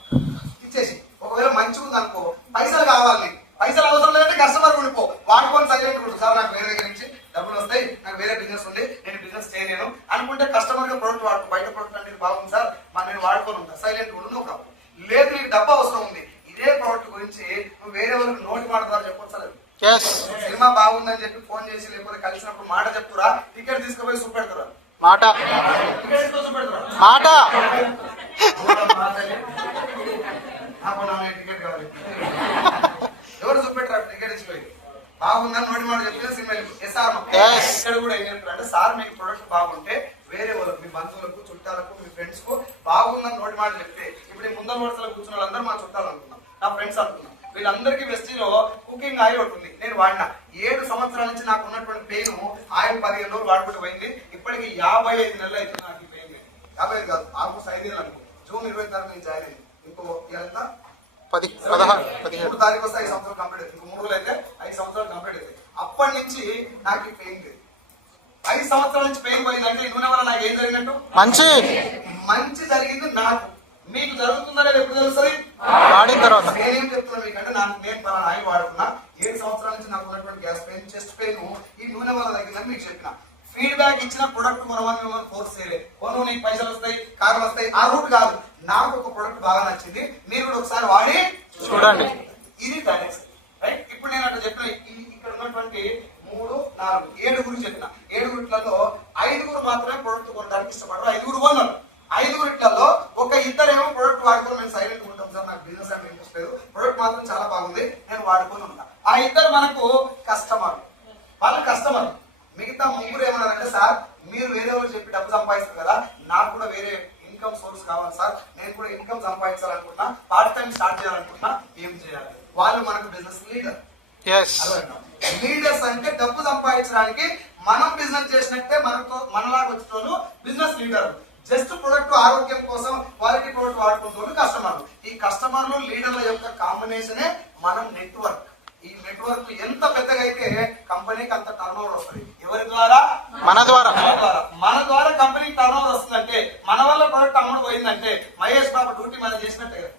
ఇచ్చేసి. ఒకవేళ మంచిగా ఉంది అనుకో, పైసలు కావాలి, పైసలు అవసరం లేదంటే కస్టమర్ ఉండిపో, వాడుకొని సైలెంట్ ఉంటుంది. సార్ నాకు వేరే దగ్గర నుంచి డబ్బులు వస్తాయి, నాకు వేరే బిజినెస్ ఉంది, నేను బిజినెస్ చేయలేను అనుకుంటే కస్టమర్ గా ప్రొడక్ట్ వాడుకో. బయట ప్రొడక్ట్ అంటే బాగుంది సార్, నేను వాడుకొని ఉంటా, సైలెంట్ ఉండు, నువ్వు కాదు. లేదు నీకు డబ్బు అవసరం ఉంది, ఇదే ప్రొడక్ట్ గురించి నువ్వు వేరే వాళ్ళకి నోటి మాట ద్వారా చెప్పొచ్చు. సినిమా బాగుందని చెప్పి ఫోన్ చేసి లేకపోతే కలిసినప్పుడు మాట చెప్తురా, టికెట్ తీసుకుపోయి చూపెడతారా? మాట టికెట్ తీసుకొని చూపెడతారా? మాట టికెట్ కావాలి. ఎవరు చూపెట్టారు? టికెట్ ఇచ్చిపోయి బాగుందని నోటి మాట చెప్తే సినిమా ఇక్కడ కూడా ఏం చెప్తారంటే, సార్ మీకు ప్రొడక్ట్ బాగుంటే వేరే వాళ్ళకు, మీ బంధువులకు, చుట్టాలకు, మీ ఫ్రెండ్స్ కు బాగుందని నోటి మాట చెప్తే, ఇప్పుడు ఈ ముందర వరుసలో కూర్చున్న వాళ్ళందరూ మా చుట్టాలు అనుకున్నాం, నా ఫ్రెండ్స్ అనుకున్నాం. వీళ్ళందరికీ వెస్టీలో కుకింగ్ ఆయిల్ ఉంటుంది, నేను వాడిన 7 సంవత్సరాల నుంచి నాకు ఉన్నటువంటి పెయిన్ ఆయిల్ 15 రోజులు వాడుకుంటూ పోయింది. ఇప్పటికి 55 నెలలు అయితే నాకు ఈ పెయిన్ 55 కాదు, ఆల్మోస్ట్ 5 ఏళ్ళు అనుకో. జూన్ 20 తారీఖు నేను జాయిన్ అయింది. ఇంకో 3 తారీఖు వస్తే 5 సంవత్సరాలు కంప్లీట్ అవుతుంది. ఇంకో 3 రోజులు అయితే 5 సంవత్సరాలు కంప్లీట్ అవుతాయి. అప్పటి నుంచి నాకు ఈ పెయిన్ లేదు. 5 సంవత్సరాల నుంచి పెయిన్ పోయిందంటే ఈ నూనె వల్ల నాకు ఏం జరిగినట్టు? మంచి జరిగింది నాకు. మీకు జరుగుతుందా లేదు ఎప్పుడు తెలుస్తుంది? వాడిన తర్వాత. నేనేం చెప్తున్నా మీకంటే, నేను పలానా ఆయిల్ వాడుకున్నా, 7 సంవత్సరాల నుంచి నాకు ఉన్నటువంటి గ్యాస్ పెయిన్, చెస్ట్ పెయిన్ ఈ నూనె వల్ల తగ్గిందని మీకు చెప్పిన. ఫీడ్బ్యాక్ ఇచ్చిన ప్రొడక్ట్ కొనమని మిమ్మల్ని ఫోర్స్ చేయలేదు. కొను, నీకు పైసలు వస్తాయి, కార్లు వస్తాయి, ఆ రూట్ కాదు. నాకు ఒక ప్రొడక్ట్ బాగా నచ్చింది, మీరు కూడా ఒకసారి వాడి చూడండి. ఇది డైరెక్ట్ రైట్. ఇప్పుడు నేను అట్లా చెప్పిన ఇక్కడ ఉన్నటువంటి 3, 4, 7 గురించి చెప్పిన. 7 5 మాత్రమే ప్రొడక్ట్ కొనడానికి ఇష్టపడరు, 5 కొన్నారు. 5 ఒక 2 ప్రొడక్ట్ వాడుకొని మేము సైలెంట్ ఉంటాం సార్, నాకు బిజినెస్ అంటే ఇంట్రెస్ట్ లేదు, ప్రొడక్ట్ మాత్రం చాలా బాగుంది, నేను వాడుకొని ఉంటా. ఆ 2 మనకు కస్టమర్, వాళ్ళు కస్టమర్. మిగతా 3 ఏమన్నారంటే, సార్ మీరు వేరే వాళ్ళు చెప్పి డబ్బు సంపాదిస్తారు కదా, నాకు కూడా వేరే ఇన్కమ్ సోర్స్ కావాలి సార్, నేను కూడా ఇన్కమ్ సంపాదించాలనుకుంటున్నా, పార్ట్ టైం స్టార్ట్ చేయాలనుకుంటున్నా, ఏం చేయాలి? వాళ్ళు మనకు బిజినెస్ లీడర్. లీడర్స్ అంటే డబ్బు సంపాదించడానికి మనం బిజినెస్ చేసినట్టే మనలాగా వచ్చిన బిజినెస్ లీడర్. జస్ట్ ప్రొడక్ట్ ఆరోగ్యం కోసం క్వాలిటీ ప్రొడక్ట్ వాడుకుంటూ కస్టమర్లు. ఈ కస్టమర్లు లీడర్ల యొక్క కాంబినేషనే మనం నెట్వర్క్. ఈ నెట్వర్క్ ఎంత పెద్దగా అయితే కంపెనీకి అంత టర్న్ ఓవర్ వస్తుంది. ఎవరి ద్వారా? మన ద్వారా. మన ద్వారా కంపెనీకి టర్న్ ఓవర్ వస్తుందంటే, మన వల్ల ప్రొడక్ట్ అమ్ముడు పోయిందంటే మహేష్ బాబు డ్యూటీ మనం చేసినట్టే కదా.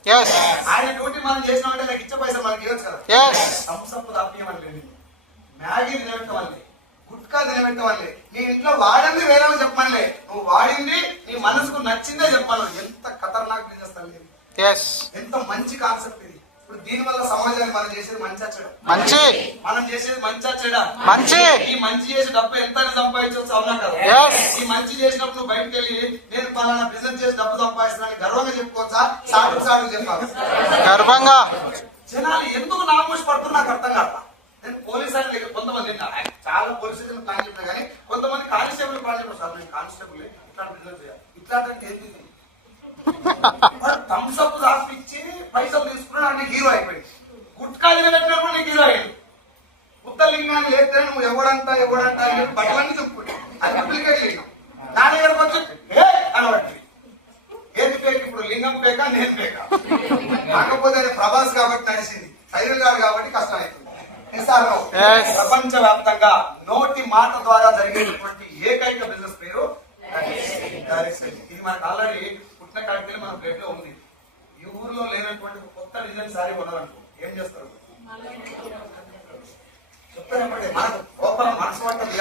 ఆయన డ్యూటీ మనం చేసినామంటే నాకు ఇచ్చే పైసలు మనకి ఇవ్వచ్చు కదా. సంసప్పు తప్పియమని, మ్యాగీ తినబెట్టమని, గుట్కా తినబెట్టమని, నీ ఇంట్లో వాడింది వేరే చెప్పమని, నువ్వు వాడింది నీ మనసుకు నచ్చిందే చెప్పాలి. ఎంత ఖతర్నాక్ బిజినెస్ తల్లి, ఎంత మంచి కాన్సెప్ట్ ఇది. ఇప్పుడు దీని వల్ల సమాజానికి మనం చేసేది మంచి చెడ, మనం చేసేది మంచి చెడ. ఈ మంచి చేసే డబ్బు ఎంత సంపాదించవచ్చు, అవునా కదా? ఈ మంచి చేసినప్పుడు నువ్వు బయటకు వెళ్ళి నేను పలానా బిజినెస్ చేసి డబ్బు సంపాదిస్తున్నాను గర్వంగా చెప్పుకోవచ్చా? సాటు చెప్పాలి గర్వంగా. జనాలు ఎందుకు నామోషి పడుతున్నా నాకు అర్థం కాదు. నేను పోలీస్ అంటే కొంతమంది చాలా పోలీస్ స్టేషన్ ప్లాన్ చెప్పినా కానీ కొంతమంది కానిస్టేబుల్ ప్లాన్ చెప్పారు, సార్ నేను కానిస్టేబుల్ ఇట్లాంటి బిజినెస్ చేయాలి, ఇట్లాంటి ఏంటి థమ్స్అప్ రాసిచ్చి పైసలు తీసుకున్నా అంటే హీరో అయిపోయింది. గుట్కా తినబెట్టినప్పుడు నీకు హీరో అయ్యింది. ఉత్తరలింగాన్ని లేస్తే నువ్వు ఎవడంతా అని చెప్పి బట్టలన్నీ చెప్పుకుంటావు, అది డూప్లికేట్ లింగం. నా దగ్గరకు వచ్చి అనబట్టి ఏది పేక? ఇప్పుడు లింగం పేక, నేను పేక. కాకపోతే అది ప్రభాస్ కాబట్టి నడిచింది, సైరల్ గారు కాబట్టి కష్టం అవుతుంది. ప్రపంచ వ్యాప్తంగా నోటి మాట ద్వారా జరిగేటటువంటి ఏకైక బిజినెస్ పేరు ఇది. మనకు ఆల్రెడీ పుట్టిన కాడికి మన ప్లేట్ లో ఉంది. ఈ ఊర్లో లేనటువంటి కొత్త డిజైన్ సారీ కొనాలనుకో ఏం చేస్తారు? చెప్తారంటే మనకు లోపల మనసు పట్టాలి,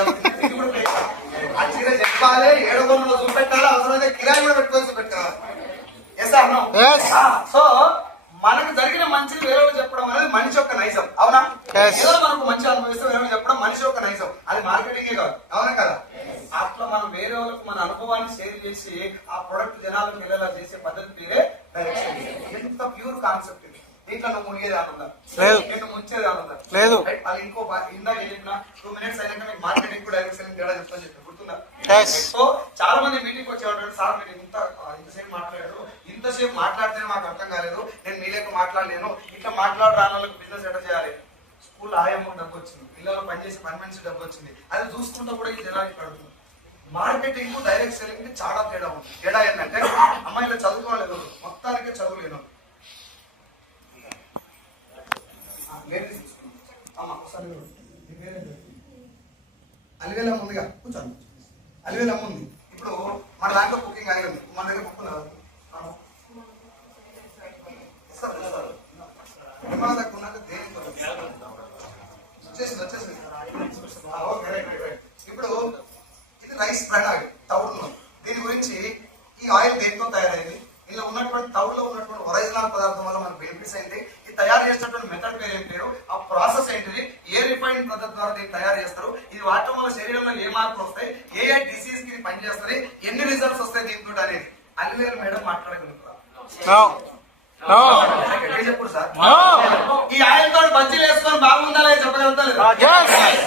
ఆ చీర చెప్పాలి, 700 చూపెట్టాలి, అవసరమైతే కిరాయి కూడా పెట్టుకొని చూపెట్టాలి. సో మనకు జరిగిన మంచిని వేరే చెప్పడం అనేది మనిషి యొక్క నైజం, అవునా? ఏదో మనకు మంచి అనుభవిస్తే వేరే చెప్పడం మనిషి యొక్క నైజం, అది మార్కెటింగే కాదు, అవునా కదా? అట్లా మనం వేరే వాళ్ళకు మన అనుభవాన్ని షేర్ చేసి ఆ ప్రొడక్ట్ జనాలకు వెళ్ళేలా చేసే పద్ధతి పేరే డైరెక్షన్. ఎంత ప్యూర్ కాన్సెప్ట్ ఇది. దీంట్లో నువ్వు మునిగేది ఆనందం లేదు, ముంచేది ఆనందం లేదు. అది ఇంకో ఇందాక చెప్పిన 2 minutes అయినాక మీకు మార్కెటింగ్ కూడా డైరెక్షన్ తేడా చెప్తాను చెప్పి గుర్తుందా? సో చాలా మంది మీటింగ్ వచ్చేవాడు, సార్ మీరు ఇంతసేపు మాట్లాడారు, ఇంతసేపు మాట్లాడితేనే మాకు అర్థం కాలేదు, నేను మీలేక మాట్లాడలేను, ఇట్లా మాట్లాడరాని వాళ్ళకి బిజినెస్ ఎట్లా చేయాలి? స్కూల్ ఆయమ్మ డబ్బు వచ్చింది, పిల్లలు పనిచేసి పని మనిషి డబ్బు వచ్చింది, అది చూసుకుంటూ కూడా ఈ జనానికి పడుతుంది. మార్కెటింగ్ డైరెక్ట్ సెల్లింగ్ చాలా తేడా ఉంది. తేడా ఏంటంటే అమ్మాయిలు చదువుకోలేదు, మొత్తానికి చదువులేను. అలివేలమ్మ ఉందిగా, కూర్చోండి. అలివేలమ్మ ఉంది. ఇప్పుడు మన దాంట్లో కుకింగ్ ఆయిల్ ఉంది, మన దగ్గర కుక్ ఉన్నది. ఇప్పుడు ఇది రైస్ బ్రాండ్ ఆయిల్, తవుడులో. దీని గురించి ఈ ఆయిల్ దేంతో తయారైంది, ఇందులో ఉన్నటువంటి తవుడులో ఉన్నటువంటి ఒరిజినల్ పదార్థం వల్ల మన బెనిఫిట్స్ ఏంటి, ఇది తయారు చేసినటువంటి మెథడ్ పేరు ఏం పేరు, ఆ ప్రాసెస్ ఏంటిది, ఏ రిఫైన్ ఎండోక్రైన్ పద్ధతి ద్వారా దీన్ని తయారు చేస్తారు. ఇది వాడటం వల్ల శరీరంలో ఏ మార్పులు వస్తాయి, ఏ డిసీజ్ కి ఇది పనిచేస్తుంది, ఎన్ని రిజల్ట్స్ వస్తాయి దీంతో అనేది అలివేలు మేడం మాట్లాడగలుగుతారు. చెప్పు సార్, ఈ ఆయిల్ తోటి బజ్జీలు వేసుకొని బాగుందా లేదా చెప్పగలుగుతారు.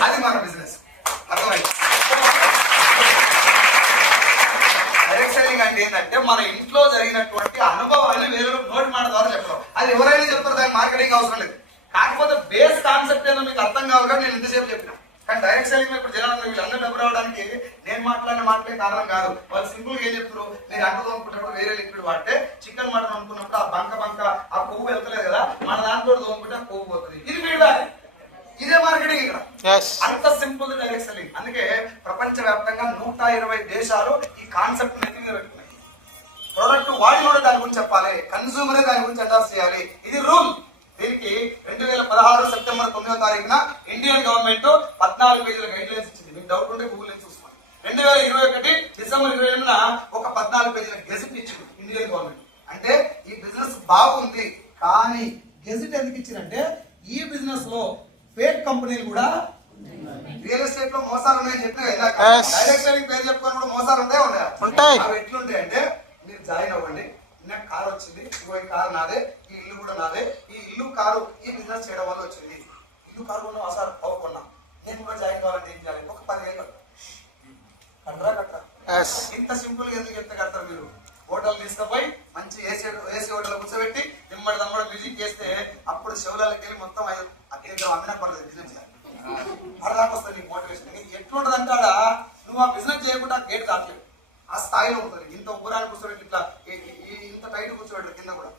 అది మన బిజినెస్. అర్థమైంది. డైరెక్ట్ సెల్లింగ్ అంటే ఏంటంటే మన ఇంట్లో జరిగినటువంటి అనుభవాన్ని వేరే నోటి మాట ద్వారా చెప్పడం. అది ఎవరైనా చెప్తారు, దానికి మార్కెటింగ్ అవసరం లేదు. కాకపోతే బేస్ కాన్సెప్ట్ ఏదో మీకు అర్థం కావాలి కానీ నేను ఇంతసేపు చెప్పిన. కానీ డైరెక్ట్ సెల్లింగ్ ఇప్పుడు జనాలు వీళ్ళందరూ డబ్బు రావడానికి నేను మాట్లాడిన మాటలే కారణం కాదు. వాళ్ళు సింపుల్ గా ఏం చెప్తారు, మీరు అంటూ అనుకున్నప్పుడు వేరే లిక్విడ్ వాడితే చికెన్ మటన్ అనుకున్నప్పుడు ఆ బంక ఆ కొవ్వు వెళ్తలేదు కదా, మన దాంట్లో తోముకుంటే ఆ కొవ్వు పోతుంది. ఇది ఫీడ్బ్యాక్. ఇదే మార్కెటింగ్ ఇక్కడ. అంత సింపుల్ డైరెక్ట్ సెల్లింగ్. అందుకే ప్రపంచ వ్యాప్తంగా 120 దేశాలు ఈ కాన్సెప్ట్ నెత్తి మీద పెట్టుకున్నాయి. ప్రోడక్ట్ వాడి కూడా దాని గురించి చెప్పాలి, కన్సూమరే దాని గురించి అడ్రస్ చేయాలి. ఇది రూల్. దీనికి 2016 సెప్టెంబర్ 9వ తారీఖున ఇండియన్ గవర్నమెంట్ 14 పేజీల గైడ్ లైన్స్ ఇచ్చింది. మీకు డౌట్ ఉంటే గూగుల్ నుంచి చూసుకోండి. 2021 డిసెంబర్ 22న ఒక 14 పేజీల గెజిట్ ఇచ్చింది ఇండియన్ గవర్నమెంట్. అంటే ఈ బిజినెస్ బాగుంది, కానీ గెజిట్ ఎందుకు ఇచ్చిందంటే ఈ బిజినెస్ లో ఫేక్ కంపెనీలు కూడా, రియల్ ఎస్టేట్ లో మోసాలు ఉన్నాయని చెప్పిన కదా, డైరెక్ట్ సెల్లింగ్ పేరు చెప్పుకొని కూడా మోసాలు ఉంటాయి. అవి ఎట్లుంటాయి అంటే, మీరు జాయిన్ అవ్వండి, నాకు కారు వచ్చింది, ఇగో ఈ కారు నాదే, ఈ ఇల్లు కూడా నాదే, ఈ ఇల్లు కారు ఈ బిజినెస్ చేయడం వల్ల వచ్చింది. ఇల్లు కారు కొన్నా సార్ అవ్వకున్నా, నేను కూడా జాయిన్ కావాలంటే ఏం చేయాలి, ఒక 10,000 కట్టరా. ఇంత సింపుల్ గా ఎందుకు ఎంత కడతారు మీరు? హోటల్ తీసుకుపోయి మంచి ఏసీ హోటల్ కూర్చోబెట్టి నిమ్మడి దమ్మడి మ్యూజిక్ చేస్తే అప్పుడు శివరాలకి వెళ్ళి మొత్తం అమ్మినా పర్లేదు బిజినెస్ చేయాలి. అరదాకా వస్తుంది నీకు మోటివేషన్. ఎట్లుంటది అంటాడా, నువ్వు ఆ బిజినెస్ చేయకుండా గేట్ దాటలేవు. ఆ స్థాయిలో ఉంటుంది. ఇంత ఊరాన్ని కూర్చోబెట్టి ఇట్లా ఇంత టైట్ కూర్చోబెట్టి కింద కూడా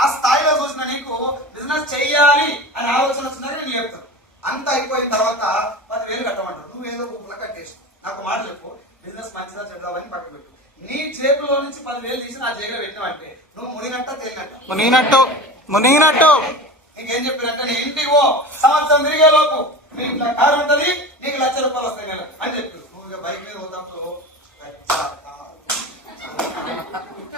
ఆ స్థాయిలో చూసిన నీకు బిజినెస్ చెయ్యాలి అని ఆలోచన వచ్చిందని నేను చెప్తాను. అంత అయిపోయిన తర్వాత 10,000 కట్టమంటారు. నువ్వు ఏదో గుంపులా కట్టేసి నాకు మాట చెప్పు, బిజినెస్ మంచిదా చెడ్డావని పక్కన పెట్టు. నీ జేబులో నుంచి 10,000 తీసి నా జేబులో పెట్టినావంటే నువ్వు మునిగినట్టు. నీకేం చెప్పారంటే, నీ ఇంటికి ఓ సంవత్సరం తిరిగే లోపు నీకు ఇట్లా కారు ఉంటది, నీకు ₹1,00,000 వస్తాయి నెల అని చెప్పి నువ్వు ఇక బైక్ మీద పోతాంతో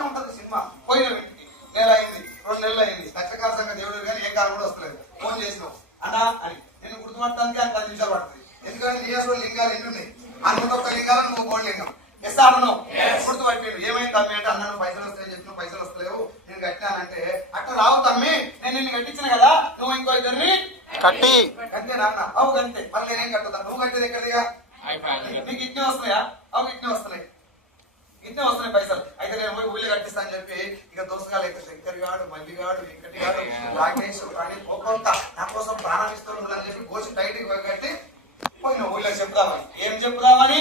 ఉంటది సినిమా. పోయిన ఇంటికి నెల అయింది, 2 నెలలు అయింది, కష్టకాల సంగతి దేవుడు కానీ ఏ కారు కూడా వస్తలేదు. ఫోన్ చేసినావు అన్నా అని, నేను గుర్తుపడటానికి అది 10 నిమిషాలు పడుతుంది. ఎందుకంటే నీ అసలు లింగాలు ఎన్ని ఉన్నాయి, 101 లింగాలను నువ్వు బోర్డు లింగం ఎస్ ఆడను గుర్తుపట్టాడు. ఏమైంది తమ్మి అంటే, అన్న నువ్వు పైసలు వస్తాయని చెప్పిన పైసలు వస్తలేవు, నేను కట్టినానంటే అట్లా రావు తమ్మి, నేను నిన్ను కట్టించిన కదా, నువ్వు ఇంకో ఇద్దరిని కట్టినా అన్న. అవు కంటే మళ్ళీ నేనేం కట్టుతా, నువ్వు కట్టేది ఎక్కడిగా, నీకు ఇట్నే వస్తున్నాయా? అవు ఇట్నే వస్తున్నాయి పైసలు. అయితే నేను పోయి ఊళ్ళో కట్టిస్తా అని చెప్పి ఇక దోసగాలు ఇక్కడ శంకర్ గాడు, మల్లిగాడు, వెంకటి గాడు, రాకేష్ అని ఒక్కొక్క నా కోసం ప్రాణం ఇస్తున్నాడు అని చెప్పి గోసి టైట్ కట్టి పోయిన ఊళ్ళో చెప్దామని. ఏం చెప్దామని?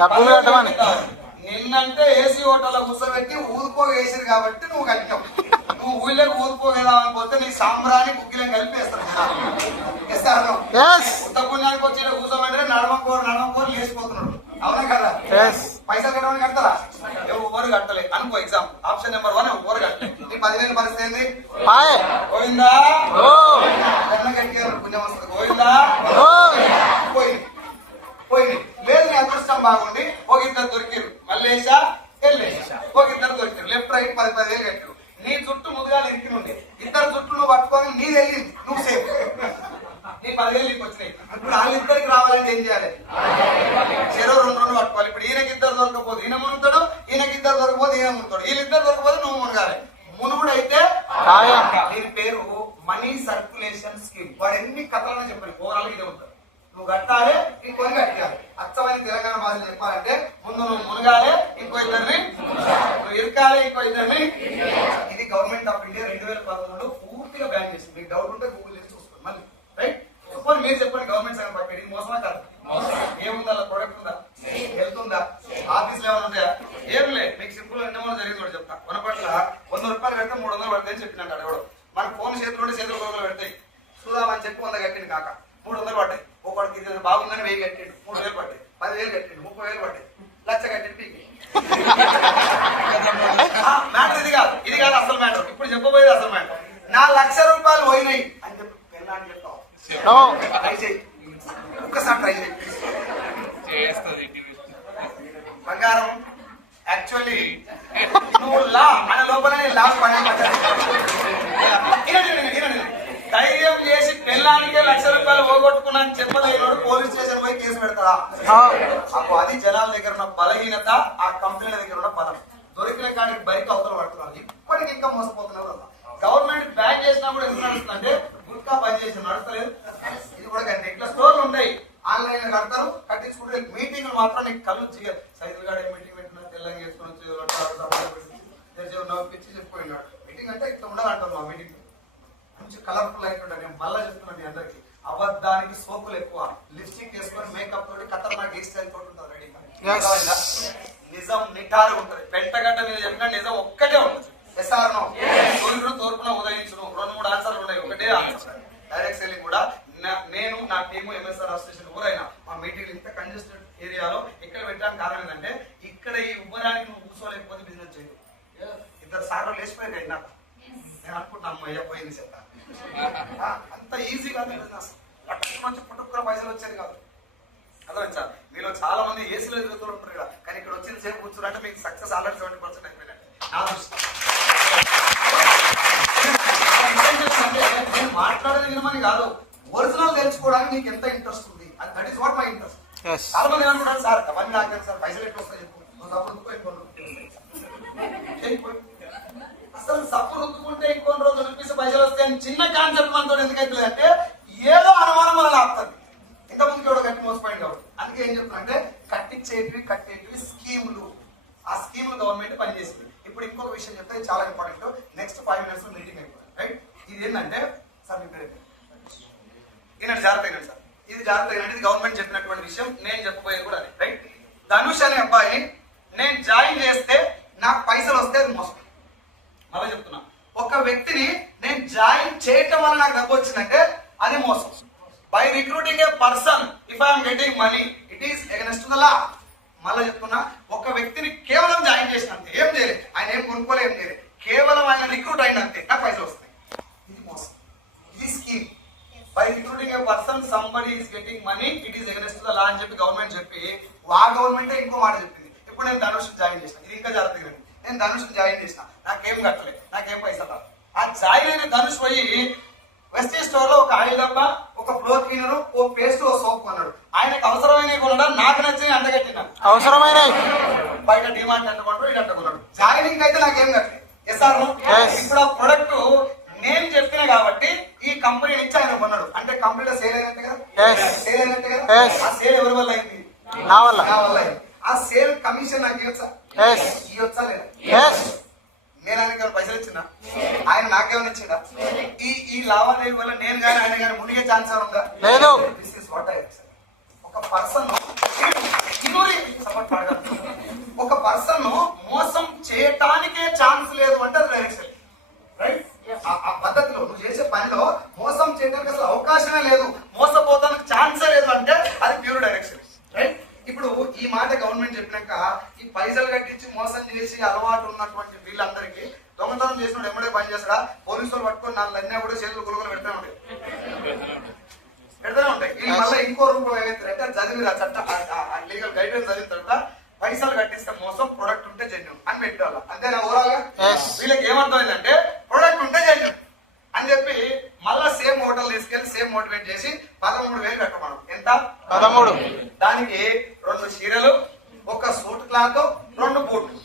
డబ్బులు కట్టమని. నిన్నంటే ఏసీ హోటల్లో కూర్చోబెట్టి ఊదుకో వేసిరు కాబట్టి నువ్వు కట్టినావు. నువ్వు ఊళ్ళోకి ఊదుకోగేదామని పోతే నీ సాంబ్రాన్ని బుగ్గిలను కలిపేస్తారు. ఉత్త పుణ్యానికి వచ్చి కూర్చోమంటే నడమకోరు లేచిపోతున్నాడు. అవునా కదా? పైసలు కట్టమని కడతారా? ఎవరు కట్టలే అనుకో. ఎగ్జామ్ ఆప్షన్ నెంబర్ 1 ఎవరు కట్టలే. నీ 10,000 పరిస్థితి ఏంది? పోయిందా? గట్టిగా పుణ్యం వస్తుంది. పోయిందా? పోయింది లేదు. నీ అదృష్టం బాగుండి ఒక ఇద్దరు దొరికారు, మల్లేషా ఎల్లేషా ఒక ఇద్దరు దొరికారు, లెఫ్ట్ రైట్ 10,000 కట్టారు. నీ చుట్టూ ముదుగా ఇరికి నుండి ఇద్దరు చుట్టూ నువ్వు పట్టుకొని నీది వెళ్ళింది, నువ్వు సేఫ్. నీ 10,000 నీకు వచ్చినాయి. ఇప్పుడు వాళ్ళిద్దరికి రావాలంటే ఏం చేయాలి? చెరో 2 పట్టుకోవాలి. ఇప్పుడు ఈయనకి ఇద్దరు దొరకపోతే ఈయన మునుగుతాడు, ఈయనకి ఇద్దరు దొరకపోతే ఈయన మునుగుతాడు, వీళ్ళిద్దరు దొరకపోతే నువ్వు మునగాలి. మునుగుడైతే దీని పేరు మనీ సర్క్యులేషన్ స్కీమ్. వాడు ఎన్ని కథలను చెప్పాలి, ఓవరాల్ ఇదే ఉంటుంది. నువ్వు కట్టాలి, ఇంకొని కట్టాలి. అచ్చమైన తెలంగాణ భాషలో చెప్పాలంటే, ముందు నువ్వు మునగాలి, ఇంకో ఇద్దరిని నువ్వు ఇరకాలి, ఇంకో ఇద్దరిని. ఇది గవర్నమెంట్ ఆఫ్ ఇండియా 2013 పూర్తిగా బ్యాన్ చేసింది. మీకు డౌట్ ఉంటే గూగుల్ చేసి చూసుకోండి మళ్ళీ. రైట్? చెప్పండి, మీరు చెప్పండి. గవర్నమెంట్ సంగతి పక్కన ఇది మోసమా కాదు? ఏముందా? ప్రొడక్ట్ ఉందా? హెల్త్ ఉందా? ఆఫీస్ లెవెల్ ఉంటాయా? ఏం లేదు. మీకు సింపుల్ ఎంతమో జరిగింది కూడా చెప్తా. కొనపట్ల ₹100 పెడితే 300 పడతాయి అని చెప్పినట్టు ఎవడు. మనకు ఫోన్ చేతులు గొడవలు పెడతాయి. చూద్దామని చెప్పి 100 కట్టింది కాక 300 పడ్డాయి. ఒకటికి ఇది బాగుందని 1000 కట్టిండు, 3000 పడ్డాయి, 10,000 కట్టిండు, 30,000 పడ్డాయి, 1,00,000 కట్టిండు. పీకి మ్యాటర్ ఇది కాదు అసలు మ్యాటర్. ఇప్పుడు చెప్పబోయేది అసలు మ్యాటర్. ₹1,00,000 పోయినాయి అని చెప్పి పెళ్ళాన్ని చెప్తావు. ట్రై చేయి, ఒక్కసారి ట్రై చేయి. బంగారం యాక్చువల్లీ నువ్వు లా అనే లోపలనే లాస్ పడే ధైర్యం చేసి పెళ్ళానికే ₹1,00,000 పోగొట్టుకున్నా అని చెప్పలేనోడు పోలీస్ స్టేషన్ పోయి కేసు పెడతారా? అప్పుడు అది జనాల దగ్గర ఉన్న బలహీనత, ఆ కంపెనీల దగ్గర ఉన్న బలం. దొరికిన కాడికి బయట అవతల పడుతున్నారు. ఇప్పటికి ఇంకా మోసపోతున్నారు. గవర్నమెంట్ బ్యాన్ చేసినా కూడా ఎందుకు నడుస్తుందంటే గుట్కా బంద్ చేసి నడుస్తలేదు. ఇది కూడా కంటే ఇట్లా స్టోర్లు ఉంటాయి, ఆన్లైన్ లో కడతారు, కట్టించుకుంటే మీటింగ్లు మాత్రం నీకు కళ్ళు చేయరు. సైకిల్ గాడే మీటింగ్ పెట్టినా తెల్లంగా వేసుకొని నవ్విపించి చెప్పిపోయినాడు. మీటింగ్ అంటే ఇట్లా ఉండాలంటారు. మా మీటింగ్ మంచి కలర్ఫుల్ అయిపోయింది. నేను మళ్ళా చెప్తున్నాను మీ అందరికి, అబద్ధానికి సోకులు ఎక్కువ. లిప్స్టిక్ వేసుకొని మేకప్ తోటి ఖతర్నాక్ హెయిర్ స్టైల్ తోటి ఉంటారు రెడీగా. నిజం నిటారు ఉంటది. పెంటగడ్డ మీద చెప్పిన నిజం ఒక్కటే ఉంటుంది. ఎస్ఆర్నో సూర్యుడు తూర్పున ఉదయించును 2-3 ఆన్సర్లు ఉన్నాయి, ఒకటే ఆన్సర్. డైరెక్ట్ సెల్లింగ్ కూడా నేను నా టీము ఎంఎస్ఆర్ అసోసియేషన్ ఊరైనా మా మీటింగ్ ఇంత కంజెస్టెడ్ ఏరియాలో ఇక్కడ పెట్టడానికి కారణం ఏంటంటే ఇక్కడ ఈ ఉబ్బరానికి నువ్వు కూర్చోలేకపోతే బిజినెస్ చేయదు. ఇద్దరు సార్లు లేచిపోయాయి నాకు. నేను అనుకుంటున్నా అమ్మాయి పోయింది చెప్తా. అంత ఈజీ కాదు బిజినెస్. లక్షల నుంచి పుట్టుకున్న పైసలు వచ్చేది కాదు. అర్థమైంది సార్? మీలో చాలా మంది ఏసీలో తిరుగుతూ ఉంటారు కదా, కానీ ఇక్కడ వచ్చింది సేపు కూర్చుంటే మీకు సక్సెస్ ఆల్రెడీ 70% అయిపోయినట్టు నా దృష్టి. నేను మాట్లాడేది వినమని కాదు, ఒరిజినల్ తెలుసుకోవడానికి నీకు ఎంత ఇంట్రెస్ట్ ఉంది, that is what my interest. చాలా మంది ఏమనుకుంటారు, సార్ అవన్నీ నాకు సార్ పైసలు ఎట్లా వస్తాయి చెప్పు, నువ్వు సప్పు రుద్దుకో అసలు సప్పు రుద్దుకుంటే ఇంకొన్ని రోజులు చూపిస్తే పైసలు వస్తాయని చిన్న కాన్సెప్ట్ మనతో ఎందుకైతుంది అంటే ఏదో అనుమానం వల్ల ఆపుతుంది. ఇంతకుముందు కూడా గట్టి మోసపోయింది కాబట్టి. అందుకే ఏం చెప్తున్నా అంటే కట్టేటివి స్కీములు, ఆ స్కీములు గవర్నమెంట్ పనిచేసింది. ఇప్పుడు ఇంకొక విషయం చెప్తే చాలా ఇంపార్టెంట్. నెక్స్ట్ 5 minutes మీటింగ్ అయిపోయింది, రైట్? ఇది ఏంటంటే సార్ మీ పేరు ఈనాడు జాగ్రత్త అయినాడు సార్, ఇది జాగ్రత్త అయినట్టు ఇది గవర్నమెంట్ చెప్పినటువంటి విషయం. నేను చెప్పబోయేది కూడా అది, రైట్? ధనుష్ అనే అబ్బాయి నేను జాయిన్ చేస్తే నాకు పైసలు వస్తే అది మోసం. మళ్ళీ చెప్తున్నా, ఒక వ్యక్తిని నేను జాయిన్ చేయటం వల్ల నాకు డబ్బు వచ్చిందంటే అది మోసం. By recruiting A person if I'm getting money it is against the law. మళ్ళీ చెప్తున్నా, ఒక వ్యక్తిని కేవలం జాయిన్ చేసినంతే, ఏం చేయలేదు, ఆయన ఏం కొనుక్కోలే, ఏం చేయలేదు, కేవలం ఆయన రిక్రూట్ అయినంతే నాకు పైసలు వస్తాయి. ఇది మోసం, ఇది scheme. By recruiting A person somebody is getting money it is against the law అని చెప్పి గవర్నమెంట్ చెప్పి, ఆ గవర్నమెంటే ఇంకో మాట చెప్పింది. ఇప్పుడు నేను ధనుష్ జాయిన్ చేసిన, ఇది ఇంకా జాగ్రత్తగా, నేను ధనుష్ జాయిన్ చేసిన, నాకేం కట్టలేదు, నాకేం పైసలు రాదు. ఆ జాయిన్ అయిన ధనుష్ పోయి వెస్టీ స్టోర్ లో ఒక ఆయిల్ డబ్బా, ఒక ఫ్లోర్ క్లీనర్, ఓ పేస్ట్, ఓ సోప్ కొన్నాడు. ఆయనకు అవసరమైన కొన్నాడా, నాకు నచ్చిన అంటగట్టిన అవసరమైన బయట డిమాండ్ అంటుకుంటాడు, ఇది అంటుకున్నాడు. జాయినింగ్ అయితే నాకేం కట్టలేదు. ఎస్ఆర్ ఇప్పుడు ఆ ప్రొడక్ట్ నేను చెప్పిన కాబట్టి ఈ కంపెనీ నుంచి ఆయన కొన్నాడు అంటే కంపెనీలో సేల్ అయినట్టే కదా, సేల్ అయినట్టే కదా. ఆ సేల్ ఎవరి వల్ల అయింది? నా వల్ల అయింది. ఆ సేల్ కమిషన్ నాకు ఇవ్వచ్చా? ఇవ్వచ్చా లేదా? నేను ఆయనకి పైసలు ఇచ్చిందా? ఆయన నాకేమైనా ఇచ్చిందా? ఈ లావాదేవీ వల్ల నేను కానీ ఆయన కానీ మునిగే ఛాన్స్ ఉందా? లేదు. This is what I expect. ఒక పర్సన్ మోసం చేయటానికే ఛాన్స్ లేదు అంటే అది డైరెక్షన్, రైట్? ఆ పద్ధతిలో నువ్వు చేసే పనిలో మోసం చేయడానికి అసలు అవకాశమే లేదు, మోసపోతానికి ఛాన్సే లేదు అంటే అది ప్యూర్ డైరెక్షన్, రైట్? ఇప్పుడు ఈ మాట గవర్నమెంట్ చెప్పినాక ఈ పైసలు కట్టించి మోసం చేసి అలవాటు ఉన్నటువంటి వీళ్ళందరికీ దొంగతనం చేసినప్పుడు ఎమ్మడే పని చేస్తారా? పోలీసులు పట్టుకొని 4 అన్నీ కూడా చేతులు గురుగులు పెడతానే ఉంటాయి. వీళ్ళు మళ్ళీ ఇంకో రూపం ఏమైతే చదివిరా చట్ట లీగల్ గైడెన్స్ చదివిన తర్వాత పైసలు కట్టిస్తే మోసం, ప్రొడక్ట్ ఉంటే జెన్యూన్ అని పెట్టాలి. అంతేనా? ఓవరాల్ గా వీళ్ళకి ఏమర్థమైందంటే ప్రొడక్ట్ ఉంటే జెన్యూన్ అని చెప్పి మళ్ళా సేమ్ హోటల్ తీసుకెళ్లి సేమ్ మోటివేట్ చేసి 13,000 కట్టమన్నాడు. ఎంత? 13. దానికి 2 చీరలు, ఒక సూట్ క్లాత్, 2 బూట్లు,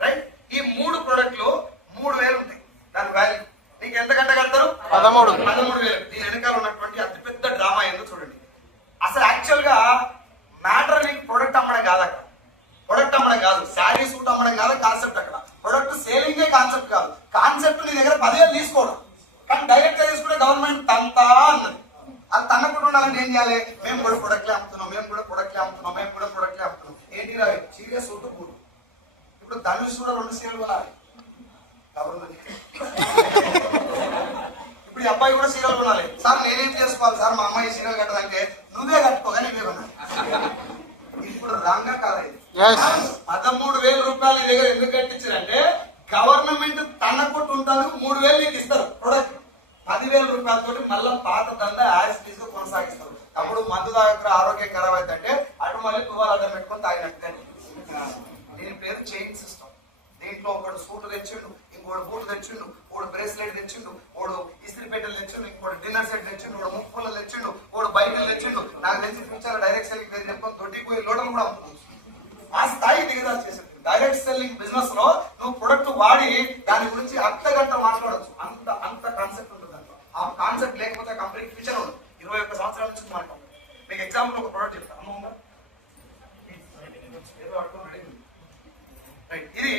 రైట్? ఈ 3 ప్రొడక్ట్లు 3,000 ఉంటాయి. దాని వాల్యూ నీకు ఎంత కట్టగలుగుతారు? 13,000. దీని వెనకాల ఉన్నటువంటి అతిపెద్ద డ్రామా ఏందో చూడండి. అసలు యాక్చువల్ గా మ్యాటర్ నీకు ప్రొడక్ట్ అమ్మడం కాదు, అక్కడ ప్రొడక్ట్ అమ్మడం కాదు, శారీ సూట్ అమ్మడం కాదు కాన్సెప్ట్. అక్కడ ప్రొడక్ట్ సేలింగే కాన్సెప్ట్ కాదు. కాన్సెప్ట్ నీ దగ్గర 10,000 తీసుకోవడం, కానీ డైరెక్ట్ గా తీసుకుంటే గవర్నమెంట్ తంతా అన్నది. అది తన్నప్పుడు ఉండాలంటే ఏం చేయాలి? మేము కూడా ప్రొడక్ట్లే అమ్ముతున్నాం, మేము కూడా ప్రొడక్ట్లే అమ్ముతున్నాం, మేము కూడా ప్రొడక్ట్లే అమ్ముతున్నాం. ఏంటి రావి? చీర, సూట్, బూట్. ఇప్పుడు ధనుష్ కూడా 2 చీరలు కొనాలి. ఇప్పుడు ఈ అబ్బాయి కూడా చీరలు కొనాలి. సార్ నేనేం చేసుకోవాలి సార్? మా అమ్మాయి చీరలు కట్టదంటే నువ్వే కట్టుకోగా నువ్వే కొనాలి. ఇప్పుడు రాంగా కాదు. 13,000 రూపాయలు నీ దగ్గర ఎందుకు కట్టించారంటే గవర్నమెంట్ తన కొట్టు ఉంటాను 3,000 నీకు ఇస్తారు ప్రొడక్ట్. 10,000 రూపాయలతో మళ్ళీ పాత దండ యాజ్ గా కొనసాగిస్తారు. అప్పుడు మందు తాగక ఆరోగ్యం ఖరాబ్ అవుతుంటే అటు మళ్ళీ తువ్వాలు అడ్డం పెట్టుకొని తాగినట్టు. దీని పేరు చైన్ సిస్టమ్. దీంట్లో ఒకడు సూట్ తెచ్చిండు, ఇంకోటి బూట్ తెచ్చిండు, 3 ఒకడు బ్రేస్లెట్ తెచ్చిండు, ఒకడు ఇస్త్రీ పెట్టెలు తెచ్చిండు, ఇంకోటి డిన్నర్ సెట్ తెచ్చిండు, ఒకడు ముక్కులు తెచ్చిండు, ఒకడు బైకులు తెచ్చిండు. నాకు తెలిసి ఫ్యూచర్ డైరెక్ట్ సెల్లింగ్ పేరు చెప్పుకొని దొడ్డిపోయి లోటలు కూడా అమ్ముకోవచ్చు. ఆ స్థాయి దిగదారు చేసేది. డైరెక్ట్ సెల్లింగ్ బిజినెస్ లో నువ్వు ప్రొడక్ట్ వాడి దాని గురించి అర్ధగంట మాట్లాడవచ్చు. అంత అంత కాన్సెప్ట్ ఉంటుంది దాంట్లో. ఆ కాన్సెప్ట్ లేకపోతే కంప్లీట్ ఫ్యూచర్ ఉంది. 21 సంవత్సరాల నుంచి మాట్లాడు. మీకు ఎగ్జాంపుల్ ఒక ప్రొడక్ట్ చెప్తాను. ఇది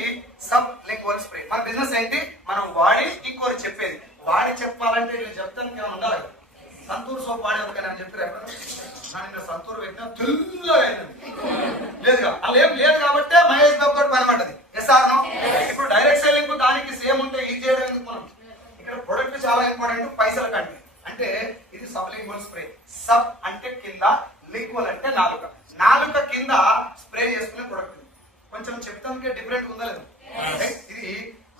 సబ్ లింగ్వల్ స్ప్రే. మన బిజినెస్ ఏంటి? మనం వాడి ఇంకోటి చెప్పేది. వాడి చెప్పాలంటే నేను చెప్తాను ఏమైనా ఉండాలి కదా. సంతూర్ సోప్ వాడే ఒక నేను చెప్పారు ఎప్పుడు సంతూర్ పెట్టినా తెల్లగా లేదుగా, అలా ఏం లేదు కాబట్టి మహేష్ బాబు తోటి పని పడ్డది. ఇప్పుడు డైరెక్ట్ సెల్లింగ్ దానికి సేమ్ ఉంటే ఇది చేయడం ఎందుకు? మనం ఇక్కడ ప్రొడక్ట్ చాలా ఇంపార్టెంట్ పైసల కంటే. అంటే ఇది సబ్ లింగ్వల్ స్ప్రే. సబ్ అంటే కింద, లింగ్వల్ అంటే నాలుక. నాలుక కింద స్ప్రే చేసుకునే ప్రొడక్ట్. కొంచెం చెప్తానికి డిఫరెంట్ ఉందా లేదు? ఇది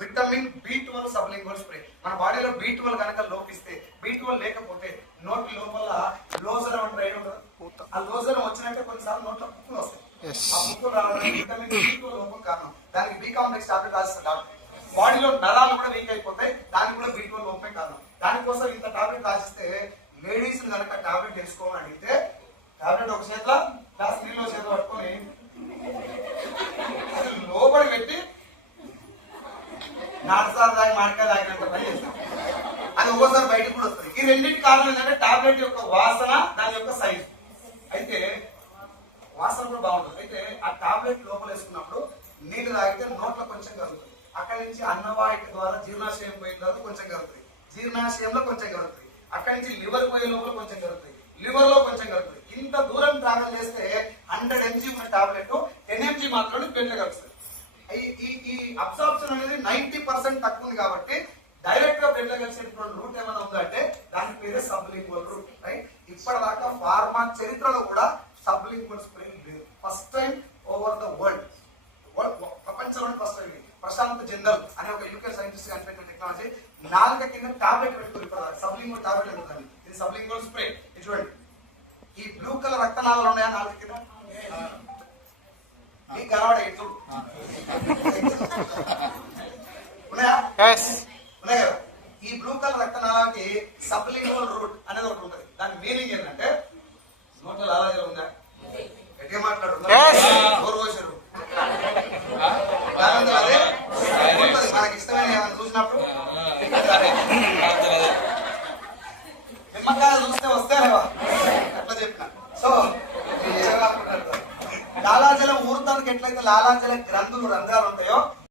vitamin B12 sub lingual spray. మన బాడీలో B12 కనుక లోపిస్తే, B12 లేకపోతే నోటి లోపల లోజరం అంటే ఉంటుంది. ఆ లోజరం వచ్చినట్టే కొన్నిసార్లు నోట్లో ముక్కులు వస్తాయి. ఆ ముక్కులు రావడానికి విటమిన్ B12 లోపం కారణం. దానికి B కాంప్లెక్స్ టాబ్లెట్ రాస్తారు డాక్టర్. బాడీలో నరాలు కూడా వీక్ అయిపోతాయి, దానికి కూడా B12 లోపమే కారణం. దానికోసం ఇంత టాబ్లెట్ రాసిస్తే లేడీస్ కనుక టాబ్లెట్ వేసుకోమని అడిగితే టాబ్లెట్ ఒక చేతిలో గ్లాస్ నీళ్ళు చేతిలో పట్టుకొని అది లోపలి పెట్టి 4 సార్లు దాగి మాడికాయ తాగినంత పని చేస్తాం. అది ఒక్కోసారి బయటకు కూడా వస్తుంది. ఈ రెండింటి కారణం ఏంటంటే టాబ్లెట్ యొక్క వాసన, దాని యొక్క సైజు. అయితే వాసన కూడా బాగుంటుంది. అయితే ఆ టాబ్లెట్ లోపల వేసుకున్నప్పుడు నీళ్లు తాగితే నోట్లో కొంచెం కలుగుతుంది. అక్కడి నుంచి అన్నవాహిక ద్వారా జీర్ణాశయం పోయిన తర్వాత కొంచెం కలుగుతుంది. జీర్ణాశయంలో కొంచెం కలుగుతుంది. అక్కడి నుంచి లివర్ పోయే లోపల కొంచెం కలుగుతుంది. లివర్ లో కొంచెం కలుగుతుంది. ఇంత దూరం ట్రావెల్ చేస్తే 100 mg ఉన్న టాబ్లెట్ 10 mg మాత్రమే పెంట కలుస్తుంది. ఈ అబ్సార్ప్షన్ అనేది 90% తక్కువ ఉంది కాబట్టి డైరెక్ట్ గా బ్లడ్ కలిసేటువంటి రూట్ ఏమైనా ఉందంటే దాని పేరే సబ్లింగ్వల్ రూట్. రైట్? ఇప్పటిదాకా ఫార్మా చరిత్రలో కూడా సబ్లింగ్వల్ స్ప్రే లేదు. First time over the world, ప్రపంచంలో ఫస్ట్ టైం. ప్రశాంత్ జిందల్ అనే ఒక యూకే సైంటిస్ట్ కనిపెట్టిన టెక్నాలజీ. నాలుక కింద టాబ్లెట్ పెట్టుకుని ఇప్పుడు సబ్లింగ్వల్ టాబ్లెట్ ఉంటుంది. ఇది సబ్లింగ్వల్ స్ప్రే. ఇది చూడండి. ఈ బ్లూ కలర్ రక్తనాళాలు ఉన్నాయా నాలుక కింద? మీకు కలవాడే చూడు ఉన్నాయా? ఉన్నాయి కదా. ఈ బ్లూ కలర్ రక్తనాళానికి సబ్లింగ్వల్ రూట్ అనేది ఒకటి ఉంటుంది. దాని మీనింగ్ ఏంటంటే నోట్ల లాలాజలం ఉందా? గట్టిగా మాట్లాడుతున్నారు. అదే ఉంటుంది. మనకి ఇష్టమైన ఏమైనా చూసినప్పుడు నిమ్మకాయలు చూస్తే వస్తేనేవా అట్లా చెప్పిన. సో లాలాజలం ఊరుతానికి ఎట్లయితే లాలాజల గ్రంథులు రంధ్రాలు ఉంటాయో